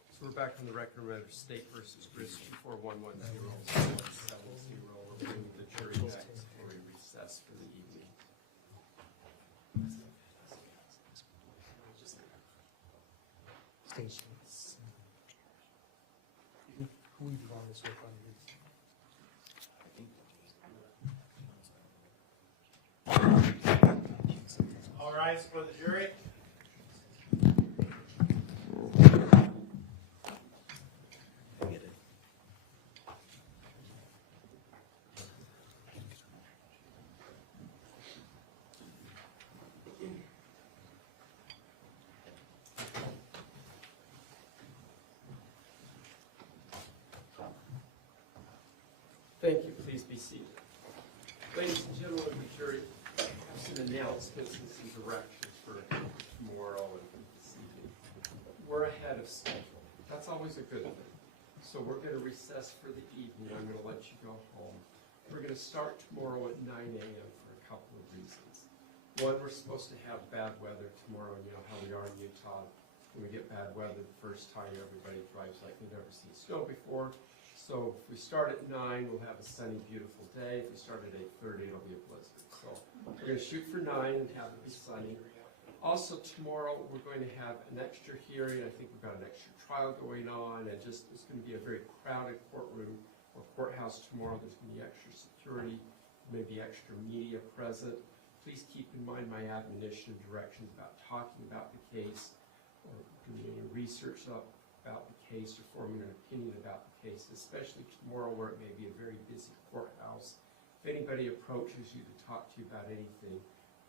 So we're back on the record of State versus Grist 2411070. We're bringing the jury back for a recess for the evening. Stations. Who we want this with on All rise for the jury. Thank you. Please be seated. Ladies and gentlemen of the jury, I have some announcements and some directions for tomorrow and this evening. We're ahead of schedule. That's always a good thing. So we're going to recess for the evening. I'm going to let you go home. We're going to start tomorrow at 9 a.m. for a couple of reasons. One, we're supposed to have bad weather tomorrow, and you know how we are in Utah. When we get bad weather, the first time everybody drives like they've never seen snow before. So if we start at 9, we'll have a sunny, beautiful day. If we start at 8:30, it'll be a blizzard. So we're going to shoot for 9 and have it be sunny. Also tomorrow, we're going to have an extra hearing. I think we've got an extra trial going on, and just it's going to be a very crowded courtroom or courthouse tomorrow. There's going to be extra security, maybe extra media present. Please keep in mind my admonition and directions about talking about the case or doing any research about the case or forming an opinion about the case, especially tomorrow where it may be a very busy courthouse. If anybody approaches you to talk to you about anything,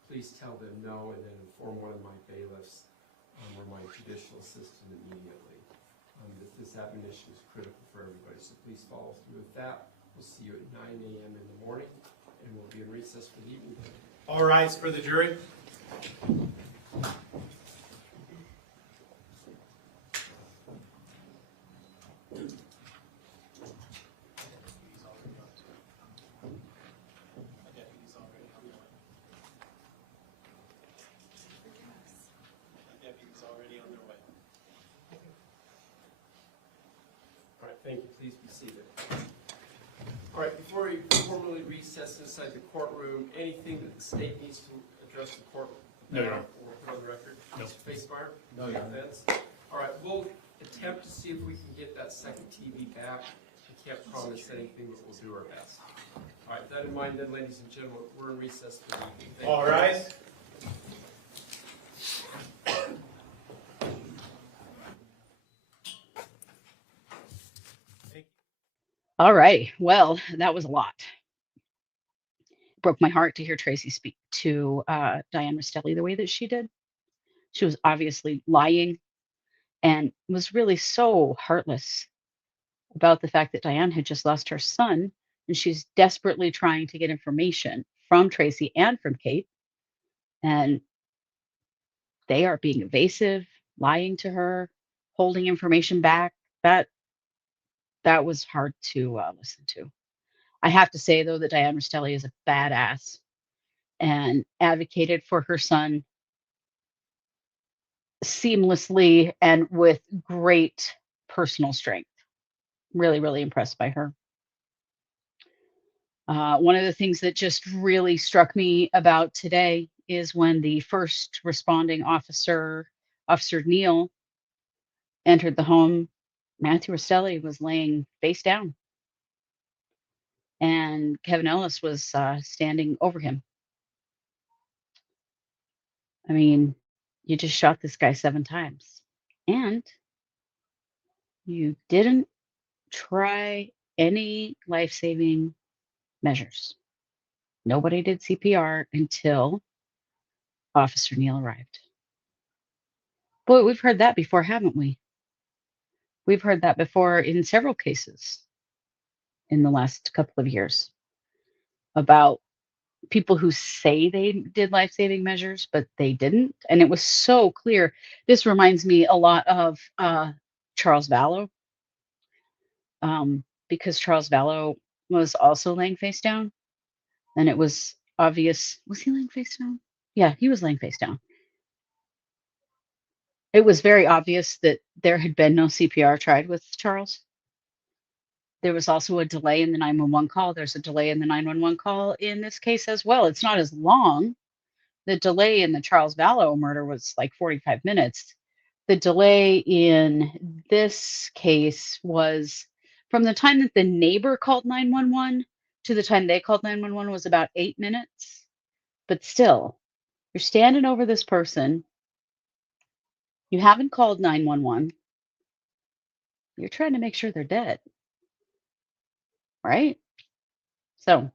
please tell them no and then inform one of my bailiffs or my judicial assistant immediately. This admonition is critical for everybody, so please follow through with that. We'll see you at 9 a.m. in the morning, and we'll be in recess for the evening. All rise for the jury. Thank you. Please be seated. All right, before we formally recess inside the courtroom, anything that the state needs to address the court No, Your Honor. or put on the record? No. Mr. Facemeyer? No, Your Honor. Defense? All right, we'll attempt to see if we can get that second TV back. We can't promise anything, but we'll do our best. All right, with that in mind then, ladies and gentlemen, we're in recess for the evening. Thank you. All right. All right. Well, that was a lot. Broke my heart to hear Tracey speak to Diane Restelli the way that she did. She was obviously lying and was really so heartless about the fact that Diane had just lost her son, and she's desperately trying to get information from Tracey and from Kate. And they are being evasive, lying to her, holding information back. That was hard to listen to. I have to say, though, that Diane Restelli is a badass and advocated for her son seamlessly and with great personal strength. Really, really impressed by her. One of the things that just really struck me about today is when the first responding officer, Officer Neal, entered the home, Matthew Restelli was laying face down. And Kevin Ellis was standing over him. I mean, you just shot this guy 7 times. And you didn't try any life-saving measures. Nobody did CPR until Officer Neal arrived. Boy, we've heard that before, haven't we? We've heard that before in several cases in the last couple of years about people who say they did life-saving measures, but they didn't. And it was so clear. This reminds me a lot of Charles Vallow, because Charles Vallow was also laying face down. And it was obvious. Was he laying face down? Yeah, he was laying face down. It was very obvious that there had been no CPR tried with Charles. There was also a delay in the 911 call. There's a delay in the 911 call in this case as well. It's not as long. The delay in the Charles Vallow murder was like 45 minutes. The delay in this case was from the time that the neighbor called 911 to the time they called 911 was about 8 minutes. But still, you're standing over this person. You haven't called 911. You're trying to make sure they're dead. Right? So,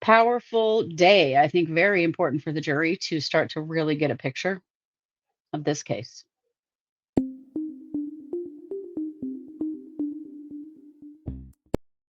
powerful day. I think very important for the jury to start to really get a picture of this case.